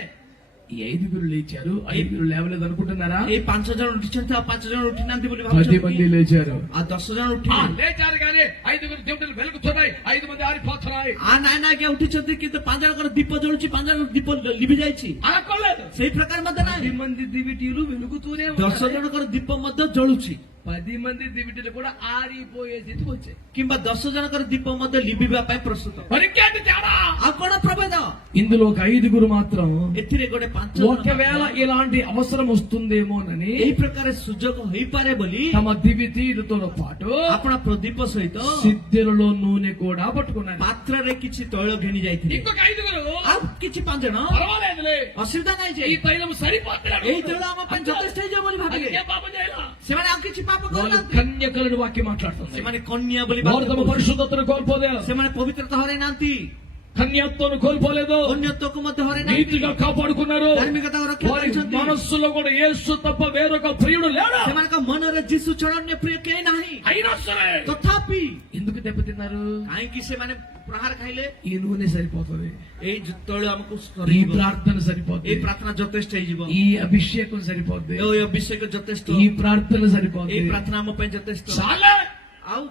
ఈ 5 లేచారు. 5 లేవలేదు అనుకుంటున్నారా? ଏଇ 5 ଜଣ ଉଠିଛନ୍ତି ଆଉ 5 ଜଣ ଉଠି ନାହାନ୍ତି ବୋଲି 10 ଭାବୁଛନ୍ତି మంది କି? లేచారు. ଆଉ 10 ଜଣ ଉଠି లేచారు కానీ 5 దేవుళ్ళు వెలుగుతున్నాయి, 5 మంది ఆరిపోతున్నాయి. ନାଇଁ ନାଇଁ ଆଜ୍ଞା ଉଠିଛନ୍ତି, କିନ୍ତୁ 5 ଜଣଙ୍କର ଦୀପ ଜଳୁଛି, 5 ଜଣଙ୍କର ଦୀପ ଲିଭି ଯାଇଛି. అనుకోలేదు. ସେଇ ପ୍ରକାର ମଧ୍ୟ ନାହିଁ. 10 మంది దివిటీలు వెలుగుతూనే 10 ఉన్నాయి. ଜଣଙ୍କର ଦୀପ ମଧ୍ୟ ଜଳୁଛି, 10 మంది దివిటీలు కూడా ఆరిపోయే స్థితికి వచ్చాయి. କିମ୍ବା 10 ଜଣଙ୍କର ଦୀପ ମଧ୍ୟ ଲିଭିବା ପାଇଁ ପ୍ରସ୍ତୁତ. మరి ఇంకేంటి తేడా? ଆଉ କଣ ପ୍ରଭେଦ? ఇందులో ఒక 5 మాత్రం ଏଥିରେ ଗୋଟେ 5 ଜଣ ఒకవేళ ఇలాంటి అవసరం వస్తుందేమోనని ଏଇ ପ୍ରକାର ସୁଯୋଗ ହେଇପାରେ ବୋଲି తమ దివిటీలతో పాటు ଆପଣ ପ୍ରଦୀପ ସହିତ సిద్ధులలో నూనె కూడా పట్టుకున్నారు. ପାତ୍ରରେ କିଛି ତୈଳ ଘେନି ଯାଇଥିଲେ. ఇంకొక 5 ଆଉ କିଛି 5 ଜଣ పర్వాలేదులే, ଅସୁବିଧା ନାହିଁ ଯେ ఈ తైలం సరిపోతున్నాడు, ଏଇ ତୈଳ ଆମ ପାଇଁ ଯଥେଷ୍ଟ ହେଇଯିବ ବୋଲି ଭାବିଲେ. ఏ పాపం చేయాలా? ସେମାନେ ଆଉ କିଛି ପାପ వాళ్ళు କରୁନାହାନ୍ତି కన్యకలను వాక్యం మాట్లాడుతుంది. ସେମାନେ କନ୍ୟା ବୋଲି వారు తమ ବାକ୍ୟ పరిశుద్ధతను కోల్పోలేదు, ସେମାନେ ପବିତ୍ରତା ହରାଇ ନାହାନ୍ତି కన్యత్వం కోల్పోలేదు, ଅନ୍ୟତ୍ୱକୁ ମଧ୍ୟ ହରାଇ ନାହାନ୍ତି నీతిగా కాపాడుకున్నారు. ଧାର୍ମିକତାକୁ ରକ୍ଷା వారి କରିଛନ୍ତି మనస్సులో కూడా యేసు తప్ప వేరొక ప్రియుడు లేడా? ସେମାନଙ୍କ ମନରେ ଯୀଶୁ ଛଡା ଅନ୍ୟ ପ୍ରିୟ କେହି ନାହିଁ అయినా సరే ତଥାପି ఎందుకు దెబ్బతిన్నారు? କାହିଁକି ସେମାନେ ପ୍ରହାର ଖାଇଲେ ఈ నూనె సరిపోతుంది, ଏଇ ତୈଳ ଆମକୁ ఈ ସରିଯିବ ప్రార్థన సరిపోతుంది, ଏଇ ପ୍ରାର୍ଥନା ଯଥେଷ୍ଟ ହେଇଯିବ ఈ అభిషేకం సరిపోద్ది, ଏଇ ଅଭିଷେକ ଯଥେଷ୍ଟ ఈ ప్రార్థన సరిపోద్ది. ଏଇ ପ୍ରାର୍ଥନା ଆମ ପାଇଁ ଯଥେଷ୍ଟ చాలా ଆଉ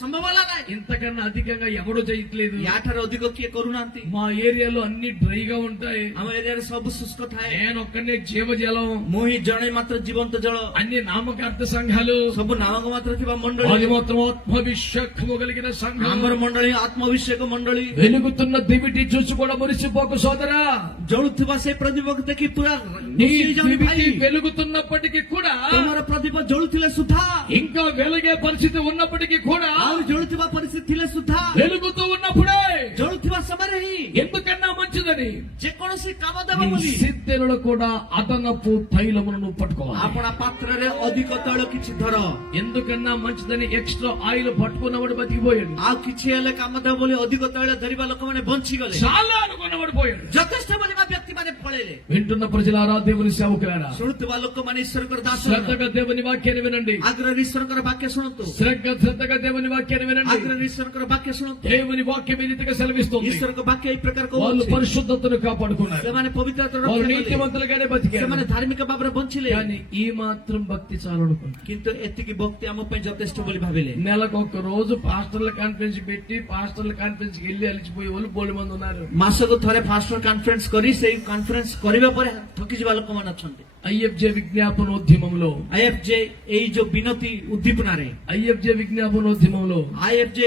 ସମ୍ଭବ ହେଲା ନାହିଁ ఇంతకన్నా అధికంగా ఎవడో చేయట్లేదు. ୟାଠାରୁ ଅଧିକ କିଏ କରୁନାହାନ୍ତି మా ఏరియాలో అన్ని డ్రైగా ఉంటాయి, ଆମ ଏରିଆରେ ସବୁ ଶୁଷ୍କ ଥାଏ నేనొక్కనే జీవజలం, ମୁଁ ହିଁ ଜଣେ ମାତ୍ର ଜୀବନ୍ତ ଜଳ అన్ని నామకార్థ సంఘాలు, ସବୁ నాମକ ମାତ୍ର ଥିବା అది ମଣ୍ଡଳୀ మాత్రం ఆత్మాభిషేకము కలిగిన సంఘం. ଆମର ମଣ୍ଡଳୀ ଆତ୍ମାଭିଷେକ ମଣ୍ଡଳୀ వెలుగుతున్న దివిటి చూసి కూడా మురిసిపోకు సోదరా. ଜଳୁଥିବା ସେ ପ୍ରଦୀପକୁ ଦେଖି ପୁରା నీ ରୁଷି ଯାଉନି దివిటి ଭାଇ వెలుగుతున్నప్పటికీ కూడా, ତମର ପ୍ରଦୀପ ଜଳୁଥିଲେ ସୁଦ୍ଧା ఇంకా వెలిగే పరిస్థితి ఉన్నప్పటికీ కూడా, ଆଉ ଜଳୁଥିବା ପରିସ୍ଥିତି ଥିଲେ ସୁଦ୍ଧା వెలుగుతూ ఉన్నప్పుడే ଜଳୁଥିବା ସମୟରେ ହିଁ ఎందుకన్నా మంచిదని ଯେକୌଣସି କାମ ଦେବ నీ ବୋଲି సిద్ధెలలో కూడా అదనపు తైలమును నువ్వు పట్టుకోవాలి. ଆପଣା ପାତ୍ରରେ ଅଧିକ ତୈଳ କିଛି ଧର ఎందుకన్నా మంచిదని ఎక్స్ట్రా ఆయిల్ పట్టుకున్నవాడు బతికిపోయాడు, ଆଉ କିଛି ହେଲେ କାମ ଦେବ ବୋଲି ଅଧିକ ତୈଳ ଧରିବା ଲୋକମାନେ ବଞ୍ଚିଗଲେ చాలా అనుకున్నవాడు పోయాడు. ଯଥେଷ୍ଟ ବୋଲିବା ବ୍ୟକ୍ତି ମାନେ ପଳେଇଲେ వింటున్న ప్రజలారా, దేవుని సేవకులారా, ଶୁଣୁଥିବା ଲୋକମାନେ ଈଶ୍ୱରଙ୍କର ଦାସ శ్రద్ధగా దేవుని వాక్యాన్ని వినండి, ଆଗ୍ରହରେ ଈଶ୍ୱରଙ୍କର ବାକ୍ୟ ଶୁଣନ୍ତୁ శ్రద్ధగా దేవుని వాక్యాన్ని వినండి. ଆଗ୍ରହରେ ଈଶ୍ୱରଙ୍କର ବାକ୍ୟ ଶୁଣନ୍ତୁ దేవుని వాక్యం ఈ రీతిగా సెలవిస్తుంది. ଈଶ୍ୱରଙ୍କ ବାକ୍ୟ ଏଇ ପ୍ରକାର వాళ్ళు କହୁଛି పరిశుద్ధతను కాపాడుకున్నారు, ସେମାନେ ପବିତ୍ରତାର వాళ్ళు ରକ୍ଷା କଲେ నీతిమంతులుగానే బతికారు. ସେମାନେ ଧାର୍ମିକ ଭାବରେ ବଞ୍ଚିଲେ కానీ ఈ మాత్రం భక్తి చాలు అనుకున్నారు. କିନ୍ତୁ ଏତିକି ଭକ୍ତି ଆମ ପାଇଁ ଯଥେଷ୍ଟ ବୋଲି ଭାବିଲେ నెలకు ఒక్క రోజు పాస్టర్ల కాన్ఫరెన్స్ పెట్టి పాస్టర్ల కాన్ఫరెన్స్ కి వెళ్ళి అలిచిపోయే వాళ్ళు బోళ్ళు మంది ఉన్నారు. ମାସକୁ ଥରେ ଫାଷ୍ଟର କନଫରେନ୍ସ କରି ସେଇ କନଫରେନ୍ସ କରିବା ପରେ ଥକିଯିବା ଲୋକମାନେ ଅଛନ୍ତି ఐఎఫ్జే విజ్ఞాపనోద్యమంలో ଆଇଏଫଜେ ଏଇ ଯୋଉ ବିନତି ଉଦ୍ଦୀପନାରେ ఐఎఫ్జే విజ్ఞాపనోద్యమంలో ଆଇଏଫଜେ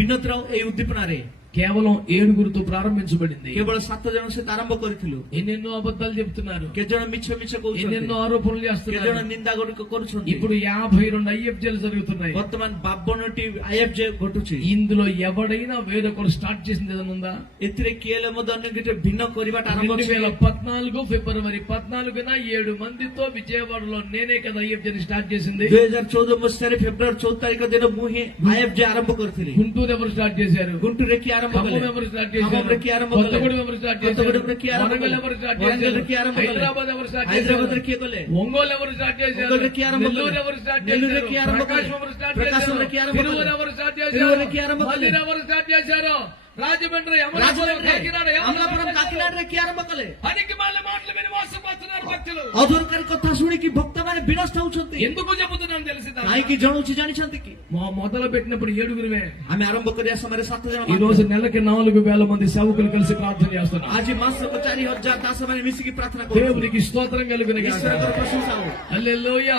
ବିନତିର ଏଇ ଉଦ୍ଦୀପନାରେ కేవలం 7గురితో ప్రారంభించబడింది. କେବଳ 7 ଜଣ ସହିତ ଆରମ୍ଭ କରିଥିଲୁ ఎన్నెన్నో అబద్ధాలు చెప్తున్నారు, କେତେ ଜଣ ମିଛ ମିଛ କହୁଛନ୍ତି ఎన్నెన్నో ఆరోపణలు କେତେ ଜଣ చేస్తున్నారు. ନିନ୍ଦା ଗୁଡ଼ିକ କରୁଛନ୍ତି ఇప్పుడు 52 ఐఎఫ్జేలు జరుగుతున్నాయి. ବର୍ତ୍ତମାନ 52ଟି ଆଇଏଫଜେ ଘଟୁଛି ఇందులో ఎవడైనా వేరొకరు స్టార్ట్ చేసింది ఏదైనా ఉందా? ଏଥିରେ କିଏ ହେଲେ ମଧ୍ୟ ଅନ୍ୟ କିଛି ଭିନ୍ନ କରିବାଟା ଆରମ୍ଭ ଅଛି 2014 ఫిబ్రవరి 14న 7 మందితో విజయవాడలో నేనే కదా ఐఎఫ్జేని స్టార్ట్ చేసింది. 2014 ମସିହାରେ ଫେବୃଆରୀ 14 ତାରିଖ ଦିନ ମୁଁ ହିଁ ଆଇଏଫଜେ ଆରମ୍ଭ କରିଥିଲି గుంటూరు ఎవరు స్టార్ట్ చేశారు? ଗୁଣ୍ଟୁରେ କିଏ ଆରମ୍ଭ ఖమ్మం କଲେ ఎవరు స్టార్ట్ ఖమ్మంలో କିଏ చేశారు? ଆରମ୍ଭ କଲେ కొత్తగూడెం ఎవరు స్టార్ట్ చేశారు? కొత్తగూడెంలో କିଏ ଆରମ୍ଭ వరంగల్ କଲେ ఎవరు స్టార్ట్ వరంగల్లో କିଏ చేశారు? ଆରମ୍ଭ କଲେ హైదరాబాద్ ఎవరు స్టార్ట్ ହାଇଦ୍ରାବାଦରେ చేశారు? କିଏ କଲେ ఒంగోలు ఎవరు స్టార్ట్ చేశారు? ఒంగోలుରେ କିଏ ଆରମ୍ଭ କଲେ నెల్లూరు ఎవరు స్టార్ట్ నెల్లూరుରେ చేశారు? କିଏ ଆରମ୍ଭ କଲେ ప్రకాశం ఎవరు స్టార్ట్ ప్రకాశంలో କିଏ చేశారు? ଆରମ୍ଭ తిరువురు କଲେ ఎవరు స్టార్ట్ తిరువురులో କିଏ చేశారు? ଆରମ୍ଭ କଲେ మల్లిని ఎవరు స్టార్ట్ చేశారు? రాజమండ్రి ରାଜమండ్ରିରେ కాకినాడ అమలాపురం କାକିନାଡରେ କିଏ ଆରମ୍ଭ କଲେ పనికి మాల మాటలు విని మోసపోతున్నారు భక్తులు. ଅଦରକାରୀ କଥା ଶୁଣିକି ଭକ୍ତମାନେ ବିନଷ୍ଟ ହଉଛନ୍ତି ఎందుకు చెబుతున్నాను తెలిసిందా? କାହିଁକି ଜଣଉଛି ଜାଣିଛନ୍ତି କି మొదలు పెట్టినప్పుడు 7గురిమే, ଆମେ ఆరంଭ କରିବା ସମୟରେ 7 ଜଣ ఈ రోజు నెలకి 4,000 మంది సేవకులు కలిసి ప్రార్థన చేస్తున్నారు. ଆଜି ମାସକୁ 4,000 ଦାସମାନେ ମିଶିକି ପ୍ରାର୍ଥନା କରୁଛନ୍ତି దేవునికి స్తోత్రం కలుగును గాక. ଈଶ୍ୱରଙ୍କର ପ୍ରଶଂସା ହଉ హల్లెలూయా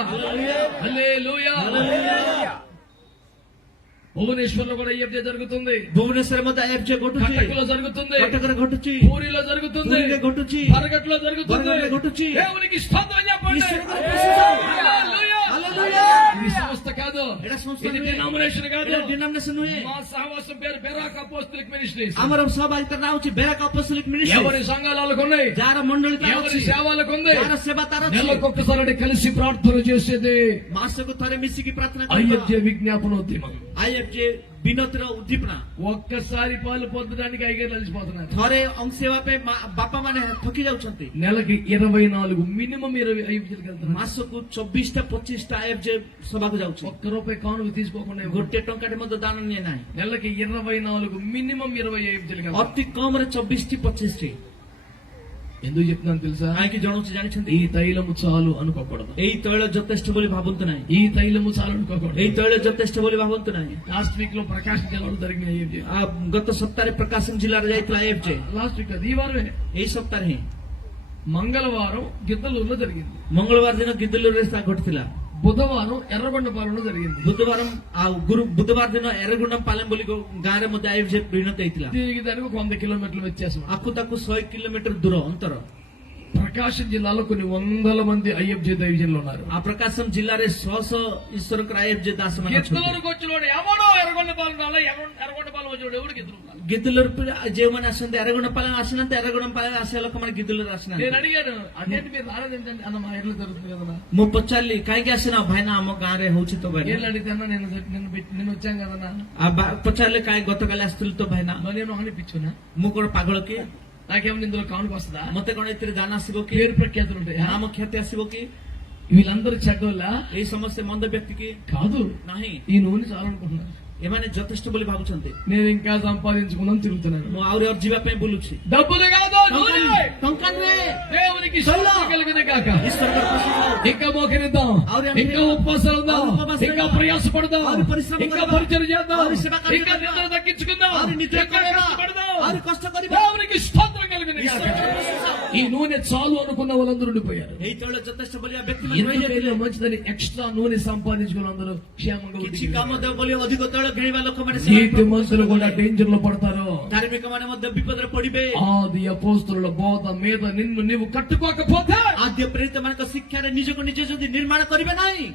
హల్లెలూయా. భువనేశ్వర్లో కూడా ఐఎఫ్జే జరుగుతుంది, ଭୁବନେଶ୍ୱରରେ ମଧ୍ୟ ଆଇଏଫଜେ ଘଟୁଛି కటకలో జరుగుతుంది, କଟକରେ ଘଟୁଛି పూరిలో జరుగుతుంది, ପୁରୀରେ ଘଟୁଛି బరగట్లో జరుగుతుంది. బరగట్లో ଘଟୁଛି దేవునికి స్తోత్రం చెప్పండి. ଈଶ୍ୱରଙ୍କର ପ୍ରଶଂସା ହଉ హల్లెలూయా. ହାଲେଲୁୟା ఇది సంస్థ కాదు, ଏଟା ସଂସ୍ଥା ఇది ନୁହେଁ డినామినేషన్ కాదు. ଏଟା ଡିନୋମିନେସନ ନୁହେଁ మా సహవాసం పేరు బెరాక్ అపోస్తలిక్ మినిస్ట్రీస్. ଆମର ସହଭାଗିତାର ନାଁ ହଉଛି ବେରାକ ଅପୋସ୍ତଲିକ ମିନିଷ୍ଟ୍ରି ఎవరి సంఘాలకు ఉన్నాయి, ଯାହାର ମଣ୍ଡଳୀ ତାର ఎవరి ଅଛି సేవలకు ఉంది, ଯାହାର ସେବା ତାର ଅଛି నెలకొకసారి కలిసి ప్రార్థన చేసేది ମାସକୁ ଥରେ ମିଶିକି ପ୍ରାର୍ଥନା କରିବା ఐఎఫ్జే విజ్ఞాపనోద్యమం. ଆଇଏଫଜେ ବିନତିର ଉଦ୍ଦୀପନା ఒక్కసారి పాలు పొందడానికి ఐగర్లు కలిసిపోతున్నారు. ଥରେ ଅଂଶ ହେବା ପାଇଁ ବାପା ମାନେ ଥକି ଯାଉଛନ୍ତି నెలకి 24 మినిమం 20 ఐఎఫ్జేలకు వెళ్తున్నారు. ମାସକୁ 24ଟା 25ଟା ଆଇଏଫଜେ ସଭାକୁ ଯାଉଛି ఒక్క రూపాయి కానుక తీసుకోకుండా ଗୋଟେ ଟଙ୍କାଟେ ମଧ୍ୟ ଦାନ ନିଏ ନାହିଁ నెలకి 24 మినిమం 20 ఐఎఫ్జేలకు వెళ్తున్నారు. ଅତି କମରେ 24ଟି 25ଟି ఎందుకు చెప్తున్నాను తెలుసా? କାହିଁକି ଜଣଉଛି ଜାଣିଛନ୍ତି ఈ తైలము చాలు అనుకోకూడదు, ଏଇ ତୈଳ ଯଥେଷ୍ଟ ବୋଲି ଭାବନ୍ତୁ ନାହିଁ ఈ తైలము చాలు అనుకోకూడదు. ଏଇ ତୈଳ ଯଥେଷ୍ଟ ବୋଲି ଭାବନ୍ତୁ ନାହିଁ లాస్ట్ వీక్ లో ప్రకాశం జిల్లాలో జరిగిన ఐఎఫ్జే, ଗତ ସପ୍ତାହରେ ପ୍ରକାଶନ ଜିଲ୍ଲାରେ ଯାଇଥିଲା ଆଇଏଫଜେ లాస్ట్ వీక్ అది ఈ వారమే, ଏଇ ସପ୍ତାହରେ ହିଁ మంగళవారం గిద్దలూరులో జరిగింది, ମଙ୍ଗଳବାର ଦିନ ଗିଦଲୁରରେ ଘଟିଥିଲା బుధవారం ఎర్రగొండపాలెంలో జరిగింది, ବୁଧବାର ଦିନ ଏରଗୁଣ୍ଡମ ପାଲେମ ବୋଲି ଗାଁରେ ମଧ୍ୟ ଆଇଏଫଜେ ପରିଣତ ହେଇଥିଲା తిరిగి దానికి 100 కిలోమీటర్ల వ్యత్యాసం. ଆକୁ ତାକୁ 100 କିଲୋମିଟର ଦୂର ଅନ୍ତର ప్రకాశం జిల్లాలో కొన్ని వందల మంది ఐఎఫ్జే దైవజనులు ఉన్నారు. ఆ ప్రకాశం జిల్లాରେ 100 ଈଶ୍ୱରଙ୍କର ଆଇଏଫଜେ ଦାସ ମାନେ ଅଛନ୍ତି గిద్దలూరుకు వచ్చినోడు ఎవడో ఎర్రగొండపాలెం రాలే, ఎర్రగొండపాలెం వచ్చినోడు ఎవడికి ఎదురు ఉండాలి? గిద్దులూరు జీవమని వస్తుంది ఎర్రగొండపాలెం రాసినంత ఎర్రగొండపాలెం రాసే లోక మన గిద్దులూరు రాసిన నేను అడిగాను అదేంటి మీరు రాలేదేంటండి అన్న మా ఇల్లు జరుగుతుంది కదా ମୁଁ ପଚାରିଲି କାହିଁକି ଆସିନ ଭାଇନା ଆମ ଗାଁରେ ହଉଛି ତ ଭାଇନା ఏళ్ళు అడిగితే అన్న నేను వచ్చాను కదన్నా ପଚାରିଲେ କାହିଁ ଗତକାଲି ଆସିଥିଲୁ ତ ଭାଇନା మరి నేను అనిపించునా ମୁଁ କଣ ପାଗଳ କି నాకేమన్నా ఇందులో కానుక వస్తుందా ମତେ କଣ ఎత్తిରେ ଦାନ ଆସିବ କି పేరు ప్రఖ్యాతులు ఉంటాయి ନାମ ଖ୍ୟାତି ଆସିବ କି వీళ్ళందరూ చెడ్డోళ్ళ ଏଇ ସମସ୍ତେ ମନ୍ଦ ବ୍ୟକ୍ତି କି కాదు ନାହିଁ ఈ నూనె చాలనుకుంటున్నారు ଏମାନେ ଯଥେଷ୍ଟ ବୋଲି ଭାବୁଛନ୍ତି నేను ఇంకా సంపాదించుకుందాం తిరుగుతున్నాను ମୁଁ ଆହୁରି ଯିବା ପାଇଁ ବୁଲୁଛି డబ్బులు కాదు నూనె. ଟଙ୍କା ନୁହେଁ దేవునికి స్తోత్రం కలిగిన గాక ଈଶ୍ୱରଙ୍କର ପ୍ରଶଂସା ହଉ। ఇంకా మోకరిద్దాం ఆవిడ అంటే ఇంకా ఉపవాసాలు ఉందాం ఆవిడ ఉపవాసాలు ఇంకా ఉందాం. ప్రయాసపడదాం ఆవిడ పరిశ్రమ ఇంకా చేద్దాం. పరిచయం చేద్దాం ఆవిడ సేవ కార్యం ఇంకా చేద్దాం. నిద్ర తగ్గించుకుందాం ఆవిడ నిద్ర ఇంకా କରିବା। కష్టపడదాం. ఆవిడ కష్ట କରିବା। దేవునికి స్తోత్రం కలిగిన గాక ଈଶ୍ୱରଙ୍କର ପ୍ରଶଂସା ହଉ। ఈ నూనె చాలు అనుకున్న వాళ్ళందరూ ఉండిపోయారు ଏଇ ତୈଳ ଯଥେଷ୍ଟ ବୋଲି ବ୍ୟକ୍ତି ఎందుకైనా మంచిదని ఎక్స్ట్రా నూనె సంపాదించుకున్న అందరూ క్షేమంగా କିଛି ఉడికి କାମ ଦେବ ବୋଲି ଅଧିକ ତୈଳ କିଣିବା ଲୋକମାନେ నీతి మనుషులు కూడా డేంజర్ లో పడతారు ଧାର୍ମିକ ମାନେ ମଧ୍ୟ ବିପଦରେ ପଡିବେ ఆది అపోస్తలుల బోధ మీద నిన్ను నీవు కట్టుకోకపోతే ଆଦ୍ୟ ପ୍ରେରିତ ମାନଙ୍କ ଶିକ୍ଷାରେ ନିଜକୁ ନିଜେ ଯଦି ନିର୍ମାଣ କରିବେ ନାହିଁ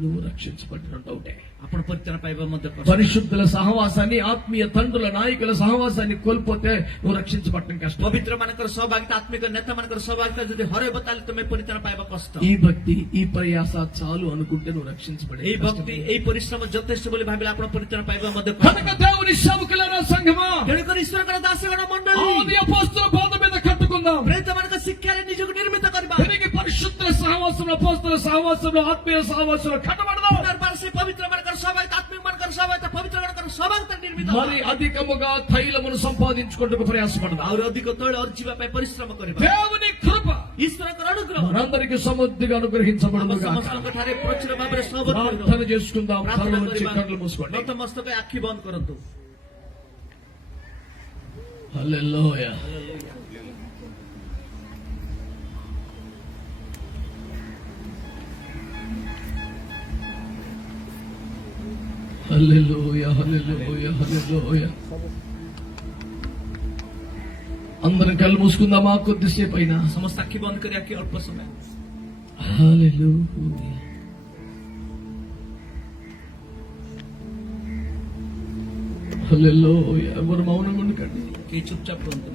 నువ్వు రక్షించబడిన డౌటే ଆପଣ ପରିତ୍ରାଣ ପାଇବା ମଧ୍ୟ କଷ୍ଟ। పరిశుద్ధుల సహవాసాన్ని ఆత్మీయ తండ్రుల నాయకుల సహవాసాన్ని కోల్పోతే నువ్వు రక్షించబడటం కష్టం ପବିତ୍ର ମାନଙ୍କର ସହଭାଗିତା ଆତ୍ମିକ ନେତା ମାନଙ୍କର ସହଭାଗିତା ଯଦି ହରେଇବ ତାହେଲେ ତୁମେ ପରିତ୍ରାଣ ପାଇବା କଷ୍ଟ। ఈ భక్తి ఈ ప్రయాస చాలు అనుకుంటే నువ్వు రక్షించబడే ଏଇ ଭକ୍ତି ଏଇ ପରିଶ୍ରମ ଯଥେଷ୍ଟ ବୋଲି ଭାବିଲେ ଆପଣ ପରିତ୍ରାଣ ପାଇବା ମଧ୍ୟ కనుక దేవుని సేవకులారా సంఘమా ତେଣୁକରି ଈଶ୍ୱରଙ୍କର ଦାସଗଣ ମଣ୍ଡଳୀ ఆది అపోస్తల బోధ మీద కట్టుకుందాం ପ୍ରେରିତ ମାନଙ୍କ ଶିକ୍ଷାରେ ନିଜକୁ ନିର୍ମିତ କରିବା తిరిగి పరిశుద్ధుల సహవాసంలో అపోస్తల సహవాసంలో ఆత్మీయ సహవాసంలో కట్టబడదాం పునర్ବାର ସେ ପବିତ୍ର ମାନଙ୍କର ସହଭାଗିତା ଆତ୍ମିକ ମାନଙ୍କର ସହଭାଗିତା ପବିତ୍ର ମାନଙ୍କର ସହଭାଗିତା ନିର୍ମିତ మరి అధికముగా తైలమును సంపాదించుకుంటూ ప్రయాసపడదాం ଆହୁରି ଅଧିକ ତୈଳ ଅର୍ଜିବା ପାଇଁ ପରିଶ୍ରମ କରିବା దేవుని కృప ଈଶ୍ୱରଙ୍କର ଅନୁଗ୍ରହ మనందరికి సమృద్ధిగా అనుగ్రహించబడును ଆମ గాక ସମସ୍ତଙ୍କ ଠାରେ ପ୍ରଚୁର ଭାବରେ ସହବର୍ତ୍ତୀ ప్రార్థన చేసుకుందాం ପ୍ରାର୍ଥନା కళ్ళు ఉంచి କରିବା కళ్ళు మూసుకోండి ନତମସ୍ତକ ଆଖି ବନ୍ଦ କରନ୍ତୁ। హల్లెలూయా హల్లెలూయా హల్లెలూయా హల్లెలూయా అందరం కళ్ళు మూసుకుందామా కొద్దిసేపు అయినా ସମସ୍ତେ ଆଖି ବନ୍ଦ କରି ଆଖି ଅଳ୍ପ ସମୟ హల్లెలూయా హల్లెలూయా ఎవరు మౌనం ఉండకండి କେହି ଚୁପଚାପ ରୁହନ୍ତୁ।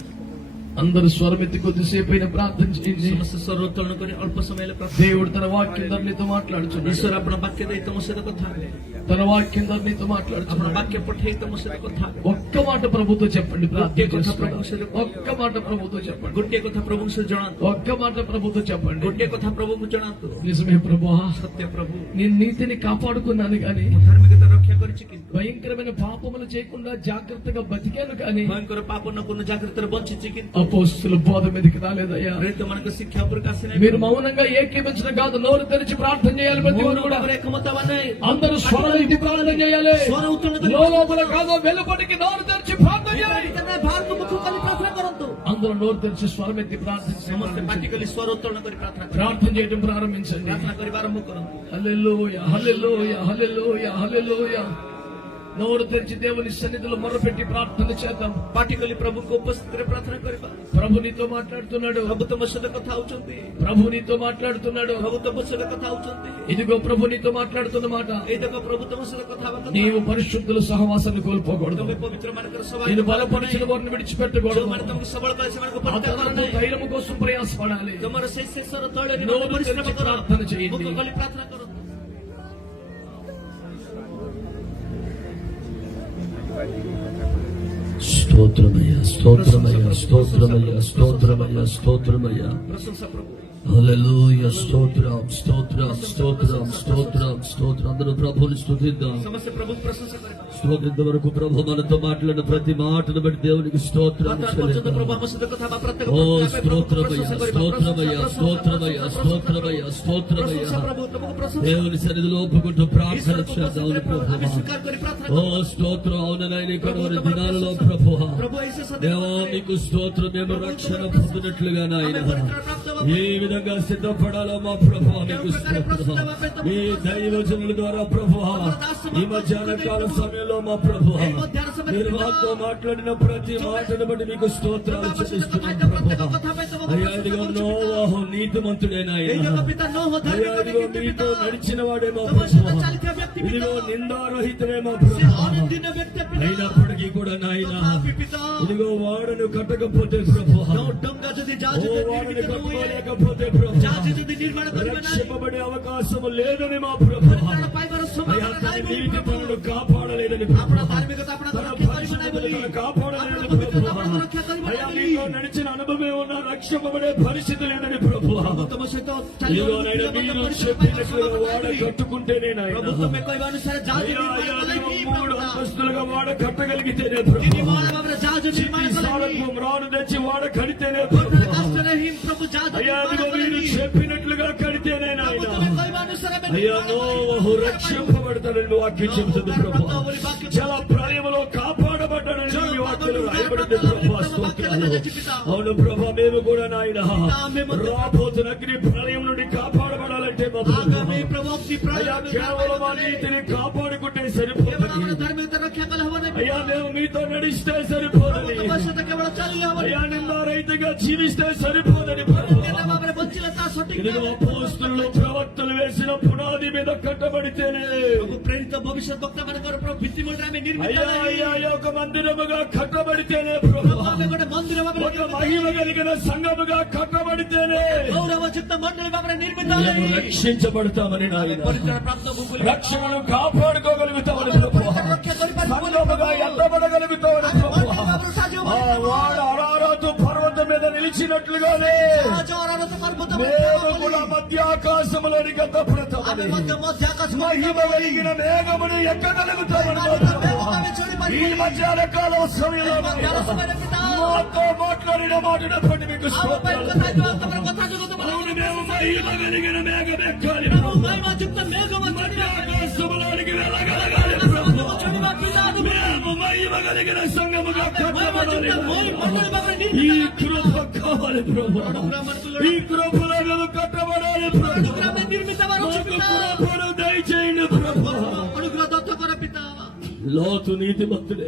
అందరు స్వరమెత్తి కొద్దిసేపు అయినా ప్రార్థన చేయండి ସମସ୍ତେ ସ୍ୱର ଉତ୍ତୋଳନ କରି ଅଳ୍ପ ସମୟ ହେଲେ ପ୍ରାର୍ଥନା దేవుడు తన వాక్యం ద్వారా నీతో మాట్లాడుచున్నాడు ଈଶ୍ୱର ଆପଣ ବାକ୍ୟ ଦେଇ ତମ ସହିତ କଥା ହେବେ తన వాక్యం ద్వారా నీతో ଆପଣ మాట్లాడుచున్నాడు ବାକ୍ୟ ପଠେଇ ତମ ସହିତ କଥା ହେବେ ఒక్క మాట ప్రభుతో చెప్పండి ప్రార్థన ଗୋଟିଏ କଥା చేసుకుందాం. ప్రభుଙ୍କ ସହିତ ఒక్క మాట ప్రభుతో చెప్పండి ଗୋଟିଏ କଥା ପ୍ରଭୁଙ୍କୁ ସହିତ ଜଣାନ୍ତୁ ఒక్క మాట ప్రభుతో చెప్పండి ଗୋଟିଏ କଥା ପ୍ରଭୁଙ୍କୁ ଜଣାନ୍ତୁ నిజమే ప్రభా ସତ୍ୟ ପ୍ରଭୁ నేను నీతిని కాపాడుకున్నాను కానీ ମୁଁ ଧାର୍ମିକତା ରକ୍ଷା କରିଛି କିନ୍ତୁ భయంకరమైన పాపములు చేయకుండా జాగ్రత్తగా బతికాను కానీ ଭୟଙ୍କର ପାପ ନ ପୂର୍ଣ୍ଣ ଜାଗ୍ରତରେ ବଞ୍ଚିଛି କିନ୍ତୁ అపోస్తుల బోధ మీదకి రాలేదయ్యా ପ୍ରେରିତ ମାନଙ୍କ ଶିକ୍ଷା ଉପରକୁ ଆସିନାହିଁ। మీరు మౌనంగా ఏకీపించడం కాదు నోరు తెరిచి ప్రార్థన చేయాలి ప్రతి ମୌନ ఒక్కరు కూడా ଭାବରେ ଏକମତ ହେବା ନାହିଁ। అందరూ స్వరానికి ప్రార్థన చేయాలి ସ୍ୱର ଉତ୍ତୋଳନ କରି లోపల కాదు వెలుపటికి నోరు తెరిచి ప్రార్థన చేయాలి ବାହାରକୁ ମୁଖ କରି ପ୍ରାର୍ଥନା କରନ୍ତୁ। అందరూ నోరు తెరిచి స్వరమెత్తి ప్రార్థన ସମସ୍ତେ చేయాలి. ପାଟି କରି ସ୍ୱର ଉତ୍ତୋଳନ କରି ପ୍ରାର୍ଥନା କରନ୍ତୁ। ప్రార్థన చేయడం ప్రారంభించండి ପ୍ରାର୍ଥନା କରିବା ଆରମ୍ଭ କରନ୍ତୁ। హల్లెలూయా హల్లెలూయా హల్లెలూయా హల్లెలూయా నోరు తెరిచి దేవుని సన్నిధిలో మొరపెట్టి ప్రార్థన చేద్దాం. ପାଟି କରି ପ୍ରଭୁଙ୍କ ଉପସ୍ଥିତିରେ ପ୍ରାର୍ଥନା କରିବା। ప్రభు నీతో మాట్లాడుతున్నాడు ପ୍ରଭୁ ତମ ସହିତ କଥା ହଉଛନ୍ତି। ప్రభు నీతో మాట్లాడుతున్నాడు ପ୍ରଭୁ ତମ ସହିତ କଥା ହଉଛନ୍ତି। ఇదిగో ప్రభు నీతో మాట్లాడుతున్న మాట ଏଇ ଦେଖ ପ୍ରଭୁ ତମ ସହିତ କଥା ହେବା କଥା। నీవు పరిశుద్ధుల సహవాసాన్ని కోల్పోకూడదు ତମେ ପବିତ୍ର ମାନଙ୍କର ସଭା నేను బలపరిచిన వారిని విడిచిపెట్టకూడదు ଯୋଉମାନେ ତମକୁ ସବଳ କରେ ସେମାନଙ୍କୁ ପରିତ୍ୟାଗ କର అదనపు ନାହିଁ। ధైర్యము కోసం ప్రయాసపడాలి ତମର ସେଇ ଶେଷର ତୈଳରେ ନୋରୁ ପରିଶ୍ରମ తెరిచి କର। ప్రార్థన చేయండి. ମୁଖ ଖୋଲି ପ୍ରାର୍ଥନା କରନ୍ତୁ। స్తోత్రమయ్యా స్తోత్రమయ్యా స్తోత్రమయ్యా స్తోత్రమయ్యా స్తోత్రమయ్యా ପ୍ରଶଂସା ପ୍ରଭୁ। హల్లెలూయా స్తోత్రం స్తోత్రం స్తోత్రం స్తోత్రం స్తోత్రం అందరూ ప్రభువుని స్తుతిద్దాం. ସମସ୍ତେ ପ୍ରଭୁଙ୍କୁ ପ୍ରଶଂସା କରିବା। స్తోత్రం వరకు ప్రభు మనతో మాట్లాడిన ప్రతి మాటను బట్టి దేవునికి స్తోత్రం ବର୍ତ୍ତମାନ ପର୍ଯ୍ୟନ୍ତ ପ୍ରଭు ଆମ ସହିତ କଥା ହେବା ପ୍ରତ୍ୟେକ ఓ ପ୍ରଭୁଙ୍କ ପାଇଁ ପ୍ରଭୁଙ୍କୁ స్తోత్రమయ్యా ପ୍ରଶଂସା କରିବା। స్తోత్రమయ్యా ପ୍ରଶଂସା, స్తోత్రమయ్యా ପ୍ରଶଂସା, స్తోత్రమయ్యా స్తోత్రమయ్యా ପ୍ରଶଂସା ପ୍ରଭୁ ତମକୁ ପ୍ରଶଂସା। దేవుని సన్నిధిలో ఒప్పుకుంటూ ప్రార్థన ଈଶ୍ୱରଙ୍କ చేద్దాం ଉପସ୍ଥିତିରେ ప్రభు. ଆମେ ସ୍ୱୀକାର କରି ପ୍ରାର୍ଥନା ఓ କରୁ। స్తోత్రం అవునైనా కరువుని దినాలలో ప్రభు ପ୍ରଭୁ ଏଇ ଶେଷ దేవా ଦିନରେ మీకు స్తోత్రం మేము రక్షణ పొందినట్లుగా నాయన ఏ విధంగా సిద్ధపడాలో మా ప్రభు మీకు స్తోత్రం. ఈ దైవజనుల ద్వారా ప్రభు ఈ మధ్యాహ్న కాల సమయంలో మా ప్రభు మీరు మాతో మాట్లాడిన ప్రతి మాటను బట్టి మీకు స్తోత్రాలు చెల్లిస్తున్నాం ప్రభు. ఓ అయ్యా ఇదిగో నోవాహు నీతిమంతుడేనా এই জন্য পিতা নোহ అయ్యా ধার্মিক ఇదిగో ব্যক্তি మీతో পিতা నడిచిన వాడేమో তোমার সাথে চালিত ব্যক্তি পিতা ఇదిగో నిందారహితుడేమో সে অনিন্দিত ব্যক্তি পিতা అయినప్పటికీ కూడా నాయన পাপী পিতা ఇదిగో వాడను కట్టకపోతే ప్రభు ডঙ্গা যদি যা ఓ যদি వాడను নির্মিত নয় కట్టుకోలేకపోతే ప్రభు যা যদি নির্মাণ করবে না రక్షింపబడే అవకాశం లేదని మా ప్రభు তারা পাইবার అయ్యా সম্ভাবনা తన নাই বলি నీతి প্রভু పనులు కాపాడలేదని আপনার ప్రభు ধার্মিকতা আপনার తన রক্ষা করিবে না పరిశుద్ధతను বলি తను కాపాడలేదని আপনার পবিত্রতা ప్రభు আপনার রক্ষা করিবে అయ్యా না বলি మీతో నడిచిన అనుభవమే ఉన్న రక్షింపబడే పరిస్థితి లేదని ప్రభు তোমার সহিত ఇదిగో నాయన మీరు చెప్పినట్లుగా వాడ కట్టుకుంటేనే నాయన প্রভু তুমি কইবা అనుసాরে যা যদি అయ్యా নির্মাণ అయ్యా করলে ఇదిగో কি మూడు প্রভু అంతస్తులుగా వాడ కట్టగలిగితేనే তিনি ప్రభు মানব আমরা যা যদি নির্মাণ করলে సారత్వం రాను తెచ్చి వాడ కడితేనే ప్రభు కష్టరహిం ప్రభు যা যদি అయ్యా নির্মাণ అదిగో করলে మీరు చెప్పినట్లుగా కడితేనే ప్రభు నాయన তুমি কইবা అనుసాরে అయ్యా నోవహు రక్షింపబడతాడని వాక్యం చెబుతుంది ప్రభు చాలా ప్రళయములో కాపాడబడ్డాడని మీ వాక్యంలో రాయబడింది ప్రభు స్తోత్రాలు అవును ప్రభు మేము కూడా నాయన రాబోతున్న అగ్ని ప్రళయం నుండి కాపాడబడాలంటే మా ఆగామి ప్రభు ప్రభు కి అయ్యా ప్రళయం కేవలం మా నీతిని కాపాడుకుంటే కేవలం సరిపోతుంది আমরা ধার্মিকতা রক্ষা করলে হবে না అయ్యా మేము మీతో నడిస్తే సరిపోదని তোমার সাথে কেবল চললে হবে అయ్యా నిందారహితంగా జీవిస్తే సరిపోదని ప్రభు কেন আমরা বলছিল তা সঠিক ఇదిగో అపోస్తలులు ప్రవక్తలు వేసిన పునాది మీద కట్టబడితేనే ప్రభు ప్రేరిత భవిష్యత్ వక్త మనకు ప్రభు భిత్తిముద్ర ఆమె అయ్యా నిర్మితాలి అయ్యా అయ్యా ఒక మందిరముగా కట్టబడితేనే ప్రభు ఆమె కూడా మందిరం ఆమె ఒక మహిమ కలిగిన సంఘముగా కట్టబడితేనే గౌరవయుక్త మండలి ఆమె నిర్మితాలి మేము రక్షించబడతామని నాయన పరిత్రాణ ప్రాప్త భూములు రక్షణను కాపాడుకోగలుగుతామని ప్రభు సంఘముగా ఎత్తబడగలుగుతామని ప్రభు ఆ వాడ అరారాతు పర్వతం మీద నిలిచినట్లుగానే మేము కూడా మధ్యాకాశములోని గతపడతామని మహిమ కలిగిన మేఘమును ఎక్కగలుగుతామని ప్రభు. ఈ మధ్యాహ్న కాలం సమయంలో మాతో మాట్లాడిన మాటను బట్టి మీకు స్తోత్రాలు. అవును, మేము మహిమ కలిగిన మేఘం ఎక్కాలి ప్రభు. మధ్యాకాశములోనికి వెళ్ళగలగాలి ప్రభు. మేము మహిమ కలిగిన సంఘముగా కట్టబడాలి. ఈ కృప కావాలి ప్రభు. ఈ కృపలో మేము కట్టబడాలి ప్రభు. మాకు కృపను దయచేయండి ప్రభు. లోతు నీతిమంతుడే.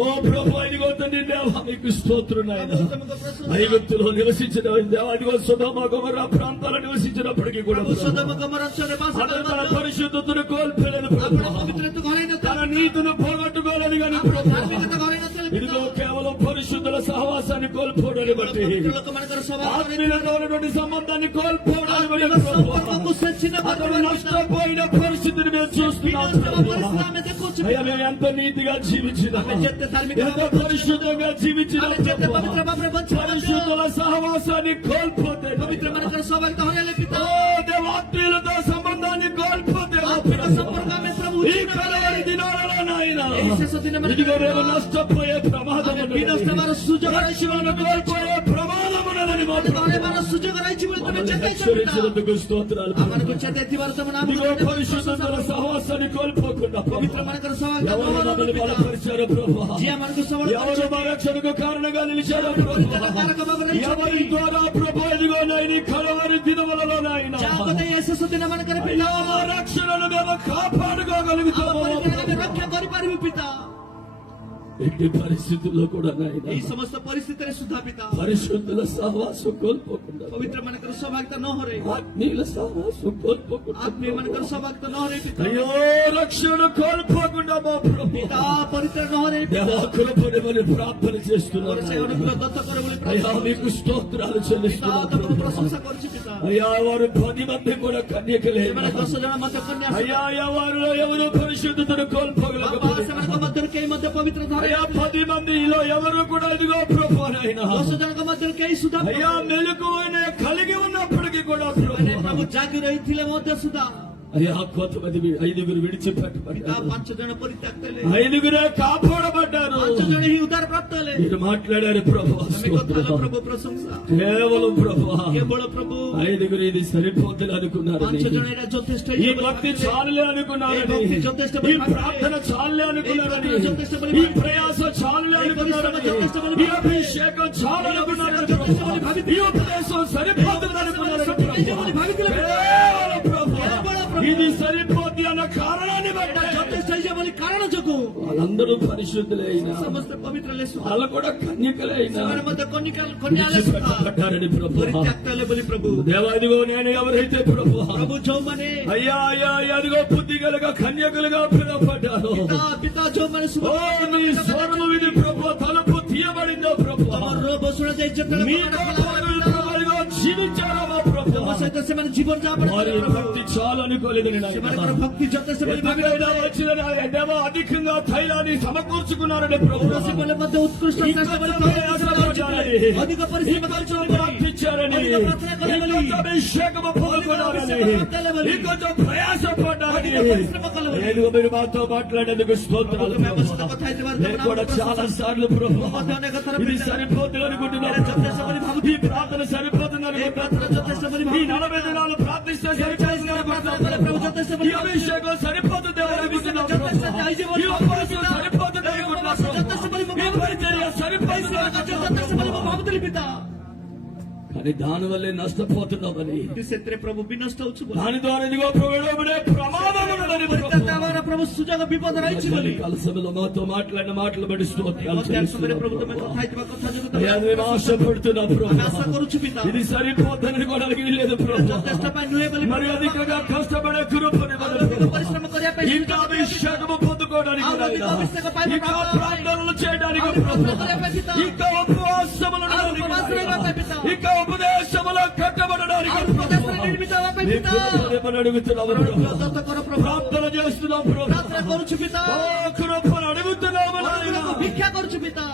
ఓ ప్రభు, ఇదిగో తండ్రి దేవా మీకు స్తోత్రం నాయన. ఐగుప్తులో నివసించిన అదిగో సొదొమ గొమొర్రా ప్రాంతాల్లో నివసించినప్పటికీ కూడా అతను తన పరిశుద్ధతను కోల్పోలేదు ప్రభు. తన నీతిని పోగొట్టుకోలేదు కానీ ప్రభు ఇదిగో కేవలం పరిశుద్ధుల సహవాసాన్ని కోల్పోవడాన్ని బట్టి ఆత్మీయులతో ఉన్నటువంటి సంబంధాన్ని కోల్పోవడాన్ని బట్టి ప్రభు అతను నష్టపోయిన పరిస్థితిని మేము చూస్తున్నాం ప్రభు. అయ్యా మేము ఎంత నీతిగా జీవించినా ఎంత పరిశుద్ధంగా జీవించినా పరిశుద్ధుల సహవాసాన్ని కోల్పోతే ఓ దేవాత్మీయులతో సంబంధాన్ని కోల్పోతే ఈ కలవరి దినాలలో నాయన ఇదిగో మేము నష్టపోయే ప్రమాదం కోల్పోయే ప్రమాదమునని హెచ్చరించినందుకు స్తోత్రాలు. ఇదిగో పరిశుద్ధుల సహవాసాన్ని కోల్పోకుండా ఎవరు మమ్మల్ని బలపరిచారో ప్రభు, ఎవరు మా రక్షణకు కారణంగా నిలిచారో ప్రభు, ఎవరి ద్వారా ప్రభు ఇదిగో నాయన ఈ కలవరి దినములలో నాయన అయ్యా, మా రక్షణను మేము కాపాడుకోగలుగుతాము. ఎట్టి పరిస్థితుల్లో కూడా నాయన এই সমস্ত পরিস্থিতিরে সুধা পিতা పరిశుద్ధుల సహవాసం కోల్పోకుండా পবিত্র మనకর সৌভাগ্য ন হরে ఆత్మీయుల సహవాసం కోల్పోకుండా ఆత్మీయ మనకর సౌభాగ్య ন హరే పిতা అయ్యో రక్షణ కోల్పోకుండా మా ప్రభు পিতা পবিত্র ন హరే దేవా కృపణమని ప్రార్థన చేస్తున్నాను. পরিচয় অনুগ্রহ দত্ত করে বলে అయ్యా మీకు స్తోత్రాలు পিতা చెల్లిస్తున్నాను తమను ప్రభు. ప్రశంసా করছি পিতা అయ్యా వారు 10 మంది కూడా కన్యకలే. এবারে 10 জন মধ্য কন্যা అయ్యా వారిలో ఎవరు పరిశుద్ధతను বাবা కోల్పోగలకపోతే সেମାନଙ୍କ ମଧ୍ୟରେ କେହି ମଧ୍ୟ ପବିତ୍ର ଧରେ అయ్యా 10 మందిలో ఎవరు కూడా ఇదిగో ప్రభు అయినా 10 ଜଣଙ୍କ ମଧ୍ୟରେ କେହି ସୁଧା అయ్యా మెలకువైన కలిగి ఉన్నప్పటికీ కూడా ప్రభు ପ୍ରଭୁ ଜାଗି ରହିଥିଲେ ମଧ୍ୟ ସୁଧା అయ్యా కొంతమంది 5 విడిచిపెట్టబడ్డారు. ପିତା 5 ଜଣ ପରିତ୍ୟକ୍ତ ହେଲେ 5 కాపాడబడ్డారు. 5 ଜଣ ହିଁ ଉଦ୍ଧାର ପ୍ରାପ୍ତ ହେଲେ మీరు మాట్లాడారు ప్రభు. ଆମେ କଥା ହେଲ ପ୍ରଭୁ ପ୍ରଶଂସା కేవలం ప్రభు କେବଳ ପ୍ରଭୁ 5 ఇది సరిపోతుంది అనుకున్నారని, 5 ଜଣ ଏଇଟା ଯଥେଷ୍ଟ ఈ భక్తి చాలులే అనుకున్నారని, ఈ భక్తి ଯଥେଷ୍ଟ ఈ ప్రార్థన చాలులే అనుకున్నారని, ఈ ప్రార్థన ଯଥେଷ୍ଟ ఈ ప్రయాస చాలులే అనుకున్నారని, ఈ అభిషేకం చాలు అనుకున్నారని ప్రభు, ఈ ఉపదేశం సరిపోతుంది అనుకున్నారని ప్రభు. కేవలం ప్రభు ఇది సరిపోద్ది అన్న కారణాన్ని బట్టి ଯଥେଷ୍ଟ ହେଇଯିବ ବୋଲି କାରଣ ଯୋଗୁଁ వాళ్ళందరూ పరిశుద్ధులే అయినా ସମସ୍ତେ ପବିତ୍ର ହେଲେ వాళ్ళు కూడా కన్యకలే అయినా ସେମାନେ ମଧ୍ୟ କନ୍ୟା ହେଲେ విడిచిపెట్టబడ్డారని ప్రభు. ପରିତ୍ୟକ୍ତ ହେଲେ ବୋଲି ପ୍ରଭୁ దేవా ఇదిగో నేను ఎవరైతే ప్రభు ପ୍ରଭୁ ଯୋଉମାନେ అయ్యా అయ్యా అయ్యా, అదిగో బుద్ధిగలుగా కన్యకలుగా పిలువబడ్డారు. ପିତା ଯୋଉମାନେ ఓ నీ స్వరము విని ప్రభు తలుపు తీయబడిందో ప్రభు. ତମର ଘୋଷଣା ଯାଇ ଯେତେବେଳେ మీతో పాటు ప్రభు ఇదిగో జీవించారో ప్రభు. ତମ ସହିତ ସେମାନେ ଜୀବନ ଯାପନ వారి କଲେ ପ୍ରଭు। భక్తి చాలు అనుకోలేదని ସେମାନଙ୍କର ଭକ୍ତି ଯଥେଷ୍ଟ ବୋଲି ఎంతకైనా వచ్చిన దేవ అధికంగా తైలాన్ని సమకూర్చుకున్నారని ప్రభు. କୌଣସି ବେଳେ ମଧ୍ୟ ଉତ୍କୃଷ୍ଟ ଶ୍ରେଷ୍ଠ ବୋଲି ଅଧିକ ପରିଶ୍ରମ କରିଛନ୍ତି ବୋଲି, ప్రార్థించారని ଅଧିକ ପ୍ରାର୍ଥନା କଲେ ବୋଲି, అభిషేకము పొందుకున్నారని ఇంకొంచెం ప్రయాసపడ్డారని ପରିଶ୍ରମ କଲେ ବୋଲି। ఏదో మీరు మాతో మాట్లాడేందుకు స్తోత్రాలు ତୁମେ ଆମ ప్రభు. ସହିତ କଥା ହେଇଥିବାରୁ నేను కూడా చాలా సార్లు ప్రభు ମଧ୍ୟ ଅନେକ ଥର ఇది ପିତା, సరిపోతుంది అనుకుంటున్నాను. ଯଥେଷ୍ଟ ବୋଲି ଭାବୁଛି। ఈ ప్రార్థన సరిపోతుంది ଏ ପ୍ରାର୍ଥନା ଯଥେଷ୍ଟ ବୋଲି ఈ ଭାବୁଛି। 40 దినాలు ప్రార్థిస్తే సరిపోతుంది ପ୍ରାର୍ଥନା କଲେ ପ୍ରଭୁ ଯଥେଷ୍ଟ ବୋଲି ఈ అభిషేకం సరిపోతుంది అనుకుంటున్నాను. ଯଥେଷ୍ଟ ହେଇଯିବ ఈ ఉపవాసం సరిపోతుంది అనుకుంటున్నాను. ଯଥେଷ୍ଟ ବୋଲି ମୁଁ ఈ ଭାବୁଥିଲି। పరిచర్య సరిపోతుంది ଯଥେଷ୍ଟ ବୋଲି ମୁଁ ଭାବୁଥିଲି ପିତା, కానీ దాని వల్లే నష్టపోతున్నామని, କିନ୍ତୁ ସେଥିରେ ପ୍ରଭୁ ବିନଷ୍ଟ ହଉଛି ବୋଲି, దాని ద్వారా ఇదిగో ప్రవేశమునే ప్రమాదం ఉన్నదని ପରିତ୍ୟକ୍ତ ହେବାର ପ୍ରଭୁ ସୁଯୋଗ ବିପଦ ରହିଛି ବୋଲି। కలసములో మాతో మాట్లాడిన మాటలు బట్టి స్తోత్రాలు ବର୍ତ୍ତମାନ ସମୟରେ ପ୍ରଭు చెల్లిస్తున్నాం ତମେ ప్రభు. କଥା ହେଇଥିବା କଥା ଯୋଗୁଁ అయ్యా, ତମେ మేము ఆశపడుతున్నాం ప్రభు. ଆମେ ଆଶା କରୁଛୁ ପିତା, ఇది సరిపోతుందని కూడా లేదు ప్రభు. ଯଥେଷ୍ଟ ପାଇଁ ନୁହେଁ ବୋଲି మరి అధికంగా కష్టపడే కృపని ଅଧିକ పరిశ్రమ କରିବା ପାଇଁ ఇంకా అభిషేకము పొందుకోవడానికి ଆଉ ଅଧିକ నాయనా. అభిషేక ପାଇବା ఇంకా ପାଇଁ, ప్రార్థనలు చేయడానికి ଆଉ ప్రభు. ప్రార్థన କରିବା ପାଇଁ పితా, ఇంకా ఉపవాసములు ଆଉ ఉపవాସ ରହିବା ପାଇଁ పితా, ఇంకా ఉపదేశములో కట్టబడడానికి ଆଉ ప్రభు. ఉపదేశରେ నిర్మిତ ହେବା ପାଇଁ నీ పితా, కృపను అడుగుతున్నాము ప్రభు. ଦତ୍ତ କର ପ୍ରଭు, ప్రార్థన చేస్తున్నాం ప్రభు. ପ୍ରାର୍ଥନା କରୁଛୁ ପିତା, ఓ కృపను అడుగుతున్నాము నాయనా. ଅନୁଗ୍ରହକୁ ଭିକ୍ଷା କରୁଛୁ ପିତା,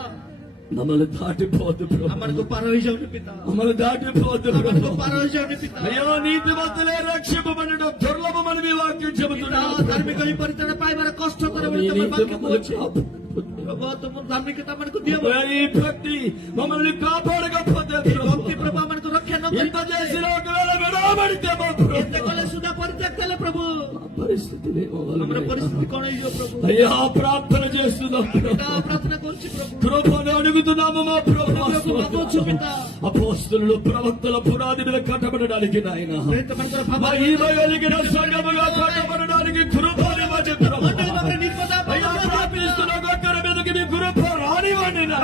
మమ్మల్ని దాటిపోద్దు ప్రభు. ଆମମାନଙ୍କୁ ପାର ହେଇଯାଉନି ପିତା, మమ్మల్ని దాటిపోద్దు ଆମମାନଙ୍କୁ ప్రభు. ପାର ହେଇଯାଉନି పిତା, అయ్యో నీతిమంతులే రక్షింపబడడం దుర్లభమని మీ వాక్యం ପିତା, చెబుతున్నాడు. ଧାର୍ମିକ ହିଁ ପରିତ୍ରାଣ ପାଇବାର କଷ୍ଟକର నీ ବୋଲି ତମର నీతి ବାକ୍ୟ మమ్మల్ని କହୁଛି। కాపాడు. ప్రభు ତୁମ ଧାର୍ମିକତା ଆମମାନଙ୍କୁ ଦିଅ, ఈ భక్తి మమ్మల్ని కాపాడకపోతే ଏ ప్రభు. ଭକ୍ତି ପ୍ରଭୁ ଆମମାନଙ୍କୁ ରକ୍ଷା ନ ఇంత କରି చేసిన ఒకవేళ విడవబడితే మా ప్రభు. ଏତେ କଲେ ସୁଦ୍ଧା ପରିତ୍ୟକ୍ତ ହେଲେ ପ୍ରଭୁ పరిస్థితి ଆମର ପରିସ୍ଥିతి କଣ ହେଇଯିବ ପ୍ରଭు। అయ్యా ప్రార్థన చేస్తున్నాం ପିତା ప్రభు. ପ୍ରାର୍ଥନା କରୁଛି ପ୍ରଭు, కృపను అడుగుతున్నాము మా ప్రభు. ଅନୁଗ୍ରହକୁ ମାଗୁଛୁ ପିତା, అపోస్తలులు ప్రవక్తల పునాది మీద కట్టబడడానికి నాయన ପ୍ରେରିତମାନଙ୍କର ଭାବ మహిమ కలిగిన సంఘముగా కట్టబడడానికి కృపనివ్వండి ప్రభు. ମଣ୍ଡଳୀ ଭାବରେ ନିର୍ମତା అయ్యా ప్రార్థిస్తున్న ఒక్కరి మీదకి నీ కృప రానివ్వండి నాయన.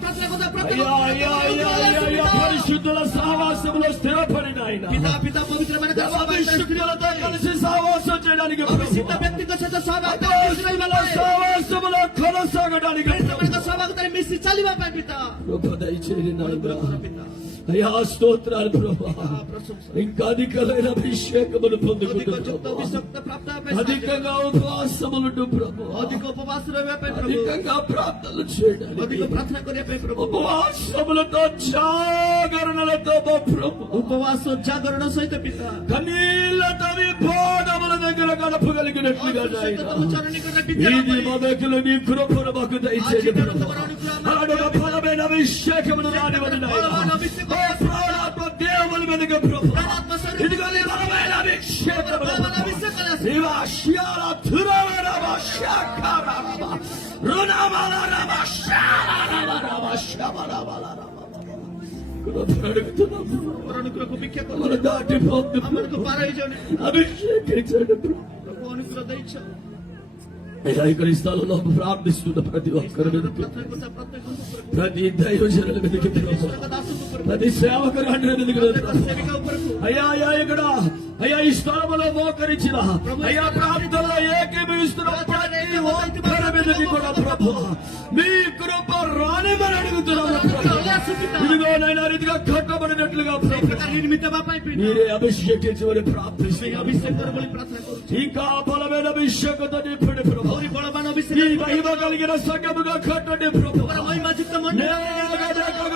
ପ୍ରାର୍ଥନା କଥା అయ్యా అయ్యా అయ్యా అయ్యా అయ్యా పరిశుద్ధుల సహవాసములో స్థిరపడిన ఆయన ପିତା పిତା పవిత్ర అభిషిక్తులతో కలిసి సహవాసం చేయడానికి ଅଭିଷିକ୍ତ ବ୍ୟକ୍ତିଙ୍କ ସହିତ ସହଭାଗିତା అపోస్తలుల సహవాసములో కొనసాగడానికి ସେମାନଙ୍କ ସହଭାଗିତାରେ ମିଶି ଚାଲିବା ପାଇଁ ପିତା కృప దయచేయండి నాయనా. ପିତା అయ్యా స్తోత్రాలు ప్రభు. ପ୍ରଶଂସା ఇంకా అధికమైన అభిషేకములు ଅଧିକ పొందుకుంటూ ଯୁକ୍ତ ప్రభు. ଅଭିଷକ୍ତ ପ୍ରାପ୍ତ ହେବା ପାଇଁ ସାହାଯ୍ୟ అధికంగా ఉపవాసములుంటూ ప్రభు. ଅଧିକ ఉపବାସ ରହିବା ପାଇଁ ପ୍ରଭୁ అధికంగా ప్రార్థనలు చేయడానికి ଅଧିକ ପ୍ରାର୍ଥନା କରିବା ପାଇଁ ପ୍ରଭୁ ఉపవాసములతో జాగరణలతో మా ప్రభు. ଉପବାସ ଜାଗରଣ ସହିତ ପିତା కన్నీళ్లతో మీ పాదముల దగ్గర గడపగలిగినట్లుగా నాయనా. ଚରଣ ନିକଟରେ ఇది ବିଦ୍ୟା మొదలు నీ కృపను మాకు దయచేయండి ప్రభు. ତମର ଅନୁଗ୍ରହ అలాంటి ఒక బలమైన అభిషేకమును రానివ్వండి నాయనా. బలమైన అభిషేకం ఓ ప్రాణాత్మ దేవుని మీదకి ప్రభు. ప్రాణాత్మ స్వరూపం ఇదిగో నీ బలమైన అభిషేకమును బలమైన అభిషేకాలు నీవు ఆశయాల తురవరమ శాఖరమ రుణమలరమ శాలరమ శమరమలరమ కృపను అడుగుతున్నాము. ତମର ଅନୁଗ୍ରହକୁ ଭିକ୍ଷା କର మన దాటిపోద్దు ଆମମାନଙ୍କୁ ପାର ହେଇଯାଉନି అభిషేకించండి ప్రభు. ପ୍ରଭୁ ଅନୁଗ୍ରହ ଦେଇଛ అయ్యా, ఇక్కడ ఈ స్థలంలో ప్రార్థిస్తున్న ప్రతి ఒక్కరి మీదకి, ପ୍ରତ୍ୟେକ କଥା ପ୍ରତ୍ୟେକ ଉପରକୁ ప్రతి దైవజనుల మీదకి ప్రభు, ପ୍ରତ୍ୟେକ దాସଙ୍କ ଉପରକୁ ప్రతి సేవకుడు అంటే మీదకి ପ୍ରତ୍ୟେକ ప్రభు. ସେବିକା ଉପରକୁ అయ్యా అయ్యా ఇక్కడ అయ్యా ఈ స్థలంలో మోకరించిన అయ్యా ప్రార్థనలో ఏకీభవిస్తున్న ప్రతి ఒక్కరి మీదకి కూడా ప్రభు మీ కృప రానిమని అడుగుతున్నాను ప్రభు. ఇదిగో నైనా రీతిగా కట్టబడినట్లుగా এই ప్రభు ପ୍ରକାର ନିର୍ମିତ ହେବା ପାଇଁ ପିତା మీరే అభిషేకించమని ସେଇ ప్రార్థిస్తున్నాను. ଅଭିଷେକ କର ବୋଲି ପ୍ରାର୍ଥନା କରୁଛି ఇంకా బలమైన అభిషేకంతో నింపండి ప్రభు. ଆହୁରି ବଳବାନ ఈ ଅଭିଷେକ మహిమ కలిగిన సంఘముగా కట్టండి ప్రభు. ତମର ମହିମାଯୁକ୍ତ ମଣ୍ଡଳ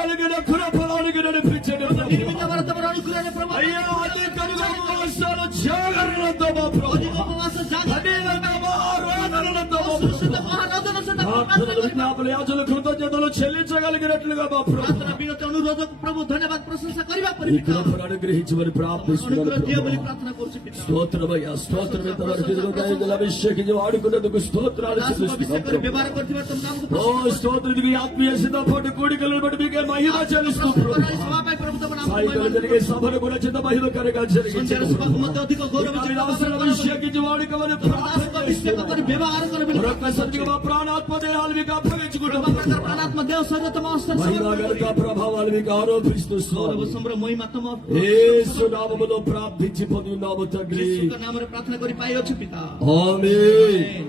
కలిగిన కృపలోనికి నడిపించండి ప్రభు. ନିର୍ମିତ ହେବାର ତମର ଅନୁଗ୍ରହରେ ପ୍ରଭୁ అయ్యా అధికంగా ఉపవాసాలు జాగరణలతో మా ప్రభు. ଅଧିକ ଉପବାସ ଜାଗରଣ కఠినంగా మా ఆరాధనలతో మా ప్రభు. ସୁସ୍ଥ ମହାରାଜନ ସହିତ ప్రార్థనలు విజ్ఞాపన యాచన కృతజ్ఞతలు చెల్లించగలిగినట్లుగా మా ప్రభు प्रार्थना विनती अनुरोधक प्रभु धन्यवाद प्रशंसा କରିବା ఈ కృపను అనుగ్రహించమని ప్రార్థిస్తున్నాను अनुग्रह दियो ବୋଲି ప్రభు. प्रार्थना କରୁଛି पिता స్తోత్రమయ్యా స్తోత్రం ఇంతవరకు ఇదిగో దయగల అభిషేకించి వాడుకున్నందుకు స్తోత్రాలు दास को अभिषेक చెల్లిస్తున్నాం କରି ప్రభు. व्यवहार करथिबा तुम नामକୁ ఓ స్తోత్రం ఇది ఆత్మీయ సిద్ధపాటు కూడికలను బట్టి మీకే మహిమ చెల్లిస్తూ ప్రభు. सभा ପାଇଁ प्रभु तम नाम సాయంకాలం జరిగే సభను కూడా చిన్న మహిమకరంగా జరిగించండి संध्यार सभाକୁ ମଧ୍ୟ अधिक गौरव ఈ అవసరం అభిషేకించి వాడుకోమని दास को ప్రార్థన अभिषेक କରି व्यवहार कर ବୋଲି ఒక్కసారిగా మా ప్రాణాత్మ దేహాలు మీకు అప్పగించుకుంటాం प्रभु प्राणात्मा देव शरीर तम अस्तर మహిమా గనుక ప్రభావాలు మీకు ఆరోపిస్తూ गौरव सम्र महिमा तम యేసు నామములో ప్రార్థించి పొందున్నాము తండ్రి यीशु का नाम रे प्रार्थना करि पाइयो पिता ఆమేన్.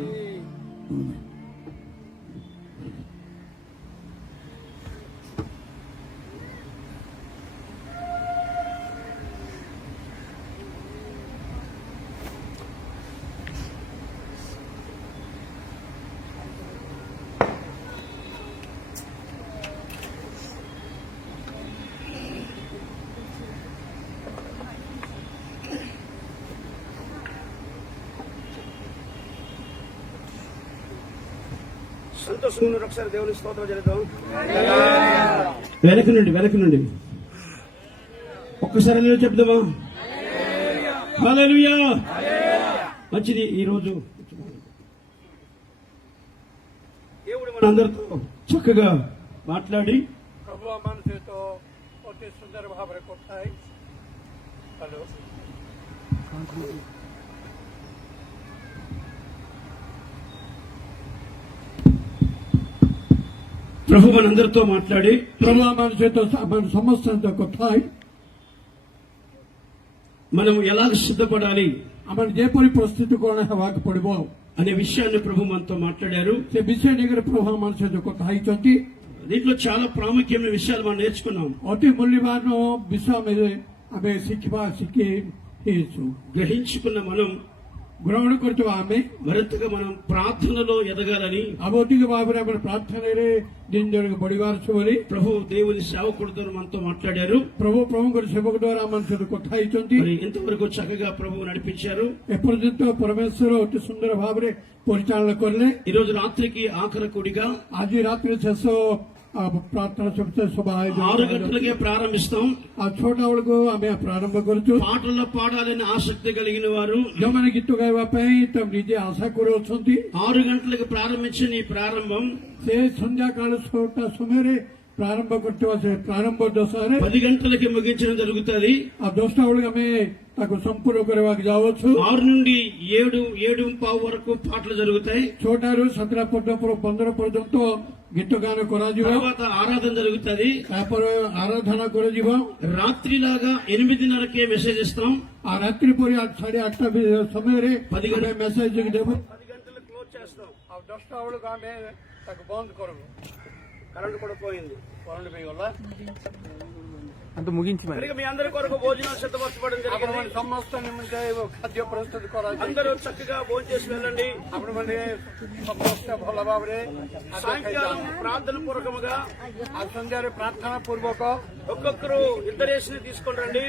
సంతోషంగా ఒకసారి దేవుని స్తోత్రం చేద్దాం. వెనక నుండి ఒక్కసారి నేను చెప్దామా హల్లెలూయా. మంచిది. ఈరోజు దేవుడు మనందరితో చక్కగా మాట్లాడి ప్రభు మన చేతో ଅତି ସୁନ୍ଦର ଭାବରେ କଥା ହେଇ ହ୍ୟାଲୋ ప్రభు మనందరితో మాట్లాడి ప్రభు మన చేత మన సమస్యలతో కొట్టాయి మనం ఎలాగ సిద్ధపడాలి ଆମର ଯେପରି ପ୍ରସ୍ତୁତି କରଣ ହେବାକୁ ପଡିବ అనే విషయాన్ని ప్రభు మనతో మాట్లాడారు. ସେ ବିଷୟ ନେଇକରି ପ୍ରଭୁ మన ସହିତ କଥା ହେଇଛନ୍ତି. దీంట్లో చాలా ప్రాముఖ్యమైన విషయాలు మనం నేర్చుకున్నాం. ଅତି ମୂଲ୍ୟବାନ ବିଷୟ ଆମେ ଶିଖି ହେଇଛୁ. గ్రహించుకున్న మనం ଗ୍ରହଣ କରିଥିବା ଆମେ మరింతగా మనం ప్రార్థనలో ఎదగాలని ଆଉ ଅଧିକ ଭାବରେ ଆମର ପ୍ରାର୍ଥନାରେ ଦିନ ଦିନକୁ ବଢିବାର ଅଛି ବୋଲି ప్రభు దేవుని సేవకుడితో మనతో మాట్లాడారు. ପ୍ରଭୁ ପ୍ରଭୁଙ୍କର ସେବକ ଦ୍ୱାରା మన ସହିତ କଥା ହେଇଛନ୍ତି. మరి ఇంతవరకు చక్కగా ప్రభు నడిపించారు. ଏପର୍ଯ୍ୟନ୍ତ ପରମେଶ୍ୱର ଅତି ସୁନ୍ଦର ଭାବରେ ପରିଚାଳନା କଲେ. ఈ రోజు రాత్రికి ఆఖరి కూడిగా ଆଜି ରାତିରେ ଶେଷ ପ୍ରାର୍ଥନା ସଭା 6 గంటలకే ప్రారంభిస్తాం. ଆଉ 6ଟା ବେଳକୁ ଆମେ ପ୍ରାରମ୍ଭ କରୁଛୁ. పాటల్లో పాడాలని ఆసక్తి కలిగిన వారు ଯେଉଁମାନେ ଗୀତ ଗାଇବା ପାଇଁ ତ ନିଜେ ଆଶା କରୁଅଛନ୍ତି 6 గంటలకు ప్రారంభించిన ఈ ప్రారంభం ସେ ସନ୍ଧ୍ୟାକାଳ 6ଟା ସମୟରେ ପ୍ରାରମ୍ଭ କରୁଥିବା ସେ ପ୍ରାରମ୍ଭ ଦଶାରେ 10 గంటలకి ముగించడం జరుగుతుంది. ଆଉ 10ଟା ବେଳକୁ ଆମେ ତାକୁ ସମ୍ପୂର୍ଣ୍ଣ କରିବାକୁ ଯାଉଅଛୁ. 6 నుండి 7:15 వరకు పాటలు జరుగుతాయి. 6ଟାରୁ 7:15 ପର୍ଯ୍ୟନ୍ତ ଗୀତ ଗାନ କରାଯିବ. తర్వాత ఆరాధన జరుగుతుంది. ତାପରେ ଆରାଧନା କରାଯିବ. రాత్రిలాగా 8:30కే మెసేజ్ ఇస్తాం. ଆଉ ରାତ୍ରି ପରେ 8:30 ସମୟରେ 10 ଆମେ ମେସେଜ ଦେବୁ. 10 గంటలకు క్లోజ్ చేస్తాం. ఆ 10ଟା ବେଳକୁ ଆମେ ତାକୁ ବନ୍ଦ କରିବୁ. కరెంట్ కూడా పోయింది. కరెంట్ పోయి వల్ల అంత ముగించి మరి కనుక మీ అందరి కొరకు భోజనం సిద్ధపరచబడడం జరిగింది. సమస్త నిమిత్త ଖାଦ୍ୟ ପ୍ରସ୍ତୁତ କରାଯାଏ. అందరూ చక్కగా భోజనం చేసి వెళ్ళండి. అప్పుడు ମାନେ ସମସ୍ତେ ଭଲ ଭାବରେ సాయంకాలం ప్రార్థన పూర్వకముగా ఆ సంధ్యాରେ ପ୍ରାର୍ଥନା ପୂର୍ବକ ఒక్కొక్కరు ఇద్దరేసిని తీసుకొని రండి.